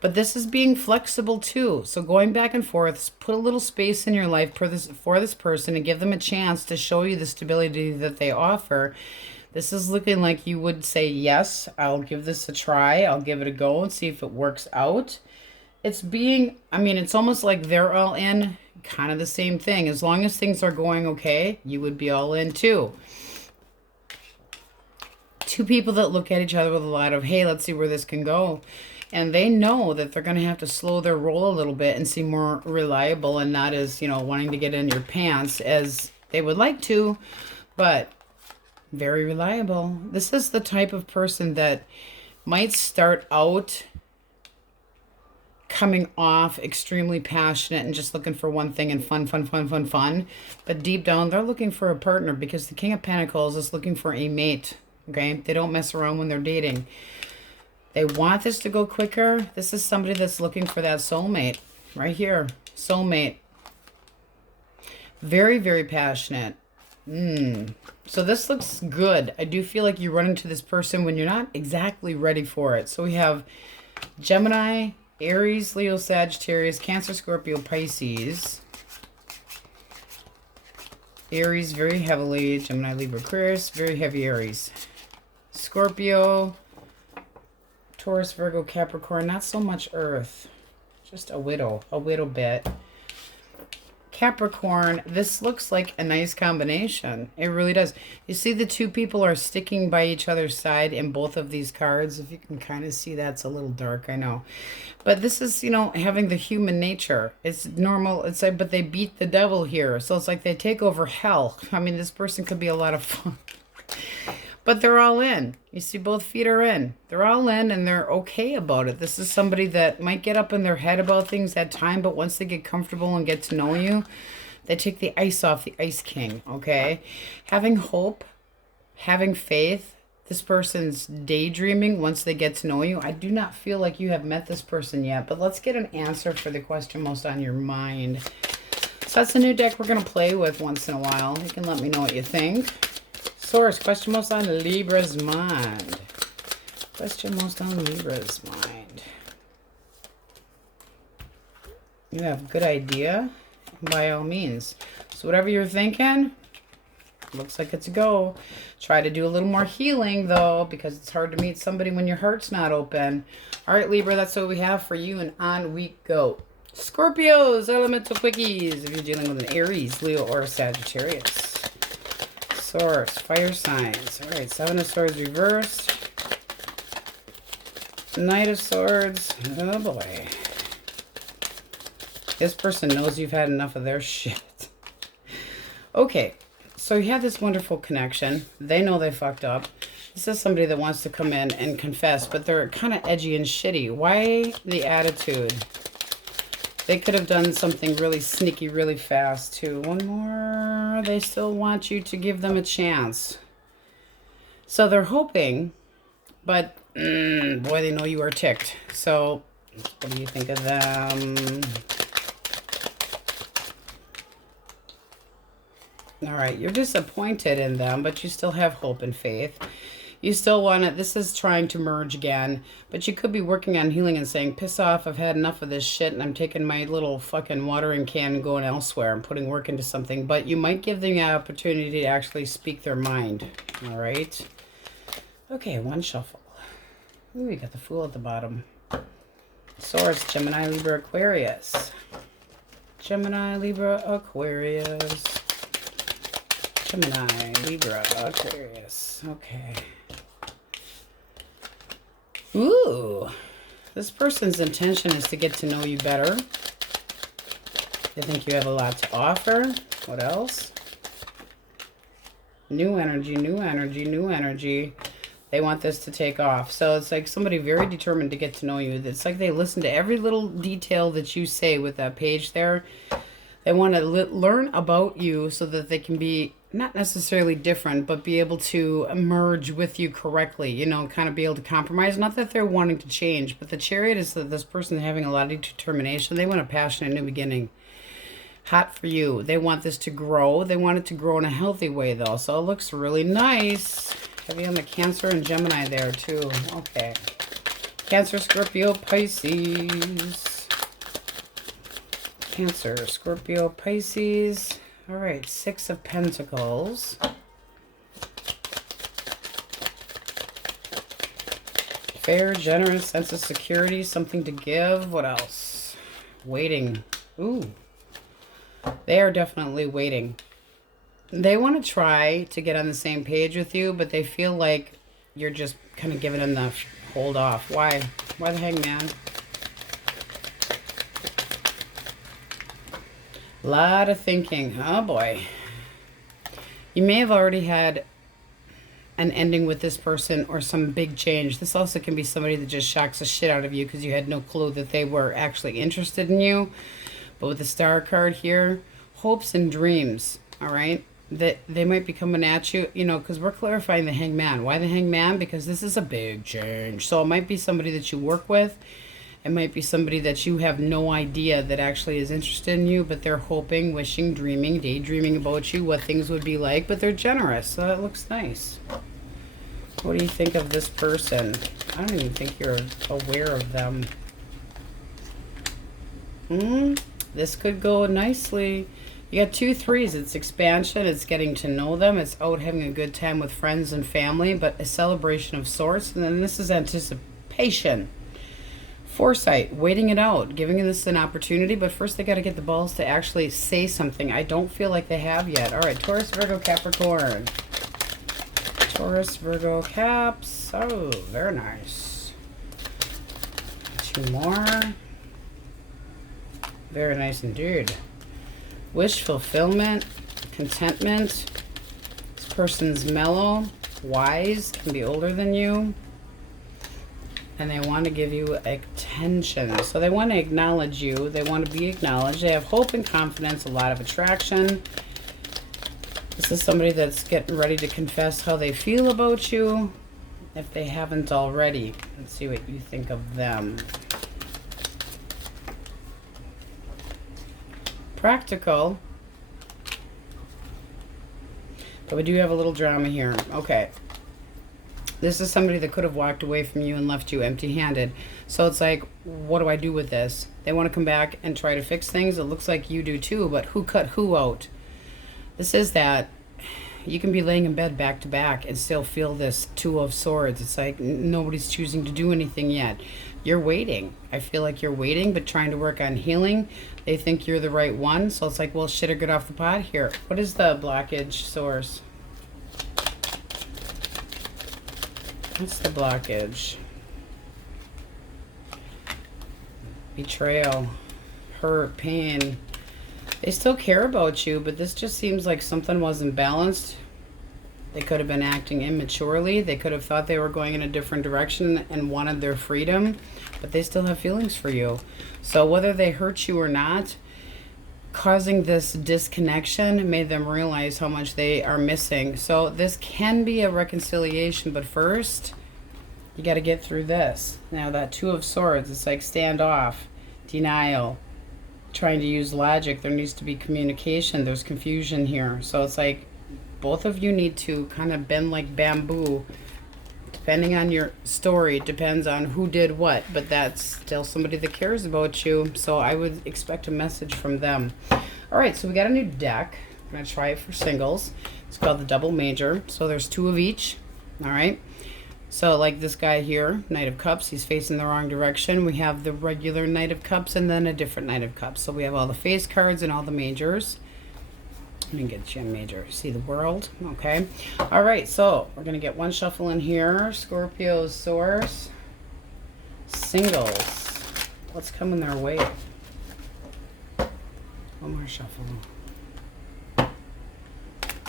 But this is being flexible too. So going back and forth, put a little space in your life for this person and give them a chance to show you the stability that they offer. This is looking like you would say, yes, I'll give this a try. I'll give it a go and see if it works out. It's almost like they're all in, kind of the same thing. As long as things are going okay, you would be all in too. Two people that look at each other with a lot of, hey, let's see where this can go. And they know that they're going to have to slow their roll a little bit and seem more reliable and not as, wanting to get in your pants as they would like to, but very reliable. This is the type of person that might start out coming off extremely passionate and just looking for one thing and fun. But deep down, they're looking for a partner, because the King of Pentacles is looking for a mate, okay? They don't mess around when they're dating. They want this to go quicker. This is somebody that's looking for that soulmate right here. Soulmate. Very, very passionate. So this looks good. I do feel like you run into this person when you're not exactly ready for it. So we have Gemini, Aries, Leo, Sagittarius, Cancer, Scorpio, Pisces. Aries, very heavily. Gemini, Libra, Aquarius, very heavy Aries. Scorpio, Taurus, Virgo, Capricorn, not so much Earth. Just a little bit. Capricorn, this looks like a nice combination. It really does. You see the two people are sticking by each other's side in both of these cards. If you can kind of see, that's a little dark, I know. But this is, having the human nature. It's normal. It's like, but they beat the devil here. So it's like they take over hell. This person could be a lot of fun. But they're all in. You see, both feet are in. They're all in, and they're okay about it. This is somebody that might get up in their head about things at time, but once they get comfortable and get to know you, they take the ice off the Ice King, okay? Having hope, having faith. this person's daydreaming once they get to know you. I do not feel like you have met this person yet, but let's get an answer for the question most on your mind. So that's a new deck we're going to play with once in a while. You can let me know what you think. Source, question most on Libra's mind. Question most on Libra's mind. You have good idea, by all means. So whatever you're thinking, looks like it's a go. Try to do a little more healing, though, because it's hard to meet somebody when your heart's not open. All right, Libra, that's what we have for you, and on we go. Scorpios, elemental quickies, if you're dealing with an Aries, Leo, or a Sagittarius. Source, fire signs. All right, Seven of Swords reversed. Knight of Swords. Oh, boy. This person knows you've had enough of their shit. Okay, so you have this wonderful connection. They know they fucked up. This is somebody that wants to come in and confess, but they're kind of edgy and shitty. Why the attitude? They could have done something really sneaky really fast, too. One more. They still want you to give them a chance. So they're hoping, but boy, they know you are ticked. So what do you think of them? All right, you're disappointed in them, but you still have hope and faith. You still want it. This is trying to merge again, but you could be working on healing and saying, piss off, I've had enough of this shit, and I'm taking my little fucking watering can and going elsewhere and putting work into something. But you might give them the opportunity to actually speak their mind. All right? Okay, one shuffle. Ooh, you got the Fool at the bottom. Source, Gemini, Libra, Aquarius. Gemini, Libra, Aquarius. Gemini, Libra, Aquarius. Okay. Ooh. This person's intention is to get to know you better. They think you have a lot to offer. What else? New energy, new energy, new energy. They want this to take off. So it's like somebody very determined to get to know you. It's like they listen to every little detail that you say with that page there. They want to learn about you so that they can be not necessarily different, but be able to merge with you correctly, you know, kind of be able to compromise. Not that they're wanting to change, but the Chariot is that this person having a lot of determination. They want a passionate new beginning. Hot for you. They want this to grow. They want it to grow in a healthy way, though. So it looks really nice. Heavy on the Cancer and Gemini there, too. Okay. Cancer, Scorpio, Pisces. Cancer, Scorpio, Pisces. All right, Six of Pentacles. Fair, generous, sense of security, something to give. What else? Waiting. Ooh. They are definitely waiting. They want to try to get on the same page with you, but they feel like you're just kind of giving them the hold off. Why? Why the Hangman? A lot of thinking. Oh, boy. You may have already had an ending with this person or some big change. This also can be somebody that just shocks the shit out of you because you had no clue that they were actually interested in you. But with the Star card here, hopes and dreams, all right? That they might be coming at you, you know, because we're clarifying the Hangman. Why the Hangman? Because this is a big change. So it might be somebody that you work with. It might be somebody that you have no idea that actually is interested in you, but they're hoping, wishing, dreaming, daydreaming about you, what things would be like, but they're generous, so that looks nice. What do you think of this person? I don't even think you're aware of them. This could go nicely. You got 2 threes. It's expansion. It's getting to know them. It's out having a good time with friends and family, but a celebration of sorts. And then this is anticipation. Foresight, waiting it out, giving this an opportunity, but first they got to get the balls to actually say something. I don't feel like they have yet. All right, Taurus, Virgo, Capricorn. Taurus, Virgo, Caps. Oh, very nice. 2 more. Very nice indeed. Wish fulfillment, contentment. This person's mellow, wise, can be older than you. And they want to give you attention. So they want to acknowledge you. They want to be acknowledged. They have hope and confidence, a lot of attraction. This is somebody that's getting ready to confess how they feel about you. if they haven't already. Let's see what you think of them. Practical. But we do have a little drama here. Okay. This is somebody that could have walked away from you and left you empty-handed. So it's like, what do I do with this? They want to come back and try to fix things. It looks like you do too, but who cut who out? This is that you can be laying in bed back to back and still feel this Two of Swords. It's like nobody's choosing to do anything yet. You're waiting. I feel like you're waiting, but trying to work on healing. They think you're the right one. So it's like, well, shit or get off the pot here. What is the blockage source? What's the blockage? Betrayal, hurt, pain. They still care about you, but this just seems like something wasn't balanced. They could have been acting immaturely. They could have thought they were going in a different direction and wanted their freedom, but they still have feelings for you. So whether they hurt you or not, causing this disconnection made them realize how much they are missing. So this can be a reconciliation, but first you got to get through this. Now that Two of Swords, it's like standoff, denial, trying to use logic. There needs to be communication. There's confusion here. So it's like both of you need to kind of bend like bamboo. Depending on your story, it depends on who did what, but that's still somebody that cares about you. So I would expect a message from them. All right, so we got a new deck. I'm going to try it for singles. It's called the Double Major. So there's two of each. All right. So like this guy here, Knight of Cups, he's facing the wrong direction. We have the regular Knight of Cups and then a different Knight of Cups. So we have all the face cards and all the majors. Let me get you a major. See the World. Okay. All right. So we're going to get one shuffle in here. Scorpio's source. Singles. What's coming their way? One more shuffle. Got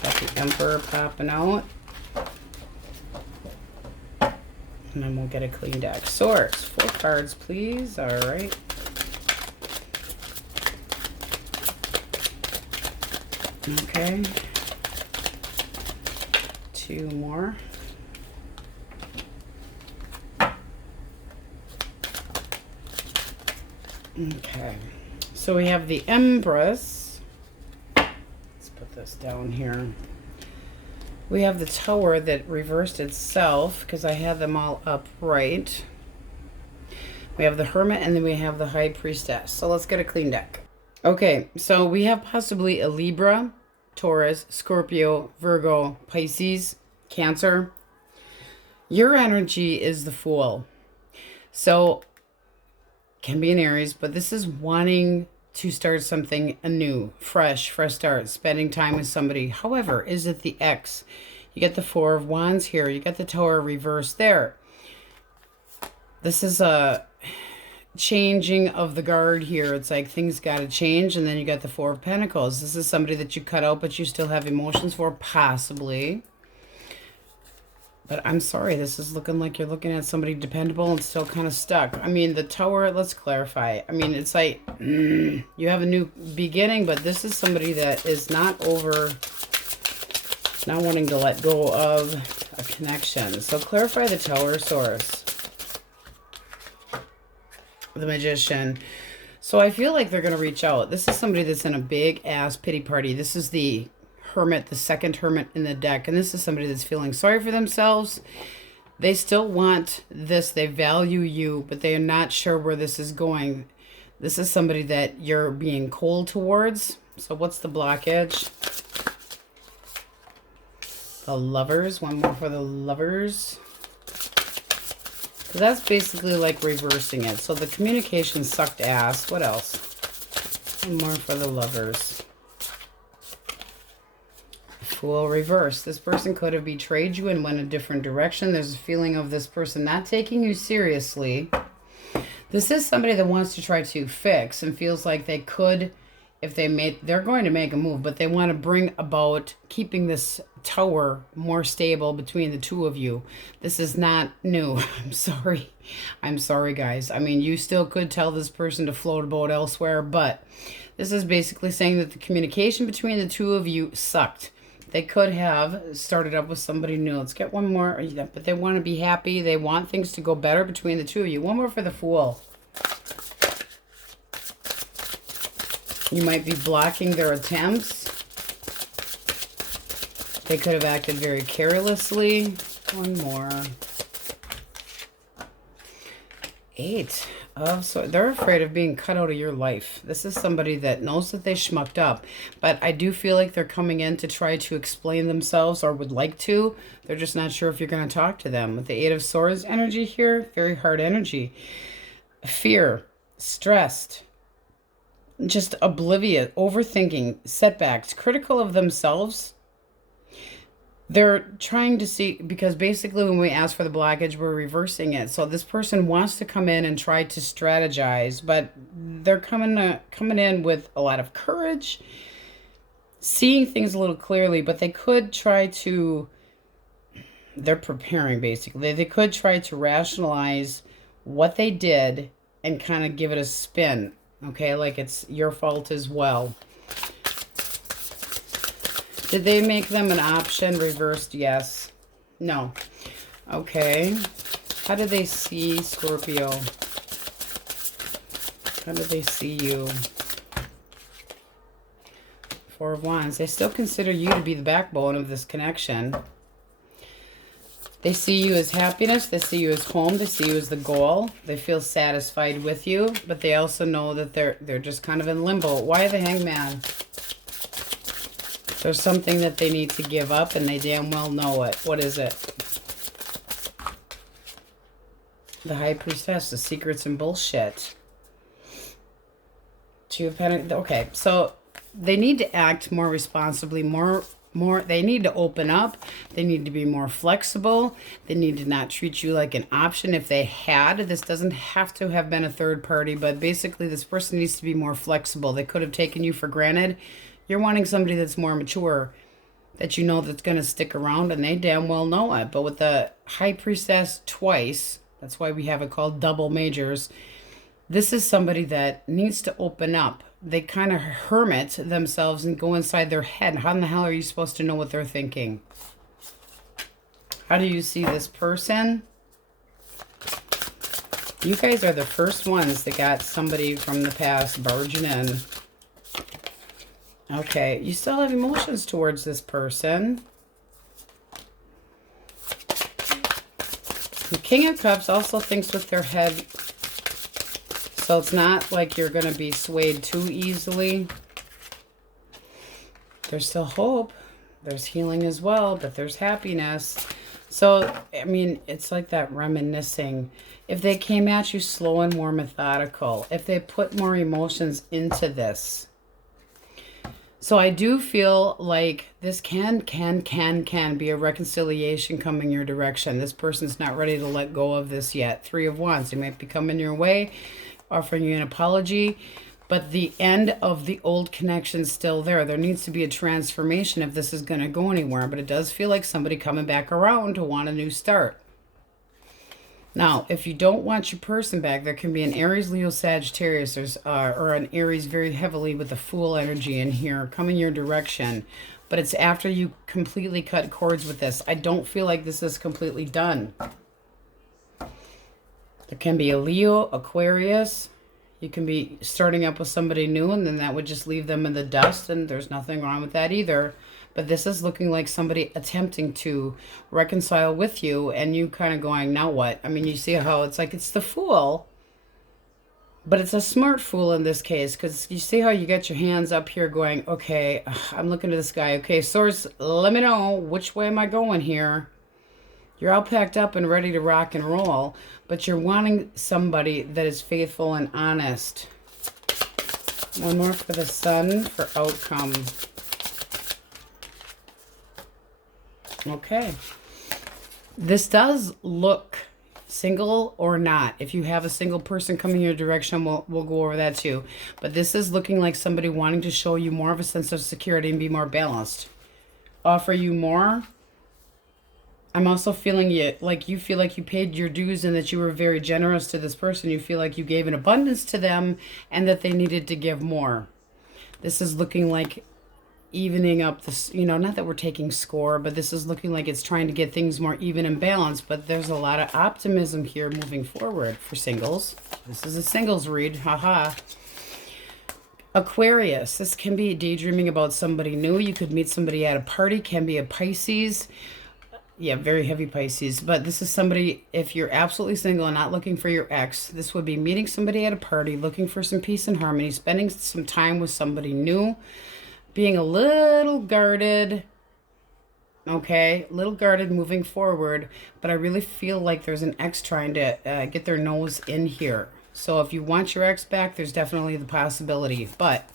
the Emperor popping out. And then we'll get a clean deck. Source. 4 cards, please. All right. Okay. 2 more. Okay. So we have the Empress. Let's put this down here. We have the Tower that reversed itself because I had them all upright. We have the Hermit and then we have the High Priestess. So let's get a clean deck. Okay, so we have possibly a Libra, Taurus, Scorpio, Virgo, Pisces, Cancer. Your energy is the Fool. So can be an Aries, but this is wanting to start something anew, fresh start, spending time with somebody. However, is it the X? You get the 4 of Wands here. You get the Tower reversed there. This is a changing of the guard here. It's like things got to change. And then you got the 4 of Pentacles. This is somebody that you cut out, but you still have emotions for, possibly. But I'm sorry, this is looking like you're looking at somebody dependable and still kind of stuck. I mean, the Tower, let's clarify. I mean, it's like you have a new beginning, but this is somebody that is not wanting to let go of a connection. So clarify the Tower source. The Magician. So I feel like they're going to reach out. This is somebody that's in a big ass pity party. This is the Hermit, the second Hermit in the deck. And this is somebody that's feeling sorry for themselves. They still want this. They value you, but they are not sure where this is going. This is somebody that you're being cold towards. So what's the blockage? The Lovers. One more for the Lovers. So that's basically like reversing it. So the communication sucked ass. What else? One more for the Lovers. Fool reverse. This person could have betrayed you and went a different direction. There's a feeling of this person not taking you seriously. This is somebody that wants to try to fix and feels like they could, if they're going to make a move, but they want to bring about keeping this Tower more stable between the two of you. This is not new. I'm sorry. I'm sorry, guys. I mean, you still could tell this person to float a boat elsewhere, but this is basically saying that the communication between the two of you sucked. They could have started up with somebody new. Let's get one more. But they want to be happy. They want things to go better between the two of you. One more for the Fool. You might be blocking their attempts. They could have acted very carelessly. One more. 8 of Swords. They're afraid of being cut out of your life. This is somebody that knows that they schmucked up, but I do feel like they're coming in to try to explain themselves, or would like to. They're just not sure if you're going to talk to them. With the 8 of Swords energy here, very hard energy. Fear, stressed, just oblivious, overthinking, setbacks, critical of themselves. They're trying to see, because basically when we ask for the blockage, we're reversing it. So this person wants to come in and try to strategize, but they're coming in with a lot of courage, seeing things a little clearly, but they could try to, they're preparing basically. They could try to rationalize what they did and kind of give it a spin, okay? Like it's your fault as well. Did they make them an option? Reversed, yes. No. Okay. How do they see Scorpio? How do they see you? 4 of Wands. They still consider you to be the backbone of this connection. They see you as happiness. They see you as home. They see you as the goal. They feel satisfied with you, but they also know that they're just kind of in limbo. Why the Hangman? There's something that they need to give up, and they damn well know it. What is it? The High Priestess, the secrets and bullshit. 2 of Pentacles. Okay, so they need to act more responsibly, more. They need to open up. They need to be more flexible. They need to not treat you like an option. If they had, this doesn't have to have been a third party, but basically this person needs to be more flexible. They could have taken you for granted. You're wanting somebody that's more mature, that you know that's going to stick around, and they damn well know it. But with the High Priestess twice, that's why we have it called double majors, this is somebody that needs to open up. They kind of hermit themselves and go inside their head. How in the hell are you supposed to know what they're thinking? How do you see this person? You guys are the first ones that got somebody from the past barging in. Okay, you still have emotions towards this person. The King of Cups also thinks with their head, so it's not like you're going to be swayed too easily. There's still hope. There's healing as well, but there's happiness. So, I mean, it's like that reminiscing. If they came at you slow and more methodical, if they put more emotions into this. So I do feel like this can be a reconciliation coming your direction. This person's not ready to let go of this yet. 3 of Wands. They might be coming your way, offering you an apology, but the end of the old connection's still there. There needs to be a transformation if this is going to go anywhere, but it does feel like somebody coming back around to want a new start. Now, if you don't want your person back, there can be an Aries, Leo, Sagittarius, or an Aries very heavily with the Fool energy in here coming your direction. But it's after you completely cut cords with this. I don't feel like this is completely done. There can be a Leo, Aquarius. You can be starting up with somebody new, and then that would just leave them in the dust, and there's nothing wrong with that either. But this is looking like somebody attempting to reconcile with you, and you kind of going, now what? I mean, you see how it's like it's the Fool, but it's a smart fool in this case, because you see how you get your hands up here going, okay, I'm looking at this guy. Okay, Source, let me know, which way am I going here? You're all packed up and ready to rock and roll, but you're wanting somebody that is faithful and honest. One more for the Sun for outcome. Okay. This does look single or not. If you have a single person coming your direction, we'll go over that too. But this is looking like somebody wanting to show you more of a sense of security and be more balanced. Offer you more. I'm also feeling you feel like you paid your dues and that you were very generous to this person. You feel like you gave an abundance to them and that they needed to give more. This is looking like evening up this, you know, not that we're taking score, but this is looking like it's trying to get things more even and balanced. But there's a lot of optimism here moving forward for singles. This is a singles read, haha. Aquarius, this can be daydreaming about somebody new. You could meet somebody at a party, can be a Pisces. Yeah, very heavy Pisces. But this is somebody, if you're absolutely single and not looking for your ex, this would be meeting somebody at a party, looking for some peace and harmony, spending some time with somebody new, being a little guarded, okay, a little guarded moving forward. But I really feel like there's an ex trying to get their nose in here. So if you want your ex back, there's definitely the possibility. But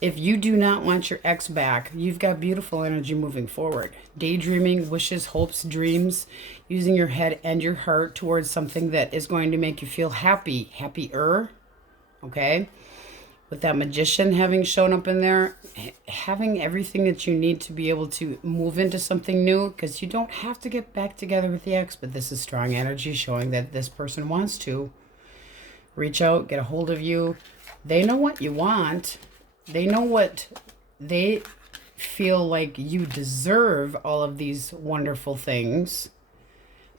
if you do not want your ex back, you've got beautiful energy moving forward. Daydreaming, wishes, hopes, dreams, using your head and your heart towards something that is going to make you feel happy, happier, okay? With that Magician having shown up in there, having everything that you need to be able to move into something new, because you don't have to get back together with the ex, but this is strong energy showing that this person wants to. Reach out, get a hold of you. They know what you want. They know what they feel like you deserve, all of these wonderful things.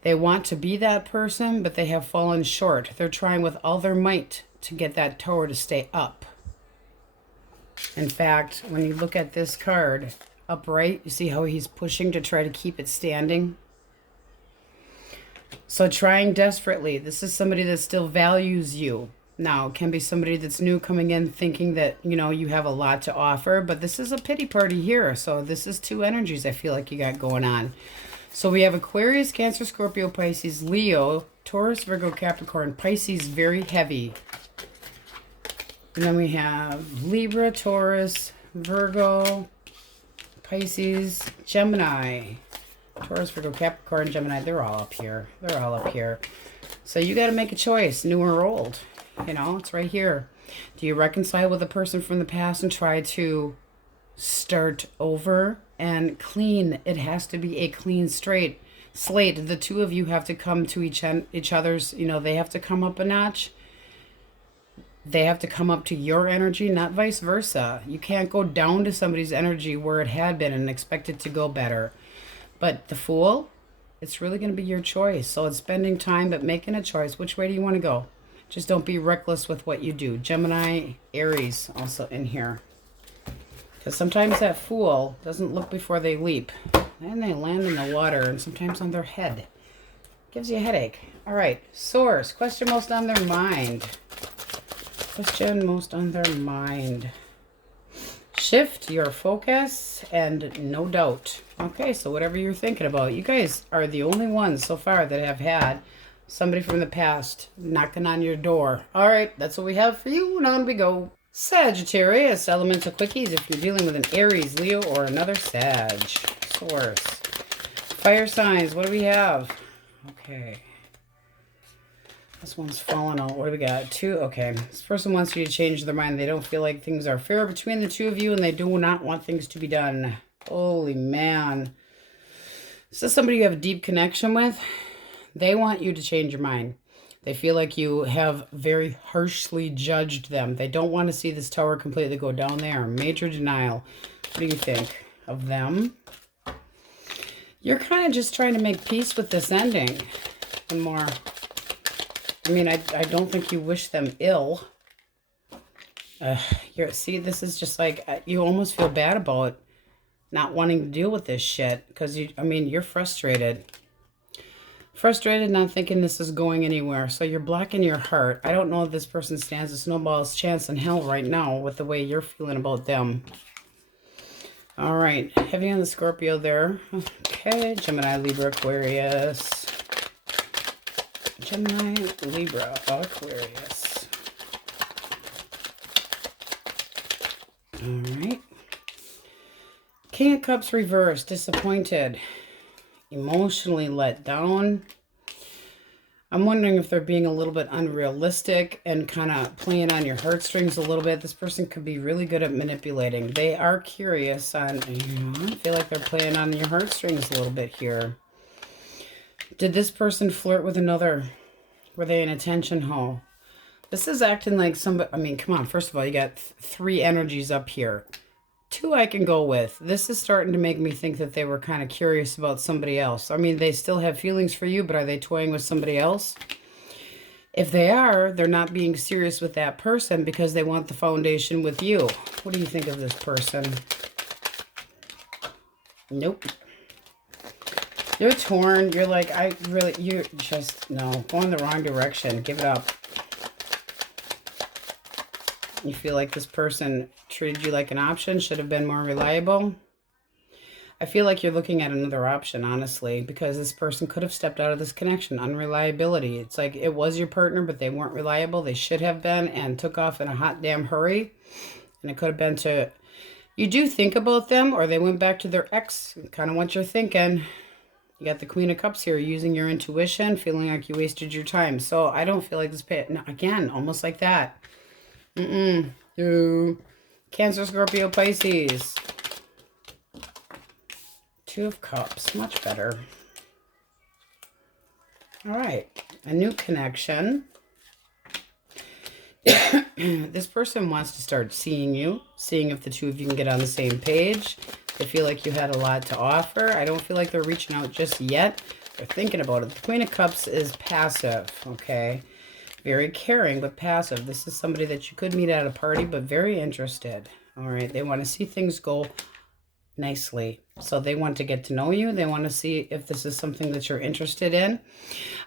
They want to be that person, but they have fallen short. They're trying with all their might to get that tower to stay up. In fact, when you look at this card upright, you see how he's pushing to try to keep it standing? So trying desperately. This is somebody that still values you. Now, it can be somebody that's new coming in thinking that, you know, you have a lot to offer. But this is a pity party here. So this is two energies I feel like you got going on. So we have Aquarius, Cancer, Scorpio, Pisces, Leo, Taurus, Virgo, Capricorn, Pisces, very heavy. And then we have Libra, Taurus, Virgo, Pisces, Gemini. Taurus, Virgo, Capricorn, Gemini, they're all up here. They're all up here. So you got to make a choice, new or old. You know, it's right here. Do you reconcile with a person from the past and try to start over and clean? It has to be a clean, straight slate. The two of you have to come to each other's, you know, they have to come up a notch. They have to come up to your energy, not vice versa. You can't go down to somebody's energy where it had been and expect it to go better. But the Fool, it's really going to be your choice. So it's spending time, but making a choice. Which way do you want to go? Just don't be reckless with what you do. Gemini, Aries also in here. Because sometimes that Fool doesn't look before they leap. And they land in the water and sometimes on their head. Gives you a headache. All right, Source, question most on their mind. Question most on their mind. Shift your focus and no doubt. Okay, so whatever you're thinking about. You guys are the only ones so far that have had somebody from the past knocking on your door. All right, that's what we have for you. And on we go. Sagittarius, elemental quickies if you're dealing with an Aries, Leo, or another Sag. Source. Fire signs, what do we have? Okay. This one's falling out. What do we got? 2. Okay. This person wants you to change their mind. They don't feel like things are fair between the two of you, and they do not want things to be done. Holy man. This is somebody you have a deep connection with. They want you to change your mind. They feel like you have very harshly judged them. They don't want to see this tower completely go down there. Major denial. What do you think of them? You're kind of just trying to make peace with this ending. And more. I mean, I don't think you wish them ill. See, this is just like, you almost feel bad about not wanting to deal with this shit. Because, you're frustrated. Frustrated, not thinking this is going anywhere. So you're blocking your heart. I don't know if this person stands a snowball's chance in hell right now with the way you're feeling about them. All right. Heavy on the Scorpio there. Okay. Gemini, Libra, Aquarius. Gemini, Libra, Aquarius. All right. King of Cups reversed. Disappointed. Emotionally let down. I'm wondering if they're being a little bit unrealistic and kind of playing on your heartstrings a little bit. This person could be really good at manipulating. They are curious on, I feel like they're playing on your heartstrings a little bit here. Did this person flirt with another? Were they an attention hole? This is acting like somebody, come on. First of all, you got 3 energies up here. Two I can go with. This is starting to make me think that they were kind of curious about somebody else. I mean, they still have feelings for you, but are they toying with somebody else? If they are, they're not being serious with that person because they want the foundation with you. What do you think of this person? Nope. You're torn. You're like, you're just, no, going the wrong direction. Give it up. You feel like this person treated you like an option, should have been more reliable. I feel like you're looking at another option, honestly, because this person could have stepped out of this connection. Unreliability. It's like it was your partner, but they weren't reliable. They should have been and took off in a hot damn hurry. And it could have been to, you do think about them, or they went back to their ex, kind of what you're thinking. You got the Queen of Cups here, using your intuition, feeling like you wasted your time. So I don't feel like this, no, again, almost like that. Cancer, Scorpio, Pisces. Two of Cups, much better. All right, a new connection. This person wants to start seeing you, seeing if the two of you can get on the same page. They feel like you had a lot to offer. I don't feel like they're reaching out just yet. They're thinking about it. The Queen of Cups is passive, okay? Very caring, but passive. This is somebody that you could meet at a party, but very interested. All right, they want to see things go nicely. So they want to get to know you. They want to see if this is something that you're interested in.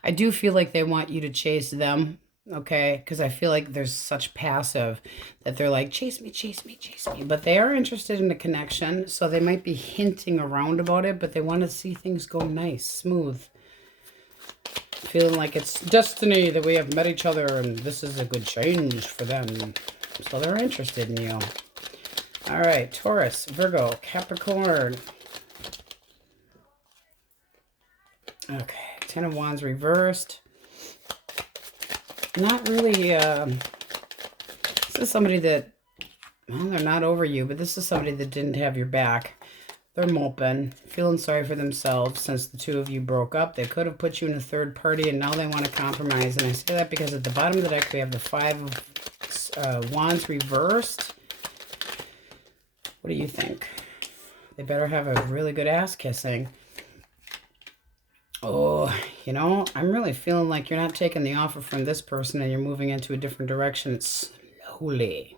I do feel like they want you to chase them, okay? Because I feel like there's such passive that they're like, chase me, chase me, chase me. But they are interested in a connection, so they might be hinting around about it, but they want to see things go nice, smooth. Feeling like it's destiny that we have met each other and this is a good change for them. So they're interested in you. All right, Taurus, Virgo, Capricorn. Okay, Ten of Wands reversed. Not really, this is somebody that, well, they're not over you, but this is somebody that didn't have your back. They're moping, feeling sorry for themselves since the two of you broke up. They could have put you in a third party, and now they want to compromise. And I say that because at the bottom of the deck, we have the Five of Wands reversed. What do you think? They better have a really good ass kissing. Oh, you know, I'm really feeling like you're not taking the offer from this person and you're moving into a different direction slowly.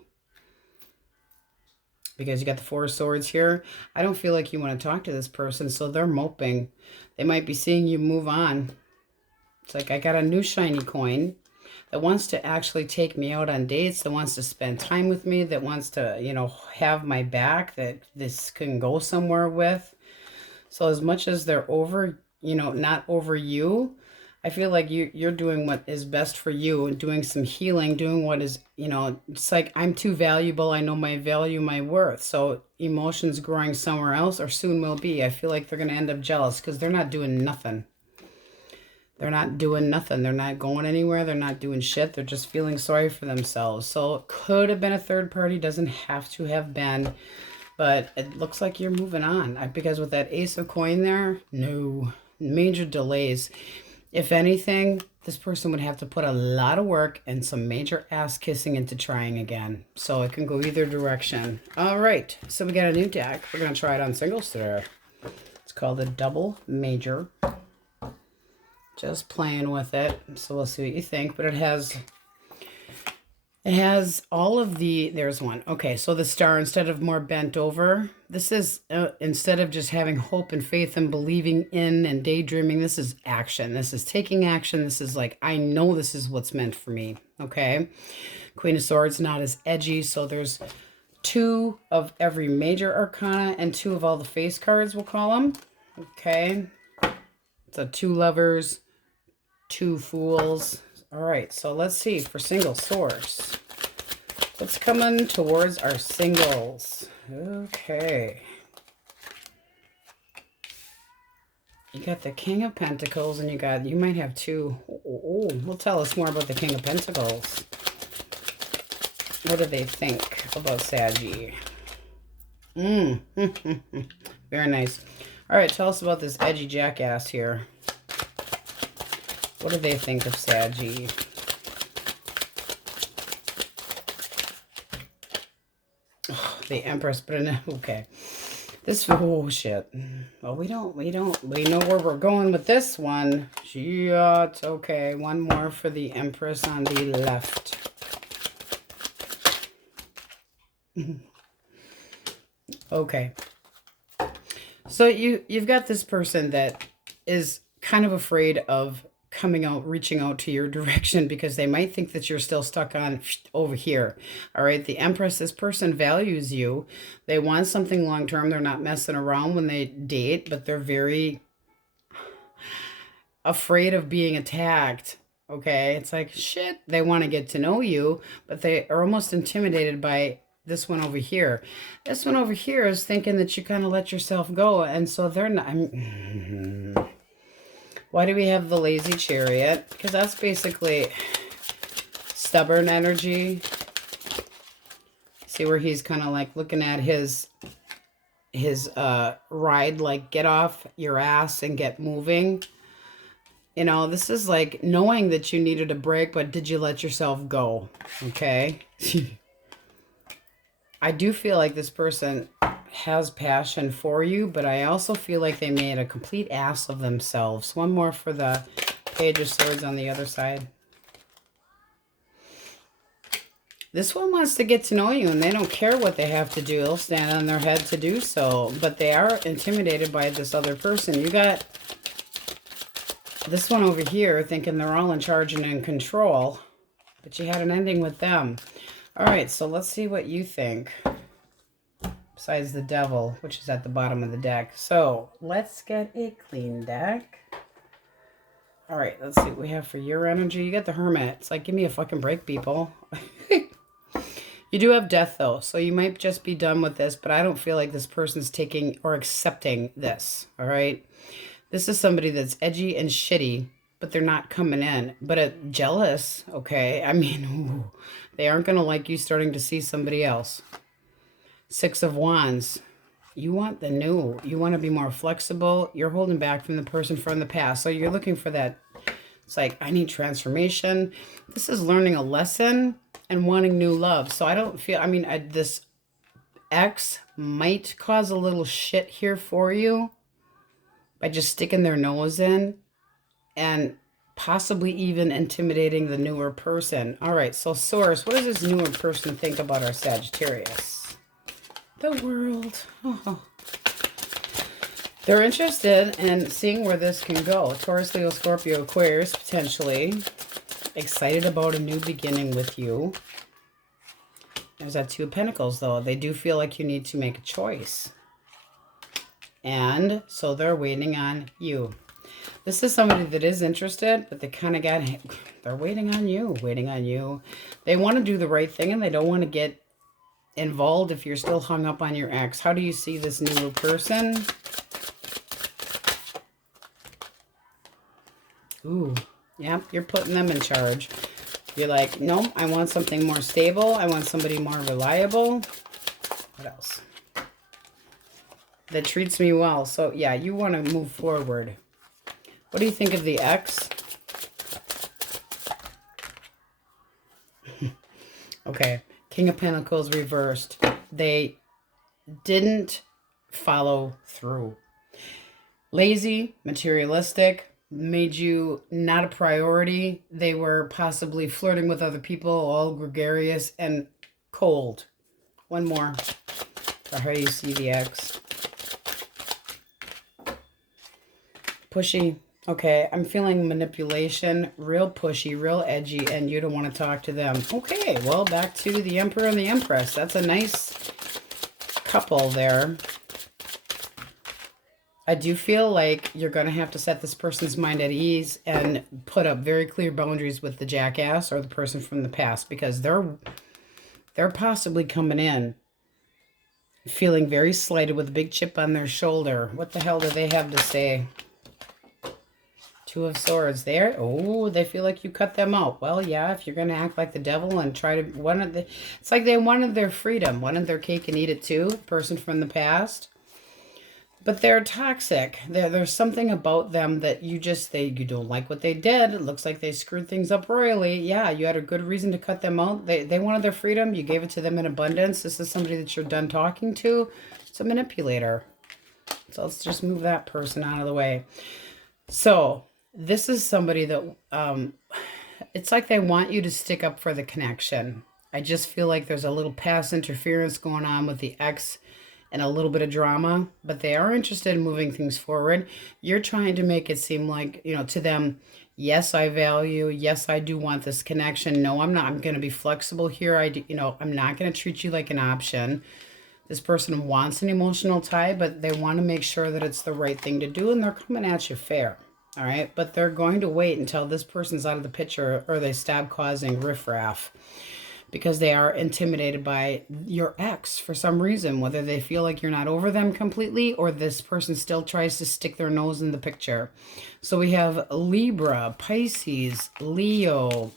Because you got the Four of Swords here. I don't feel like you want to talk to this person, so they're moping. They might be seeing you move on. It's like, I got a new shiny coin that wants to actually take me out on dates, that wants to spend time with me, that wants to, you know, have my back, that this can go somewhere with. So as much as they're over, you know, not over you, I feel like you're doing what is best for you and doing some healing, doing what is, you know, it's like, I'm too valuable. I know my value, my worth. So emotions growing somewhere else, or soon will be. I feel like they're going to end up jealous because they're not doing nothing. They're not doing nothing. They're not going anywhere. They're not doing shit. They're just feeling sorry for themselves. So it could have been a third party. Doesn't have to have been. But it looks like you're moving on. Because with that Ace of Coin there, no major delays. If anything, this person would have to put a lot of work and some major ass kissing into trying again. So it can go either direction. All right. So we got a new deck. We're going to try it on singles today. It's called the Double Major. Just playing with it. So we'll see what you think. But it has all of the, there's one. Okay, so the star, instead of more bent over, this is, instead of just having hope and faith and believing in and daydreaming, this is action. This is taking action. This is like, I know this is what's meant for me. Okay. Queen of Swords, not as edgy. So there's two of every major arcana and two of all the face cards, we'll call them. Okay. So two lovers, two fools. All right, so let's see for single source. What's coming towards our singles? Okay. You got the King of Pentacles, and you might have two. Oh, will tell us more about the King of Pentacles. What do they think about Saggy? Very nice. All right, tell us about this edgy jackass here. What do they think of Saggy? Oh, the Empress, but okay. This, oh shit. Well, we know where we're going with this one. Yeah, it's okay. One more for the Empress on the left. Okay. So you've got this person that is kind of afraid of coming out, reaching out to your direction because they might think that you're still stuck on over here. All right. The Empress, this person values you. They want something long term. They're not messing around when they date, but they're very afraid of being attacked. Okay. It's like, shit, they want to get to know you, but they are almost intimidated by this one over here. This one over here is thinking that you kind of let yourself go. And so they're not. Why do we have the Lazy Chariot? Because that's basically stubborn energy. See where he's kind of like looking at his ride, like get off your ass and get moving. You know, this is like knowing that you needed a break, but did you let yourself go? Okay. I do feel like this person has passion for you, but I also feel like they made a complete ass of themselves. One more for the Page of Swords on the other side. This one wants to get to know you, and they don't care what they have to do. They'll stand on their head to do so, but they are intimidated by this other person. You got this one over here thinking they're all in charge and in control, but you had an ending with them. All right, so let's see what you think. Besides the Devil, which is at the bottom of the deck. So let's get a clean deck. All right, let's see what we have for your energy. You got the Hermit. It's like, give me a fucking break, people. You do have Death, though, so you might just be done with this, but I don't feel like this person's taking or accepting this, all right? This is somebody that's edgy and shitty, but they're not coming in. But jealous, okay? I mean, ooh, they aren't going to like you starting to see somebody else. Six of Wands. You want the new. You want to be more flexible. You're holding back from the person from the past. So you're looking for that. It's like, I need transformation. This is learning a lesson and wanting new love. So I don't feel, I mean, this ex might cause a little shit here for you by just sticking their nose in and possibly even intimidating the newer person. All right, so Source, what does this newer person think about our Sagittarius? The World. Oh. They're interested in seeing where this can go. Taurus, Leo, Scorpio, Aquarius, potentially. Excited about a new beginning with you. There's that Two of Pentacles, though. They do feel like you need to make a choice. And so they're waiting on you. This is somebody that is interested, but they kind of they're waiting on you, They want to do the right thing, and they don't want to get involved if you're still hung up on your ex. How do you see this new person? Ooh, yeah, you're putting them in charge. You're like, no, I want something more stable. I want somebody more reliable. What else? That treats me well. So, yeah, you want to move forward. What do you think of the ex? Okay. King of Pentacles reversed. They didn't follow through. Lazy, materialistic, made you not a priority. They were possibly flirting with other people, all gregarious and cold. One more for how you see the ex. Pushy. Okay, I'm feeling manipulation, real pushy, real edgy, and you don't want to talk to them. Okay, well, back to the Emperor and the Empress. That's a nice couple there. I do feel like you're going to have to set this person's mind at ease and put up very clear boundaries with the jackass or the person from the past, because they're possibly coming in feeling very slighted with a big chip on their shoulder. What the hell do they have to say? Two of Swords there. Oh, they feel like you cut them out. Well, yeah, if you're going to act like the devil and try to... It's like they wanted their freedom, wanted their cake and eat it too. Person from the past. But they're toxic. There's something about them that you don't like what they did. It looks like they screwed things up royally. Yeah, you had a good reason to cut them out. They wanted their freedom. You gave it to them in abundance. This is somebody that you're done talking to. It's a manipulator. So let's just move that person out of the way. So this is somebody that it's like they want you to stick up for the connection. I just feel like there's a little past interference going on with the ex and a little bit of drama, but they are interested in moving things forward. You're trying to make it seem like, to them, yes, I value, yes, I do want this connection. No, I'm not. I'm going to be flexible here. I'm not going to treat you like an option. This person wants an emotional tie, but they want to make sure that it's the right thing to do, and they're coming at you fair. All right, but they're going to wait until this person's out of the picture or they stop causing riffraff, because they are intimidated by your ex for some reason, whether they feel like you're not over them completely or this person still tries to stick their nose in the picture. So we have Libra, Pisces, Leo,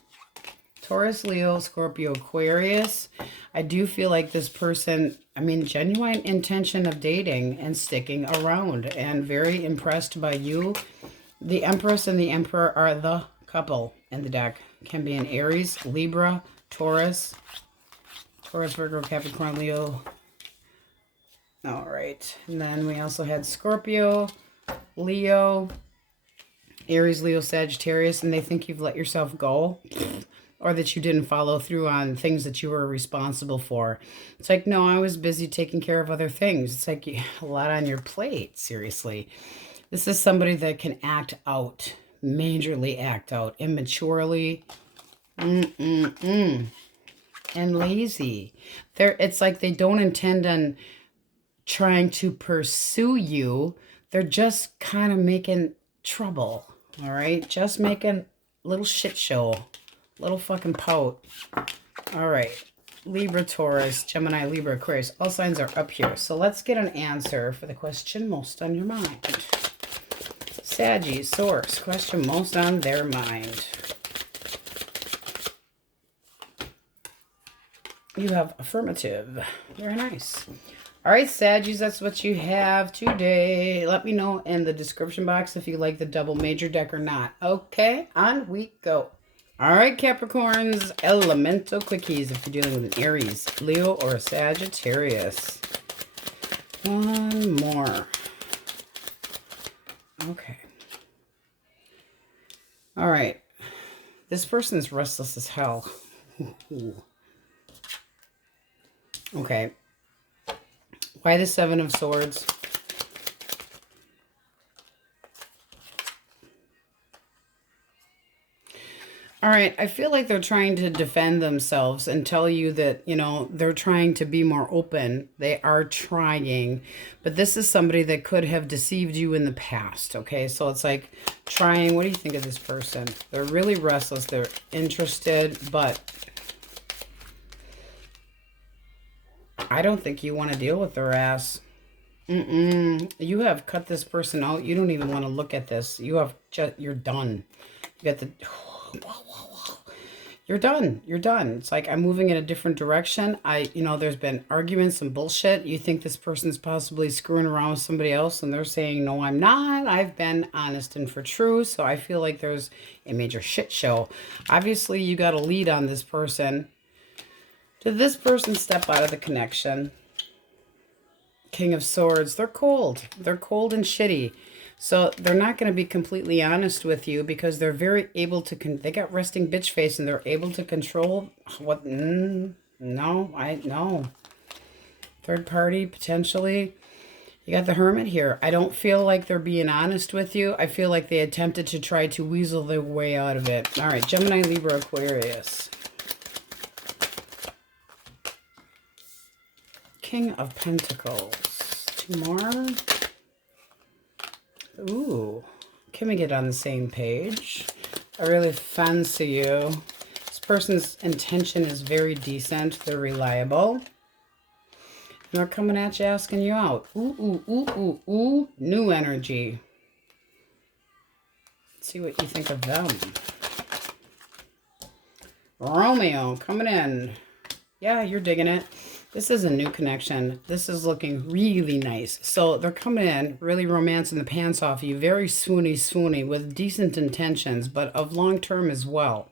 Taurus, Leo, Scorpio, Aquarius. I do feel like this person, genuine intention of dating and sticking around and very impressed by you. The Empress and the Emperor are the couple in the deck. Can be an Aries, Libra, Taurus, Virgo, Capricorn, Leo. All right. And then we also had Scorpio, Leo, Aries, Leo, Sagittarius, and they think you've let yourself go or that you didn't follow through on things that you were responsible for. It's like, no, I was busy taking care of other things. It's like a lot on your plate, seriously. This is somebody that can act out, majorly act out, immaturely, and lazy. It's like they don't intend on trying to pursue you. They're just kind of making trouble, all right? Just making a little shit show, little fucking pout. All right, Libra, Taurus, Gemini, Libra, Aquarius. All signs are up here. So let's get an answer for the question most on your mind. Saggy, source, question most on their mind. You have affirmative. Very nice. All right, Saggies, that's what you have today. Let me know in the description box if you like the double major deck or not. Okay, on we go. All right, Capricorns, elemental quickies if you're dealing with an Aries, Leo, or a Sagittarius. One more. Okay. All right. This person is restless as hell. Okay. Why the Seven of Swords? All right, I feel like they're trying to defend themselves and tell you that, they're trying to be more open. They are trying, but this is somebody that could have deceived you in the past, okay? So it's like trying. What do you think of this person? They're really restless. They're interested, but I don't think you want to deal with their ass. You have cut this person out. You don't even want to look at this. You're done. You got the... You're done. You're done. It's like I'm moving in a different direction. There's been arguments and bullshit. You think this person's possibly screwing around with somebody else and they're saying, no, I'm not. I've been honest and for true. So I feel like there's a major shit show. Obviously, you got a lead on this person. Did this person step out of the connection? King of Swords. They're cold. They're cold and shitty. So they're not going to be completely honest with you because they're very able to, they got resting bitch face and they're able to control what, no. Third party, potentially. You got the Hermit here. I don't feel like they're being honest with you. I feel like they attempted to try to weasel their way out of it. All right, Gemini, Libra, Aquarius. King of Pentacles. Two more. Ooh, can we get on the same page? I really fancy you. This person's intention is very decent. They're reliable. And they're coming at you, asking you out. Ooh. New energy. Let's see what you think of them. Romeo, coming in. Yeah, you're digging it. This is a new connection. This is looking really nice. So they're coming in, really romancing the pants off you. Very swoony with decent intentions, but of long term as well.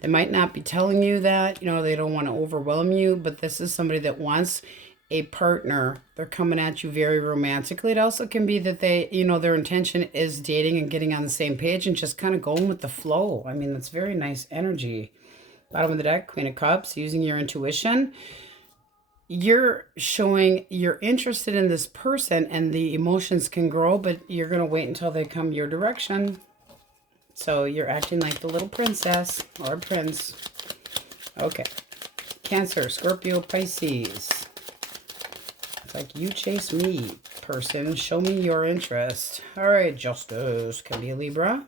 They might not be telling you that, you know, they don't want to overwhelm you, but this is somebody that wants a partner. They're coming at you very romantically. It also can be that they, you know, their intention is dating and getting on the same page and just kind of going with the flow. I mean, that's very nice energy. Bottom of the deck, Queen of Cups, using your intuition. You're showing you're interested in this person and the emotions can grow, but you're going to wait until they come your direction. So you're acting like the little princess or prince. Okay. Cancer, Scorpio, Pisces. It's like you chase me, person. Show me your interest. All right, Justice can be a Libra.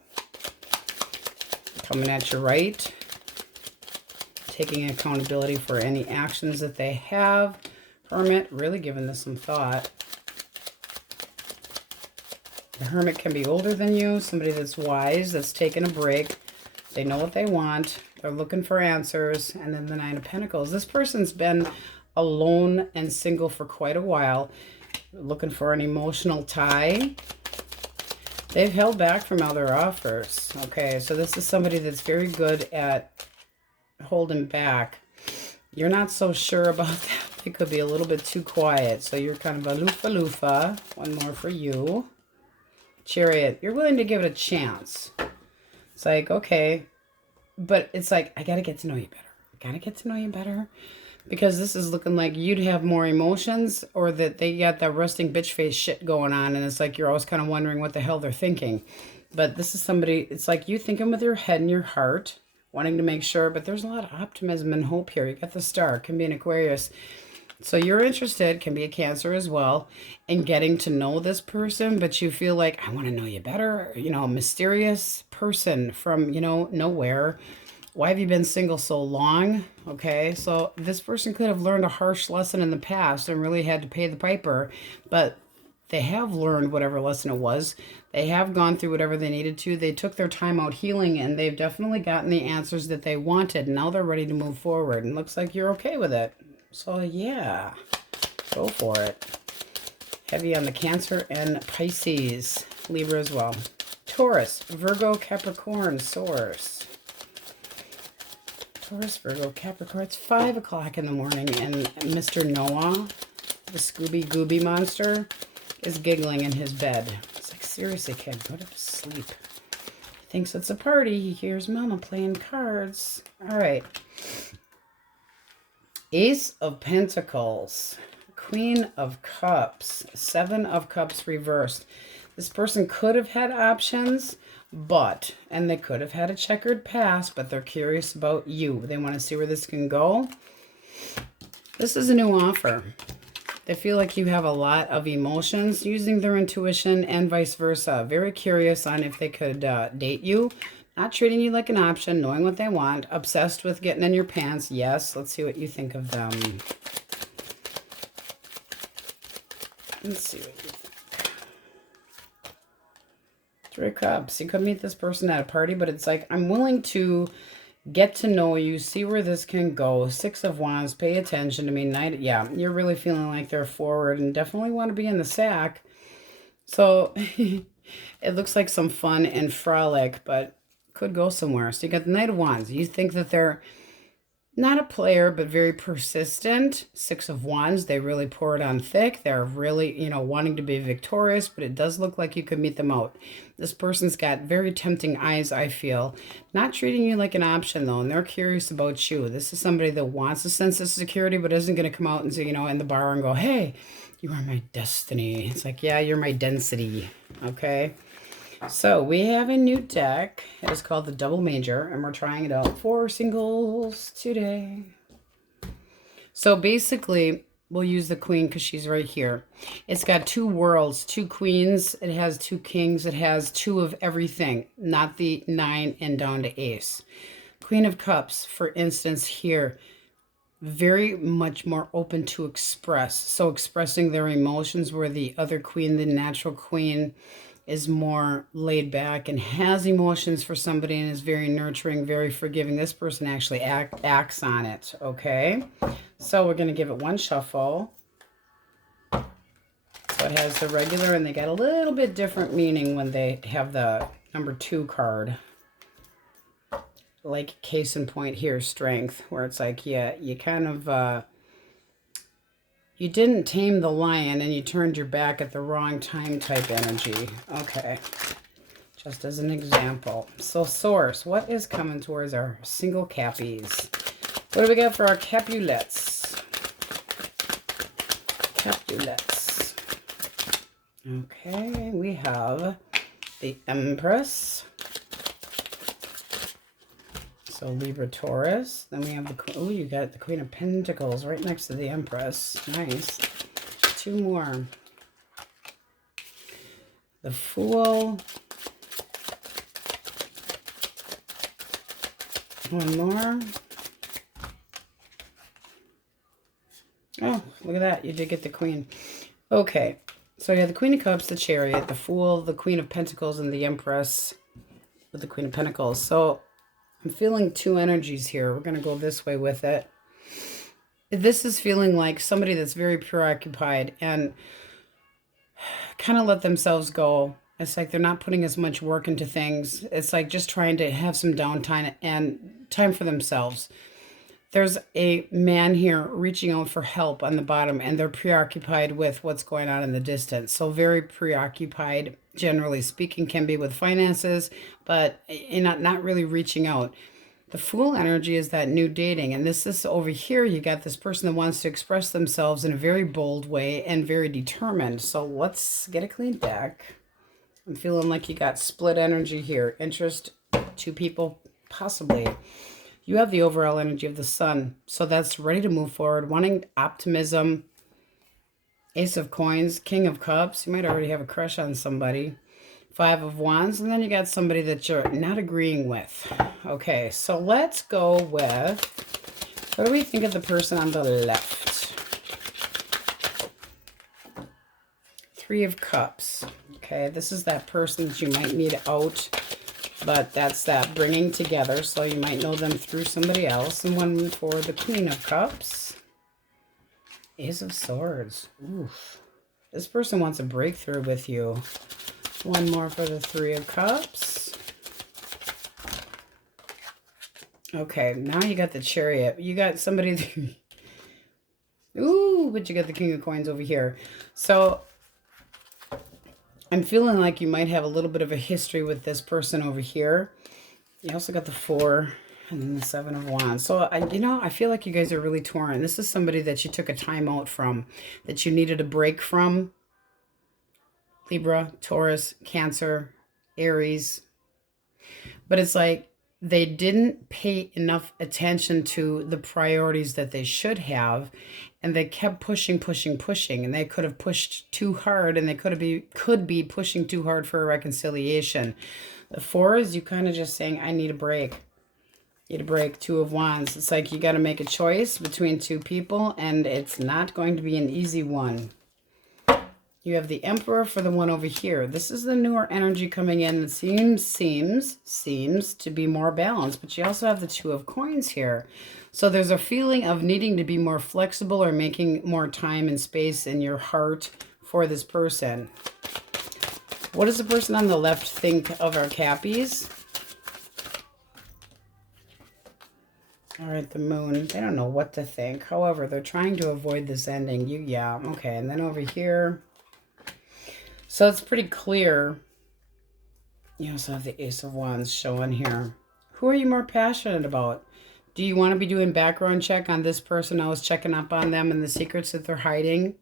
Coming at your right. Taking accountability for any actions that they have. Hermit, really giving this some thought. The Hermit can be older than you, somebody that's wise, that's taking a break. They know what they want. They're looking for answers. And then the Nine of Pentacles. This person's been alone and single for quite a while, looking for an emotional tie. They've held back from other offers. Okay, so this is somebody that's very good at holding back. You're not so sure about that. They could be a little bit too quiet. So you're kind of a loofah. One more for you. Chariot, you're willing to give it a chance. It's like, okay, but it's like, I got to get to know you better. I got to get to know you better. Because this is looking like you'd have more emotions, or that they got that rusting bitch face shit going on. And it's like you're always kind of wondering what the hell they're thinking. But this is somebody, it's like you thinking with your head and your heart, wanting to make sure, but there's a lot of optimism and hope here. You got the Star, it can be an Aquarius. So you're interested, can be a Cancer as well, in getting to know this person, but you feel like, I want to know you better. You know, a mysterious person from, you know, nowhere. Why have you been single so long? Okay, so this person could have learned a harsh lesson in the past and really had to pay the piper, but they have learned whatever lesson it was. They have gone through whatever they needed to. They took their time out healing, and they've definitely gotten the answers that they wanted. Now they're ready to move forward, and looks like you're okay with it. So yeah, go for it. Heavy on the Cancer and Pisces. Libra as well. Taurus, Virgo, Capricorn, Source. Taurus, Virgo, Capricorn. It's 5 o'clock in the morning, and Mr. Noah, the Scooby-Gooby monster, is giggling in his bed. It's like, seriously, kid, go to sleep. He thinks it's a party. He hears Mama playing cards. All right. Ace of Pentacles, Queen of Cups, 7 of Cups reversed. This person could have had options, and they could have had a checkered past, but they're curious about you. They want to see where this can go. This is a new offer. They feel like you have a lot of emotions, using their intuition and vice versa. Very curious on if they could date you. Not treating you like an option, knowing what they want. Obsessed with getting in your pants. Yes, let's see what you think of them. Let's see what you think. 3 of Cups. You could meet this person at a party, but it's like, I'm willing to get to know you, see where this can go. 6 of Wands, pay attention to me. Yeah, you're really feeling like they're forward and definitely want to be in the sack. So it looks like some fun and frolic, but could go somewhere. So you got the Knight of Wands. You think that they're not a player, but very persistent. 6 of Wands, they really pour it on thick. They're really, you know, wanting to be victorious, but it does look like you could meet them out. This person's got very tempting eyes, I feel. Not treating you like an option, though, and they're curious about you. This is somebody that wants a sense of security, but isn't going to come out and say, you know, in the bar and go, hey, you are my destiny. It's like, yeah, you're my density. Okay. So we have a new deck. It is called the Double Major, and we're trying it out for singles today. So basically, we'll use the Queen because she's right here. It's got 2 worlds, 2 queens. It has 2 kings. It has 2 of everything, not the 9 and down to Ace. Queen of Cups, for instance, here, very much more open to express. So expressing their emotions, where the other queen, the natural queen, is more laid back and has emotions for somebody and is very nurturing, very forgiving. This person actually acts on it, okay? So we're going to give it one shuffle. So it has the regular, and they got a little bit different meaning when they have the number 2 card. Like case in point here, strength, where it's like, yeah, you kind of, you didn't tame the lion and you turned your back at the wrong time type energy. Okay. Just as an example. So source, what is coming towards our single cappies? What do we got for our Capulets? Capulets. Okay, we have the Empress. So Libra, Taurus. Then we have the, oh, you got the Queen of Pentacles right next to the Empress. Nice. 2 more. The Fool. 1 more. Oh, look at that. You did get the Queen. Okay. So you have the Queen of Cups, the Chariot, the Fool, the Queen of Pentacles, and the Empress with the Queen of Pentacles. So I'm feeling 2 energies here. We're going to go this way with it. This is feeling like somebody that's very preoccupied and kind of let themselves go. It's like they're not putting as much work into things. It's like just trying to have some downtime and time for themselves. There's a man here reaching out for help on the bottom, and they're preoccupied with what's going on in the distance. So very preoccupied, generally speaking, can be with finances, but not really reaching out. The Fool energy is that new dating. And this is over here, you got this person that wants to express themselves in a very bold way and very determined. So let's get a clean deck. I'm feeling like you got split energy here. Interest, 2 people, possibly. You have the overall energy of the Sun. So that's ready to move forward, wanting optimism. Ace of Coins, King of Cups. You might already have a crush on somebody. 5 of Wands. And then you got somebody that you're not agreeing with. Okay, so let's go with, what do we think of the person on the left? 3 of Cups. Okay, this is that person that you might need out. But that's that bringing together, so you might know them through somebody else. And 1 for the Queen of Cups. Ace of Swords. Oof. This person wants a breakthrough with you. 1 more for the 3 of Cups. Okay, now you got the Chariot. You got somebody... Ooh, but you got the King of Coins over here. So I'm feeling like you might have a little bit of a history with this person over here. You also got the 4 and then the 7 of Wands. So, I feel like you guys are really torn. This is somebody that you took a time out from, that you needed a break from. Libra, Taurus, Cancer, Aries. But it's like they didn't pay enough attention to the priorities that they should have. And they kept pushing, and they could have pushed too hard, and they could be pushing too hard for a reconciliation. The 4 is you kind of just saying, I need a break. Need a break. 2 of Wands. It's like you got to make a choice between 2 people, and it's not going to be an easy one. You have the Emperor for the one over here. This is the newer energy coming in that seems to be more balanced, but you also have the 2 of Coins here. So there's a feeling of needing to be more flexible or making more time and space in your heart for this person. What does the person on the left think of our Cappies? All right, the Moon. They don't know what to think. However, they're trying to avoid this ending. Yeah, okay. And then over here. So it's pretty clear. You also have the Ace of Wands showing here. Who are you more passionate about? Do you want to be doing background check on this person? I was checking up on them and the secrets that they're hiding.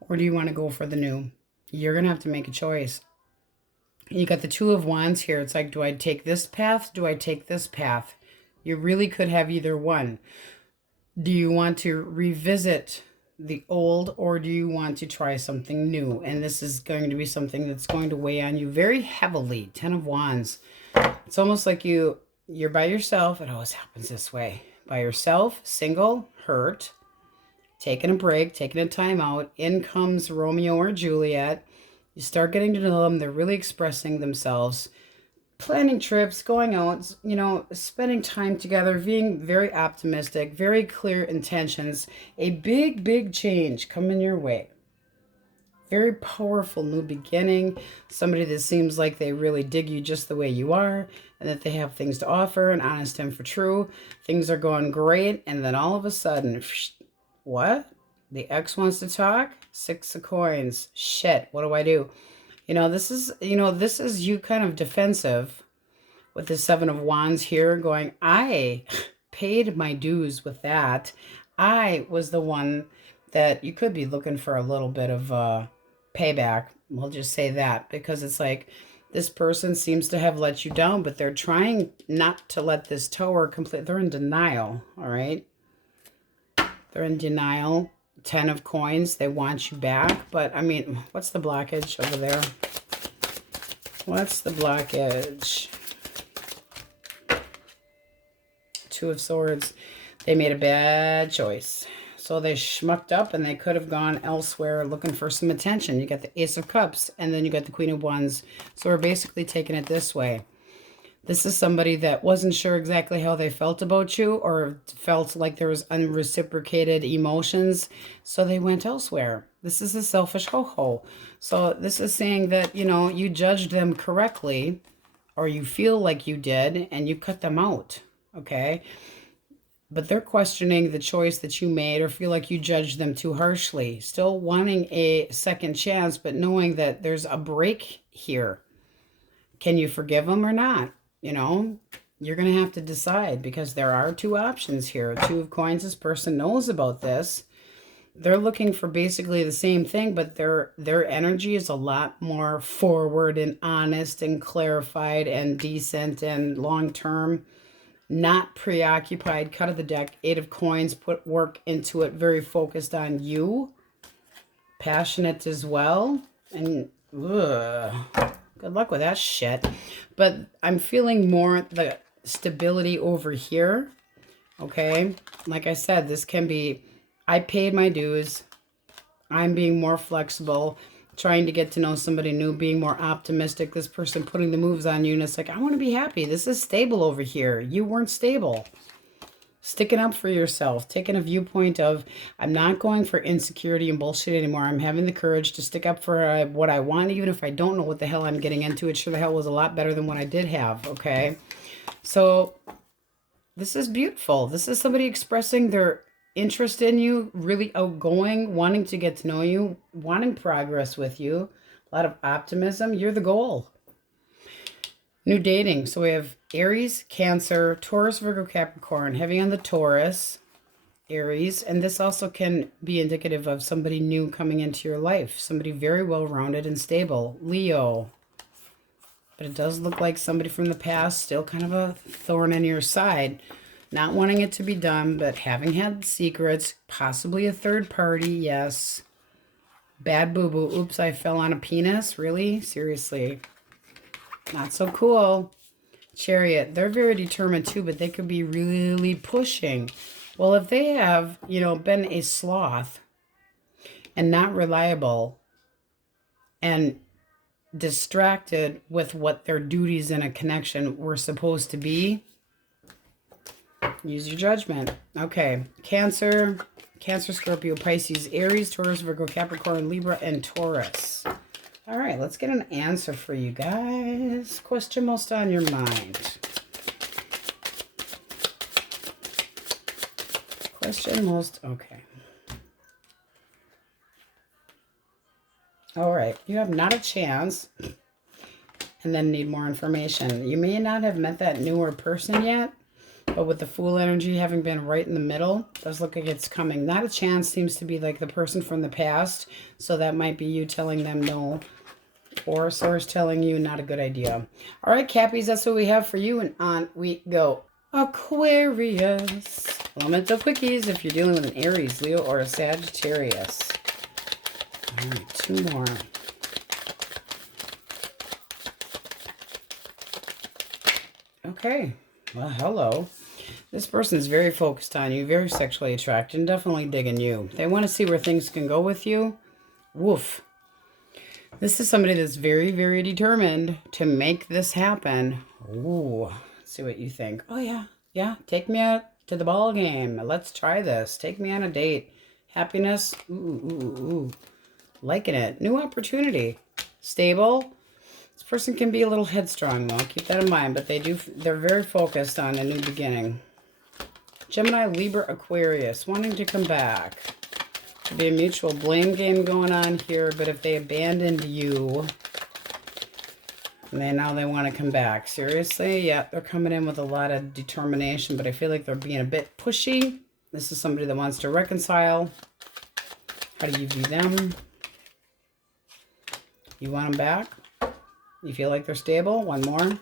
Or do you want to go for the new? You're going to have to make a choice. You got the 2 of Wands here. It's like, do I take this path? Do I take this path? You really could have either one. Do you want to revisit the old, or do you want to try something new? And this is going to be something that's going to weigh on you very heavily. 10 of Wands. It's almost like you're by yourself. It always happens this way. By yourself, single, hurt, taking a break, taking a time out. In comes Romeo or Juliet. You start getting to know them. They're really expressing themselves, planning trips, going out, you know, spending time together, being very optimistic, very clear intentions. A big, big change coming your way. Very powerful new beginning. Somebody that seems like they really dig you just the way you are, and that they have things to offer, and honest and for true. Things are going great, and then all of a sudden, what? The ex wants to talk? 6 of coins. Shit, what do I do? You know, this is you kind of defensive with the 7 of Wands here, going, I paid my dues with that. I was the one that you could be looking for a little bit of payback. We'll just say that, because it's like this person seems to have let you down, but they're trying not to let this Tower complete. They're in denial, all right? They're in denial. 10 of coins. They want you back, but I mean, what's the blockage over there? What's the blockage? 2 of swords. They made a bad choice. So they schmucked up, and they could have gone elsewhere looking for some attention. You got the Ace of Cups, and then you got the Queen of Wands. So we're basically taking it this way. This is somebody that wasn't sure exactly how they felt about you, or felt like there was unreciprocated emotions. So they went elsewhere. This is a selfish ho-ho. So this is saying that, you know, you judged them correctly, or you feel like you did, and you cut them out. Okay? But they're questioning the choice that you made, or feel like you judged them too harshly. Still wanting a second chance, but knowing that there's a break here. Can you forgive them or not? You know, you're going to have to decide, because there are 2 options here. 2 of coins, this person knows about this. They're looking for basically the same thing, but their energy is a lot more forward and honest and clarified and decent and long-term. Not preoccupied. Cut of the deck. 8 of coins. Put work into it. Very focused on you. Passionate as well. And good luck with that shit. But I'm feeling more the stability over here. Okay. Like I said, this can be, I paid my dues. I'm being more flexible. Trying to get to know somebody new, being more optimistic. This person putting the moves on you, and it's like, I want to be happy. This is stable over here. You weren't stable. Sticking up for yourself. Taking a viewpoint of, I'm not going for insecurity and bullshit anymore. I'm having the courage to stick up for what I want, even if I don't know what the hell I'm getting into. It sure the hell was a lot better than what I did have, okay? So this is beautiful. This is somebody expressing their interest in you, really outgoing, wanting to get to know you, wanting progress with you, a lot of optimism. You're the goal. New dating. So we have Aries, Cancer, Taurus, Virgo, Capricorn, heavy on the Taurus, Aries, and this also can be indicative of somebody new coming into your life, somebody very well-rounded and stable. Leo. But it does look like somebody from the past, still kind of a thorn in your side. Not wanting it to be done, but having had secrets, possibly a third party, yes. Bad boo-boo. Oops, I fell on a penis. Really? Seriously. Not so cool. Chariot. They're very determined too, but they could be really pushing. Well, if they have, you know, been a sloth and not reliable and distracted with what their duties in a connection were supposed to be, use your judgment. Okay. Cancer, Scorpio, Pisces, Aries, Taurus, Virgo, Capricorn, Libra, and Taurus. All right, let's get an answer for you guys. Question most on your mind. Question most, okay. All right, you have not a chance, and then need more information. You may not have met that newer person yet, but with the Fool energy having been right in the middle, does look like it's coming. Not a chance seems to be like the person from the past, so that might be you telling them no, or source telling you not a good idea. All right, Cappies, that's what we have for you, and on we go. Aquarius. Elemental quickies if you're dealing with an Aries, Leo, or a Sagittarius. All right, 2 more. Okay, well, hello. This person's very focused on you, very sexually attracted, and definitely digging you. They want to see where things can go with you. Woof. This is somebody that's very, very determined to make this happen. Ooh, let's see what you think. Oh, yeah. Yeah, take me out to the ball game. Let's try this. Take me on a date. Happiness. Ooh, ooh, ooh. Liking it. New opportunity. Stable. This person can be a little headstrong, though. Keep that in mind. But they're very focused on a new beginning. Gemini, Libra, Aquarius. Wanting to come back. Could be a mutual blame game going on here, but if they abandoned you, and now they want to come back. Seriously? Yeah, they're coming in with a lot of determination, but I feel like they're being a bit pushy. This is somebody that wants to reconcile. How do you view them? You want them back? You feel like they're stable? One more?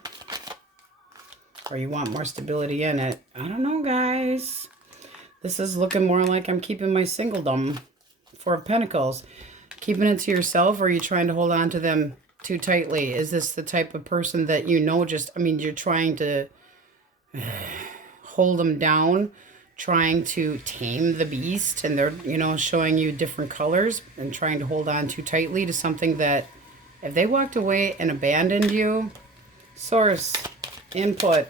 Or you want more stability in it? I don't know, guys. This is looking more like I'm keeping my singledom. Four of Pentacles. Keeping it to yourself, or are you trying to hold on to them too tightly? Is this the type of person that you're trying to hold them down, trying to tame the beast, and they're, showing you different colors and trying to hold on too tightly to something that if they walked away and abandoned you, source, input.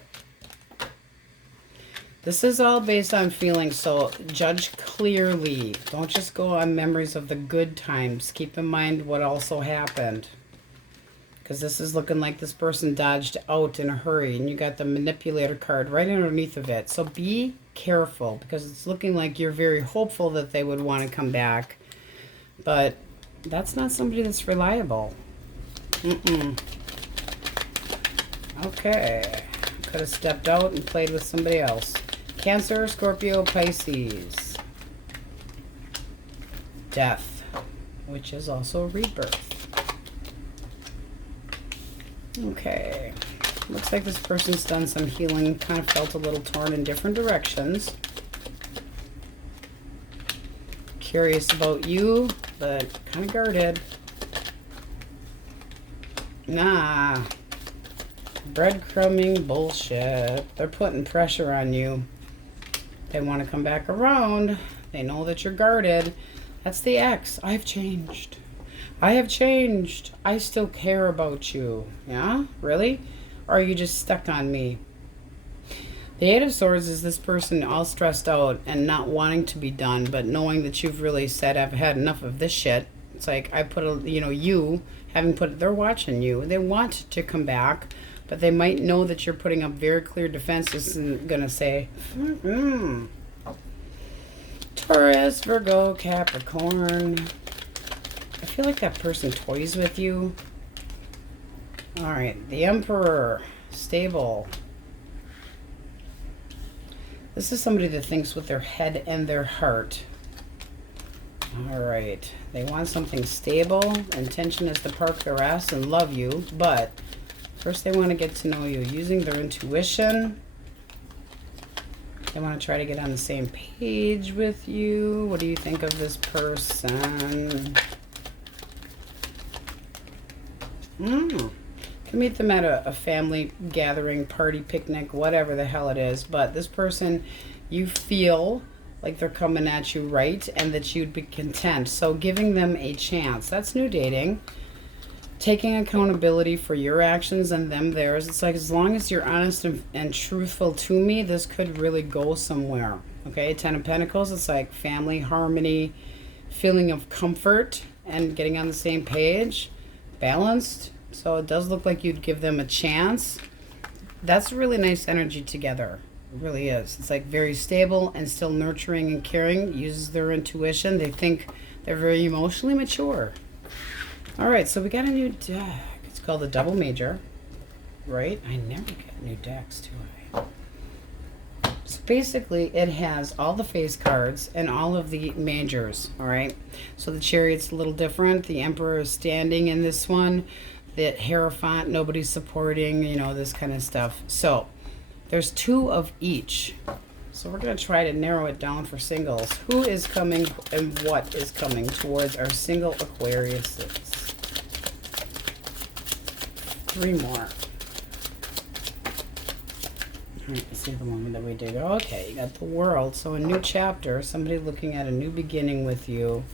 This is all based on feelings, so judge clearly. Don't just go on memories of the good times. Keep in mind what also happened. Because this is looking like this person dodged out in a hurry, and you got the manipulator card right underneath of it. So be careful, because it's looking like you're very hopeful that they would want to come back. But that's not somebody that's reliable. Okay. Could have stepped out and played with somebody else. Cancer, Scorpio, Pisces. Death, which is also rebirth. Okay. Looks like this person's done some healing, kind of felt a little torn in different directions. Curious about you, but kind of guarded. Nah. Breadcrumbing bullshit. They're putting pressure on you. They want to come back around. They know that you're guarded. That's the X. I've changed. I have changed. I still care about you. Yeah? Really? Or are you just stuck on me? The Eight of Swords is this person all stressed out and not wanting to be done, but knowing that you've really said, I've had enough of this shit. It's like, they're watching you. They want to come back. But they might know that you're putting up very clear defenses and going to say, Taurus, Virgo, Capricorn. I feel like that person toys with you. All right, the Emperor, stable. This is somebody that thinks with their head and their heart. All right, they want something stable. Intention is to park their ass and love you, but first, they want to get to know you using their intuition. They want to try to get on the same page with you. What do you think of this person? Can meet them at a family gathering, party, picnic, whatever the hell it is. But this person, you feel like they're coming at you right and that you'd be content. So giving them a chance. That's new dating. Taking accountability for your actions and them theirs. It's like, as long as you're honest and truthful to me, this could really go somewhere. Okay, Ten of Pentacles, it's like family, harmony, feeling of comfort, and getting on the same page. Balanced. So it does look like you'd give them a chance. That's really nice energy together. It really is. It's like very stable and still nurturing and caring. Uses their intuition. They think they're very emotionally mature. All right, so we got a new deck. It's called the Double Major, right? I never get new decks, do I? So basically, it has all the face cards and all of the majors, all right? So the Chariot's a little different. The Emperor is standing in this one. The Hierophant, nobody's supporting, this kind of stuff. So there's two of each. So we're going to try to narrow it down for singles. Who is coming and what is coming towards our single Aquariuses? 3 more. All right, let's see the one that we did. Okay, you got the World. So a new chapter. Somebody looking at a new beginning with you.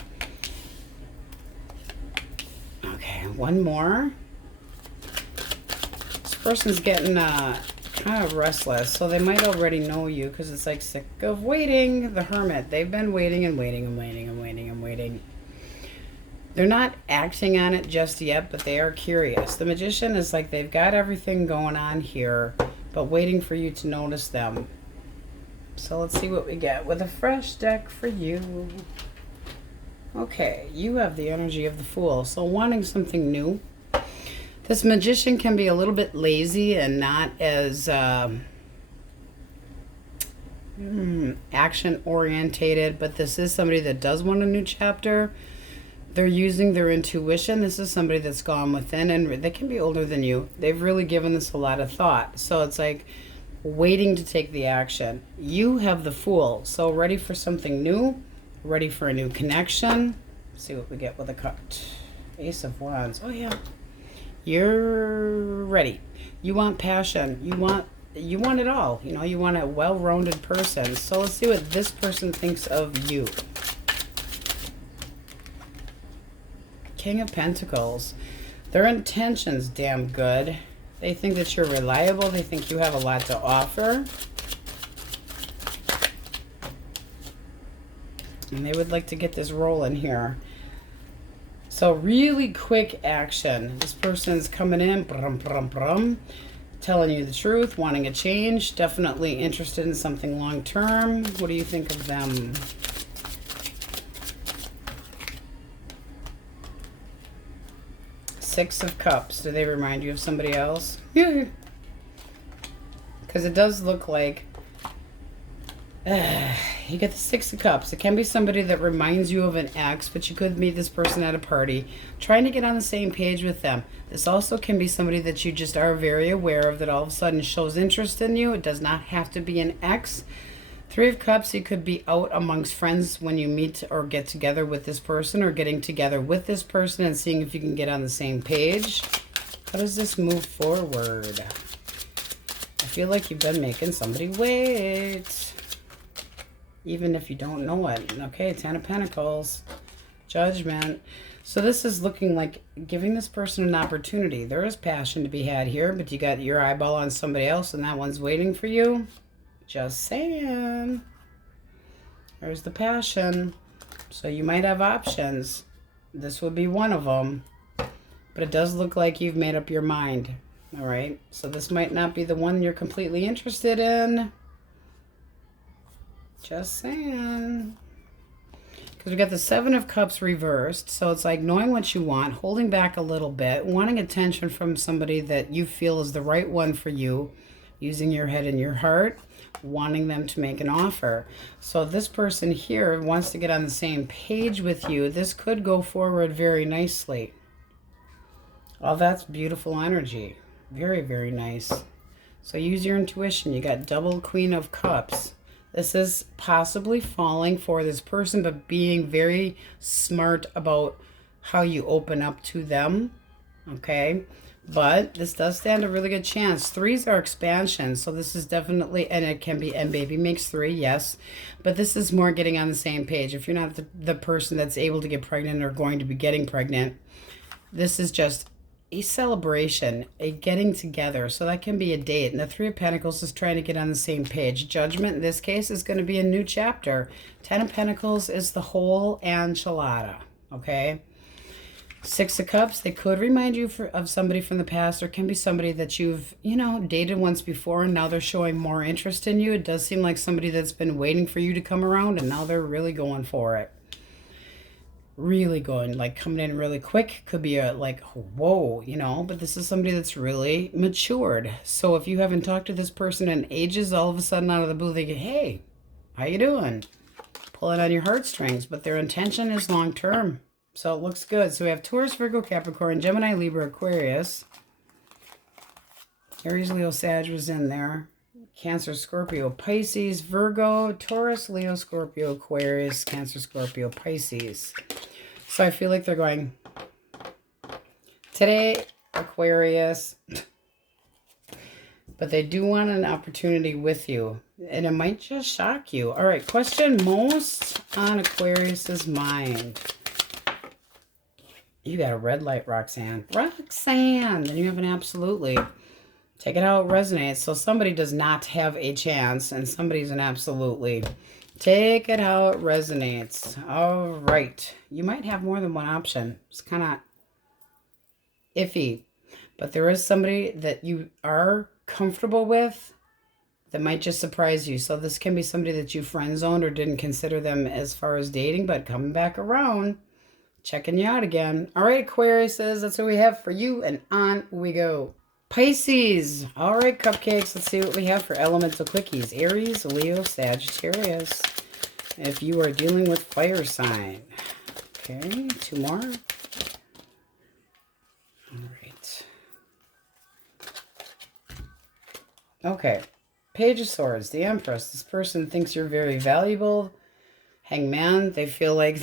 Okay, One more. This person's getting kind of restless, so they might already know you because it's like sick of waiting. The Hermit. They've been waiting and waiting and waiting and waiting and waiting. They're not acting on it just yet, but they are curious. The Magician is like they've got everything going on here, but waiting for you to notice them. So let's see what we get with a fresh deck for you. Okay, you have the energy of the Fool, so wanting something new. This Magician can be a little bit lazy and not as action-orientated, but this is somebody that does want a new chapter. They're using their intuition. This is somebody that's gone within, and they can be older than you. They've really given this a lot of thought. So it's like waiting to take the action. You have the Fool, so ready for something new, ready for a new connection. Let's see what we get with a card. Ace of Wands. Oh yeah, you're ready. You want passion. You want it all. You know, you want a well-rounded person. So let's see what this person thinks of you. King of Pentacles. Their intention's damn good. They think that you're reliable. They think you have a lot to offer. And they would like to get this rolling here. So really quick action. This person's coming in, brum, brum, brum, telling you the truth, wanting a change, definitely interested in something long term. What do you think of them? Six of Cups. Do they remind you of somebody else? Yeah. Because it does look like you get the Six of Cups. It can be somebody that reminds you of an ex, but you could meet this person at a party, trying to get on the same page with them. This also can be somebody that you just are very aware of that all of a sudden shows interest in you. It does not have to be an ex. Three of Cups, you could be out amongst friends when you meet or get together with this person, or getting together with this person and seeing if you can get on the same page. How does this move forward? I feel like you've been making somebody wait, even if you don't know it. Okay, Ten of Pentacles, Judgment. So this is looking like giving this person an opportunity. There is passion to be had here, but you got your eyeball on somebody else and that one's waiting for you. Just saying. There's the passion. So you might have options. This would be one of them. But it does look like you've made up your mind. All right. So this might not be the one you're completely interested in. Just saying. Because we got the Seven of Cups reversed. So it's like knowing what you want, holding back a little bit, wanting attention from somebody that you feel is the right one for you, using your head and your heart, wanting them to make an offer. So this person here wants to get on the same page with you. This could go forward very nicely. Oh, that's beautiful energy. Very, very nice. So use your intuition. You got double Queen of Cups. This is possibly falling for this person, but being very smart about how you open up to them. Okay? But this does stand a really good chance. Threes are expansion, so this is definitely, and it can be, and baby makes three, yes. But this is more getting on the same page. If you're not the person that's able to get pregnant or going to be getting pregnant, this is just a celebration, a getting together. So that can be a date. And the Three of Pentacles is trying to get on the same page. Judgment, in this case, is going to be a new chapter. Ten of Pentacles is the whole enchilada, okay? Six of Cups, they could remind you of somebody from the past, or can be somebody that you've, dated once before, and now they're showing more interest in you. It does seem like somebody that's been waiting for you to come around, and now they're really going for it. Really going, like coming in really quick. Could be a like, whoa, but this is somebody that's really matured. So if you haven't talked to this person in ages, all of a sudden out of the blue, they get, hey, how you doing? Pulling on your heartstrings, but their intention is long term. So it looks good. So we have Taurus, Virgo, Capricorn, Gemini, Libra, Aquarius. Aries, Leo, Sag was in there. Cancer, Scorpio, Pisces, Virgo, Taurus, Leo, Scorpio, Aquarius, Cancer, Scorpio, Pisces. So I feel like they're going, today, Aquarius. But they do want an opportunity with you. And it might just shock you. All right, question most on Aquarius's mind. You got a red light, Roxanne. Roxanne! Then you have an absolutely. Take it how it resonates. So somebody does not have a chance, and somebody's an absolutely. Take it how it resonates. All right. You might have more than one option. It's kind of iffy. But there is somebody that you are comfortable with that might just surprise you. So this can be somebody that you friend zoned or didn't consider them as far as dating, but coming back around, checking you out again. All right, Aquarius, that's what we have for you, and on we go. Pisces. All right, cupcakes. Let's see what we have for elemental quickies. Aries, Leo, Sagittarius. If you are dealing with fire sign. Okay, 2 more. All right. Okay. Page of Swords, the Empress. This person thinks you're very valuable. Hangman, they feel like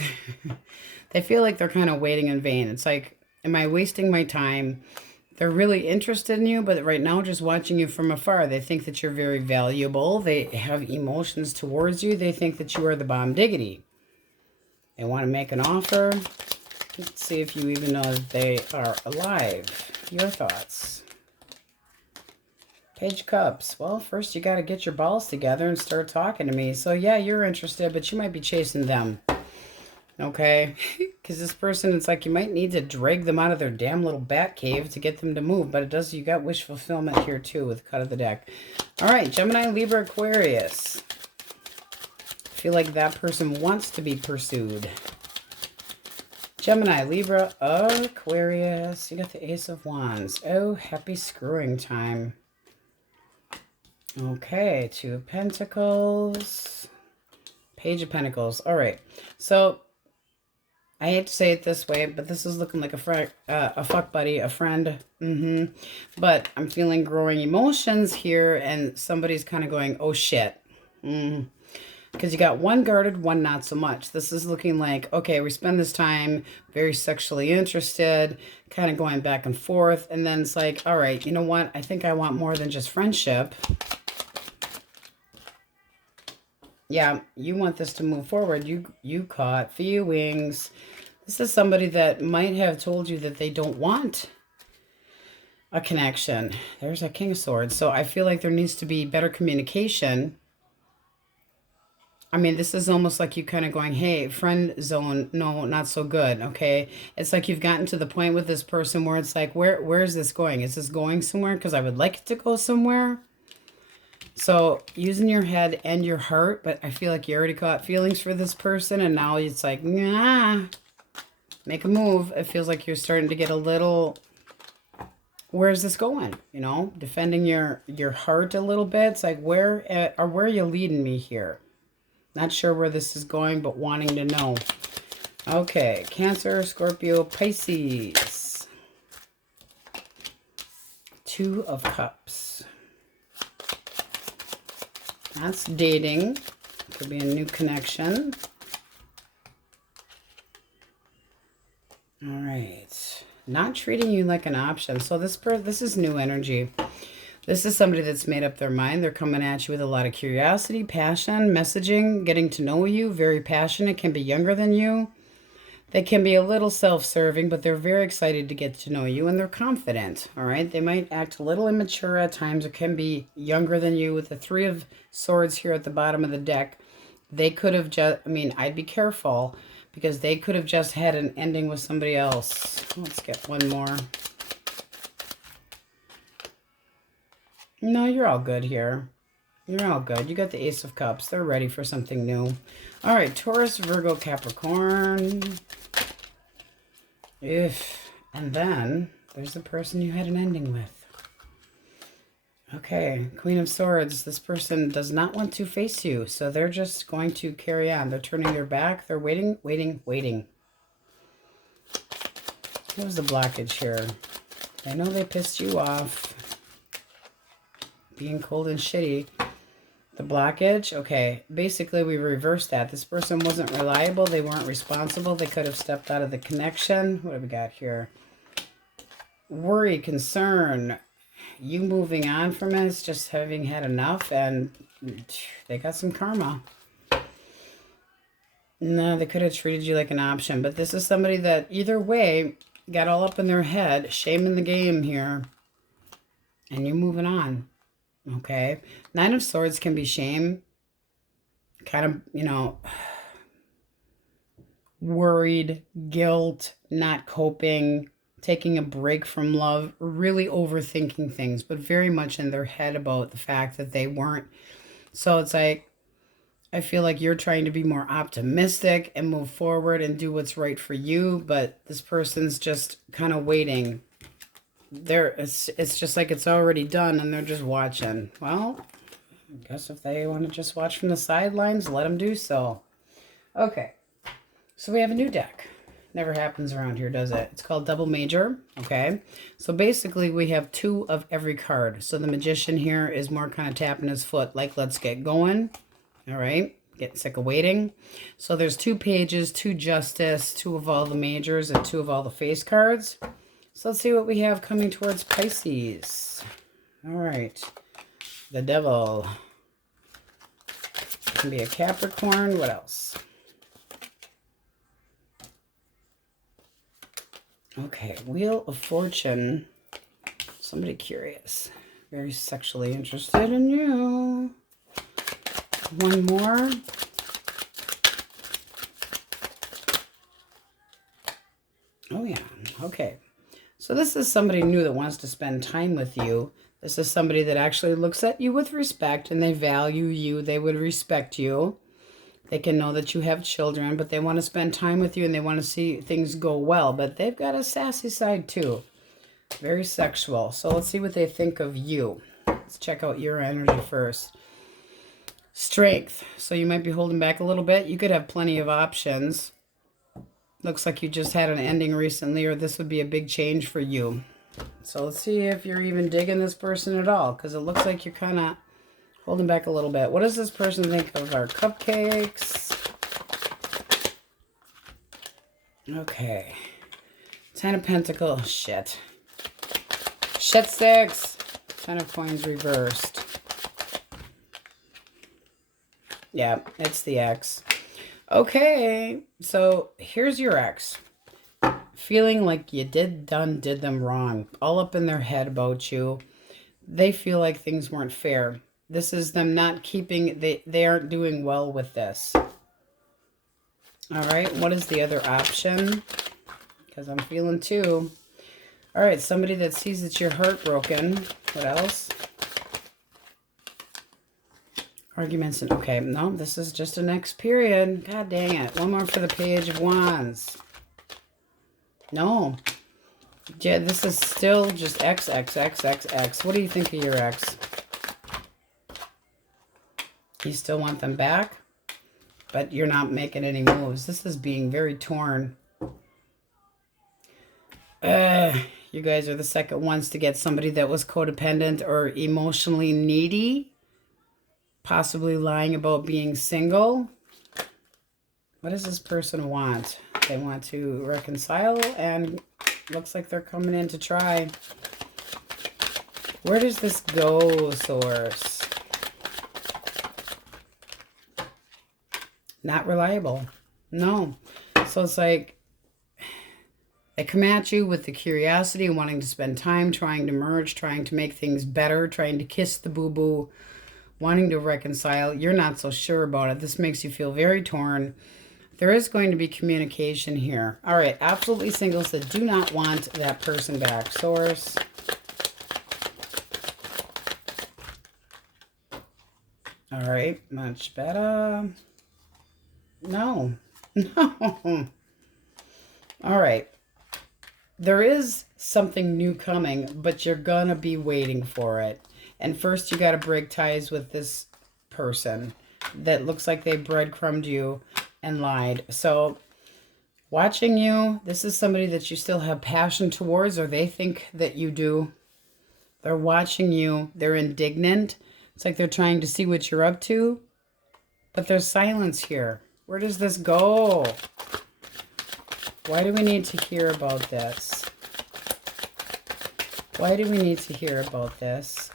they're kind of waiting in vain. It's like, am I wasting my time? They're really interested in you, but right now just watching you from afar. They think that you're very valuable. They have emotions towards you. They think that you are the bomb diggity. They want to make an offer. Let's see if you even know that they are alive. Your thoughts. Page of Cups. Well, first you got to get your balls together and start talking to me. So yeah, you're interested, but you might be chasing them. Okay? Because this person, it's like you might need to drag them out of their damn little bat cave to get them to move. But it does, you got wish fulfillment here too with cut of the deck. All right, Gemini, Libra, Aquarius. I feel like that person wants to be pursued. Gemini, Libra, Aquarius. You got the Ace of Wands. Oh, happy screwing time. Okay, 2 of Pentacles. Page of Pentacles. All right. So, I hate to say it this way, but this is looking like a fuck buddy, a friend. But I'm feeling growing emotions here, and somebody's kind of going, oh, shit. Because you got one guarded, one not so much. This is looking like, okay, we spend this time very sexually interested, kind of going back and forth. And then it's like, all right, you know what? I think I want more than just friendship. Yeah, you want this to move forward. You caught feelings. This is somebody that might have told you that they don't want a connection. There's a King of Swords. So I feel like there needs to be better communication. I mean, this is almost like you kind of going, hey, friend zone, no, not so good, okay? It's like you've gotten to the point with this person where it's like, where is this going? Is this going somewhere? Because I would like it to go somewhere. So using your head and your heart, but I feel like you already caught feelings for this person, and now it's like, nah, make a move. It feels like you're starting to get a little, where's this going? You know, defending your heart a little bit. It's like, where are you leading me here? Not sure where this is going, but wanting to know. Okay, Cancer, Scorpio, Pisces. 2 of Cups. That's dating. Could be a new connection. All right. Not treating you like an option. So this is new energy. This is somebody that's made up their mind. They're coming at you with a lot of curiosity, passion, messaging, getting to know you. Very passionate. Can be younger than you. They can be a little self-serving, but they're very excited to get to know you, and they're confident, all right? They might act a little immature at times, or can be younger than you. With the 3 of Swords here at the bottom of the deck, they could have just, I mean, I'd be careful, because they could have just had an ending with somebody else. Let's get one more. No, you're all good here. You're all good. You got the Ace of Cups. They're ready for something new. All right, Taurus, Virgo, Capricorn. And then there's the person you had an ending with. Okay, Queen of Swords. This person does not want to face you, so they're just going to carry on. They're turning their back. They're waiting, waiting, waiting. What was the blockage here? I know they pissed you off. Being cold and shitty. The blockage, okay. Basically, we reversed that. This person wasn't reliable. They weren't responsible. They could have stepped out of the connection. What have we got here? Worry, concern. You moving on from it. It's just having had enough, and they got some karma. No, they could have treated you like an option, but this is somebody that either way got all up in their head, shame in the game here, and you're moving on, okay? Nine of Swords can be shame, kind of, you know, worried, guilt, not coping, taking a break from love, really overthinking things, but very much in their head about the fact that they weren't. So it's like, I feel like you're trying to be more optimistic and move forward and do what's right for you, but this person's just kind of waiting. It's just like it's already done and they're just watching. Well, I guess if they want to just watch from the sidelines, let them do so. Okay, so we have a new deck. Never happens around here, does it? It's called Double Major, okay? So basically we have 2 of every card. So the Magician here is more kind of tapping his foot, like, let's get going. All right, getting sick of waiting. So there's 2 pages, 2 Justice, 2 of all the majors, and 2 of all the face cards. So let's see what we have coming towards Pisces. All right, the Devil. Can be a Capricorn. What else? Okay, Wheel of Fortune. Somebody curious. Very sexually interested in you. One more. Oh, yeah. Okay. So this is somebody new that wants to spend time with you. This is somebody that actually looks at you with respect and they value you. They would respect you. They can know that you have children, but they want to spend time with you and they want to see things go well. But they've got a sassy side too. Very sexual. So let's see what they think of you. Let's check out your energy first. Strength. So you might be holding back a little bit. You could have plenty of options. Looks like you just had an ending recently, or this would be a big change for you. So let's see if you're even digging this person at all, because it looks like you're kind of holding back a little bit. What does this person think of our cupcakes? Okay. 10 of Pentacles. Shit. Shit sticks. 10 of Coins reversed. Yeah, it's the ex. Okay, so here's your ex. Feeling like you did them wrong. All up in their head about you. They feel like things weren't fair. This is them not keeping, they aren't doing well with this. All right, what is the other option? Because I'm feeling 2. All right, somebody that sees that you're heartbroken. What else? Arguments. And okay, no, this is just a next period. God dang it. One more for the Page of Wands. No. Yeah, this is still just X, X, X, X, X. What do you think of your ex? You still want them back? But you're not making any moves. This is being very torn. You guys are the second ones to get somebody that was codependent or emotionally needy. Possibly lying about being single. What does this person want? They want to reconcile and looks like they're coming in to try. Where does this go, Source? Not reliable. No. So it's like they come at you with the curiosity, wanting to spend time, trying to merge, trying to make things better, trying to kiss the boo-boo, wanting to reconcile. You're not so sure about it. This makes you feel very torn. There is going to be communication here. All right, absolutely singles that do not want that person back. Source. All right, much better. No. No. All right. There is something new coming, but you're going to be waiting for it. And first, you got to break ties with this person that looks like they breadcrumbed you and lied. So, watching you, this is somebody that you still have passion towards, or they think that you do. They're watching you. They're indignant. It's like they're trying to see what you're up to. But there's silence here. Where does this go? Why do we need to hear about this? Why do we need to hear about this?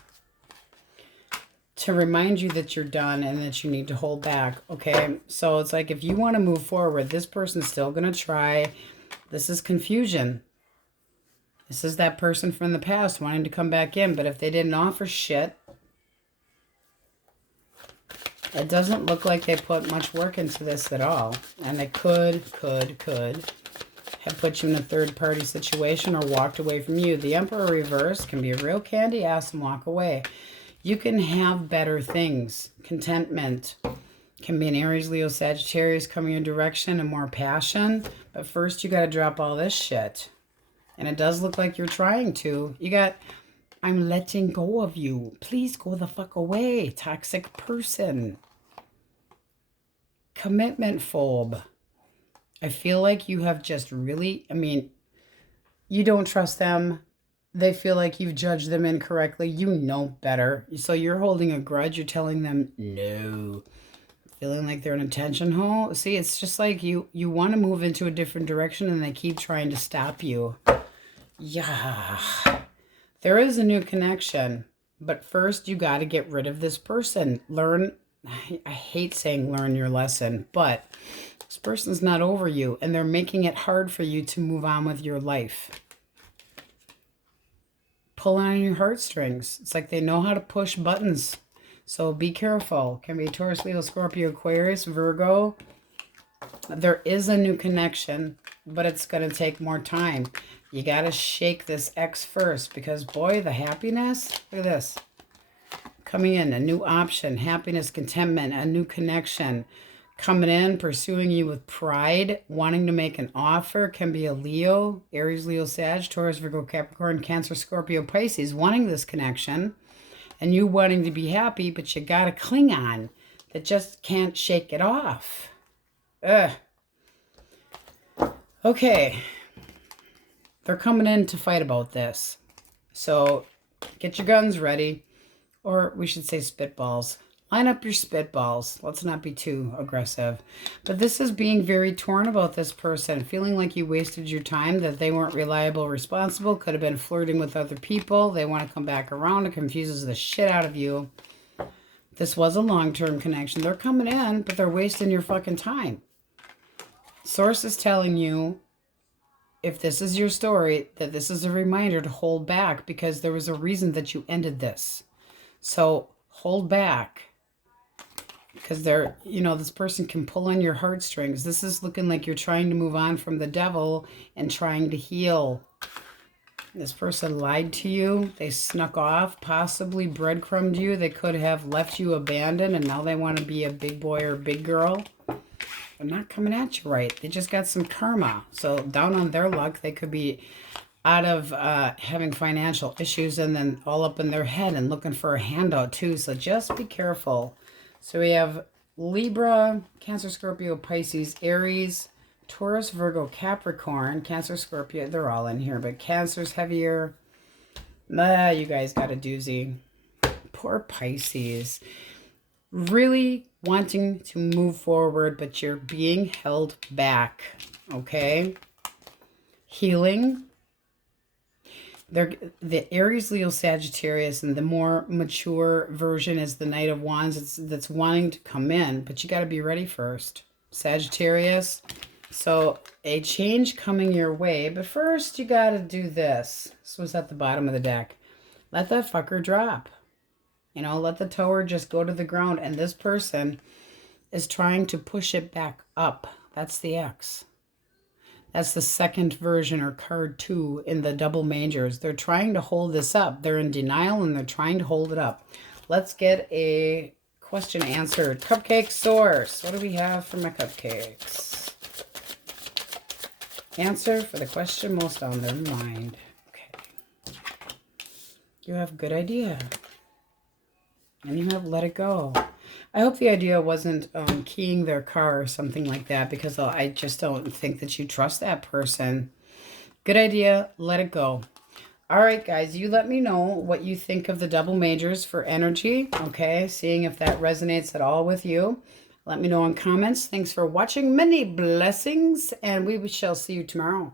to remind you that you're done and that you need to hold back. Okay, so it's like if you want to move forward, this person's still going to try. This is confusion. This is that person from the past wanting to come back in, but if they didn't offer shit, it doesn't look like they put much work into this at all. And they could have put you in a third-party situation or walked away from you. The Emperor reverse can be a real candy ass and walk away. You can have better things. Contentment can be an Aries, Leo, Sagittarius coming in direction and more passion. But first you got to drop all this shit. And it does look like you're trying to. You got, I'm letting go of you. Please go the fuck away. Toxic person. Commitment phobe. I feel like you have just really, I mean, you don't trust them. They feel like you've judged them incorrectly. You know better. So you're holding a grudge. You're telling them no. Feeling like they're an attention hole. See, it's just like you want to move into a different direction and they keep trying to stop you. Yeah. There is a new connection. But first, you got to get rid of this person. Learn. I hate saying learn your lesson, but this person's not over you and they're making it hard for you to move on with your life. Pull on your heartstrings. It's like they know how to push buttons. So be careful. Can be Taurus, Leo, Scorpio, Aquarius, Virgo. There is a new connection, but it's going to take more time. You got to shake this ex first because, boy, the happiness. Look at this. Coming in, a new option, happiness, contentment, a new connection. Coming in, pursuing you with pride, wanting to make an offer. Can be a Leo, Aries, Leo, Sag, Taurus, Virgo, Capricorn, Cancer, Scorpio, Pisces, wanting this connection. And you wanting to be happy, but you got to cling on. That just can't shake it off. Ugh. Okay. They're coming in to fight about this. So get your guns ready. Or we should say spitballs. Line up your spitballs. Let's not be too aggressive. But this is being very torn about this person. Feeling like you wasted your time, that they weren't reliable, responsible, could have been flirting with other people. They want to come back around. It confuses the shit out of you. This was a long-term connection. They're coming in, but they're wasting your fucking time. Source is telling you, if this is your story, that this is a reminder to hold back because there was a reason that you ended this. So hold back because they're, you know, this person can pull on your heartstrings. This is looking like you're trying to move on from the devil and trying to heal. This person lied to you. They snuck off, possibly breadcrumbed you. They could have left you abandoned and now they want to be a big boy or big girl. They're not coming at you right. They just got some karma. So down on their luck, they could be out of having financial issues and then all up in their head and looking for a handout too. So just be careful. So we have Libra, Cancer, Scorpio, Pisces, Aries, Taurus, Virgo, Capricorn, Cancer, Scorpio. They're all in here, but Cancer's heavier. You guys got a doozy. Poor Pisces. Really wanting to move forward, but you're being held back. Okay? Healing. The Aries, Leo, Sagittarius, and the more mature version is the Knight of Wands. That's wanting to come in, but you got to be ready first. Sagittarius. So a change coming your way, but first you got to do this. This was at the bottom of the deck. Let that fucker drop. You know, let the tower just go to the ground, and this person is trying to push it back up. That's the X. That's the second version or card 2 in the double majors. They're trying to hold this up. They're in denial and they're trying to hold it up. Let's get a question answered. Cupcake source. What do we have for my cupcakes? Answer for the question most on their mind. Okay. You have a good idea. And you have let it go. I hope the idea wasn't keying their car or something like that, because I just don't think that you trust that person. Good idea. Let it go. All right, guys, you let me know what you think of the double majors for energy. Okay, seeing if that resonates at all with you. Let me know in comments. Thanks for watching. Many blessings, and we shall see you tomorrow.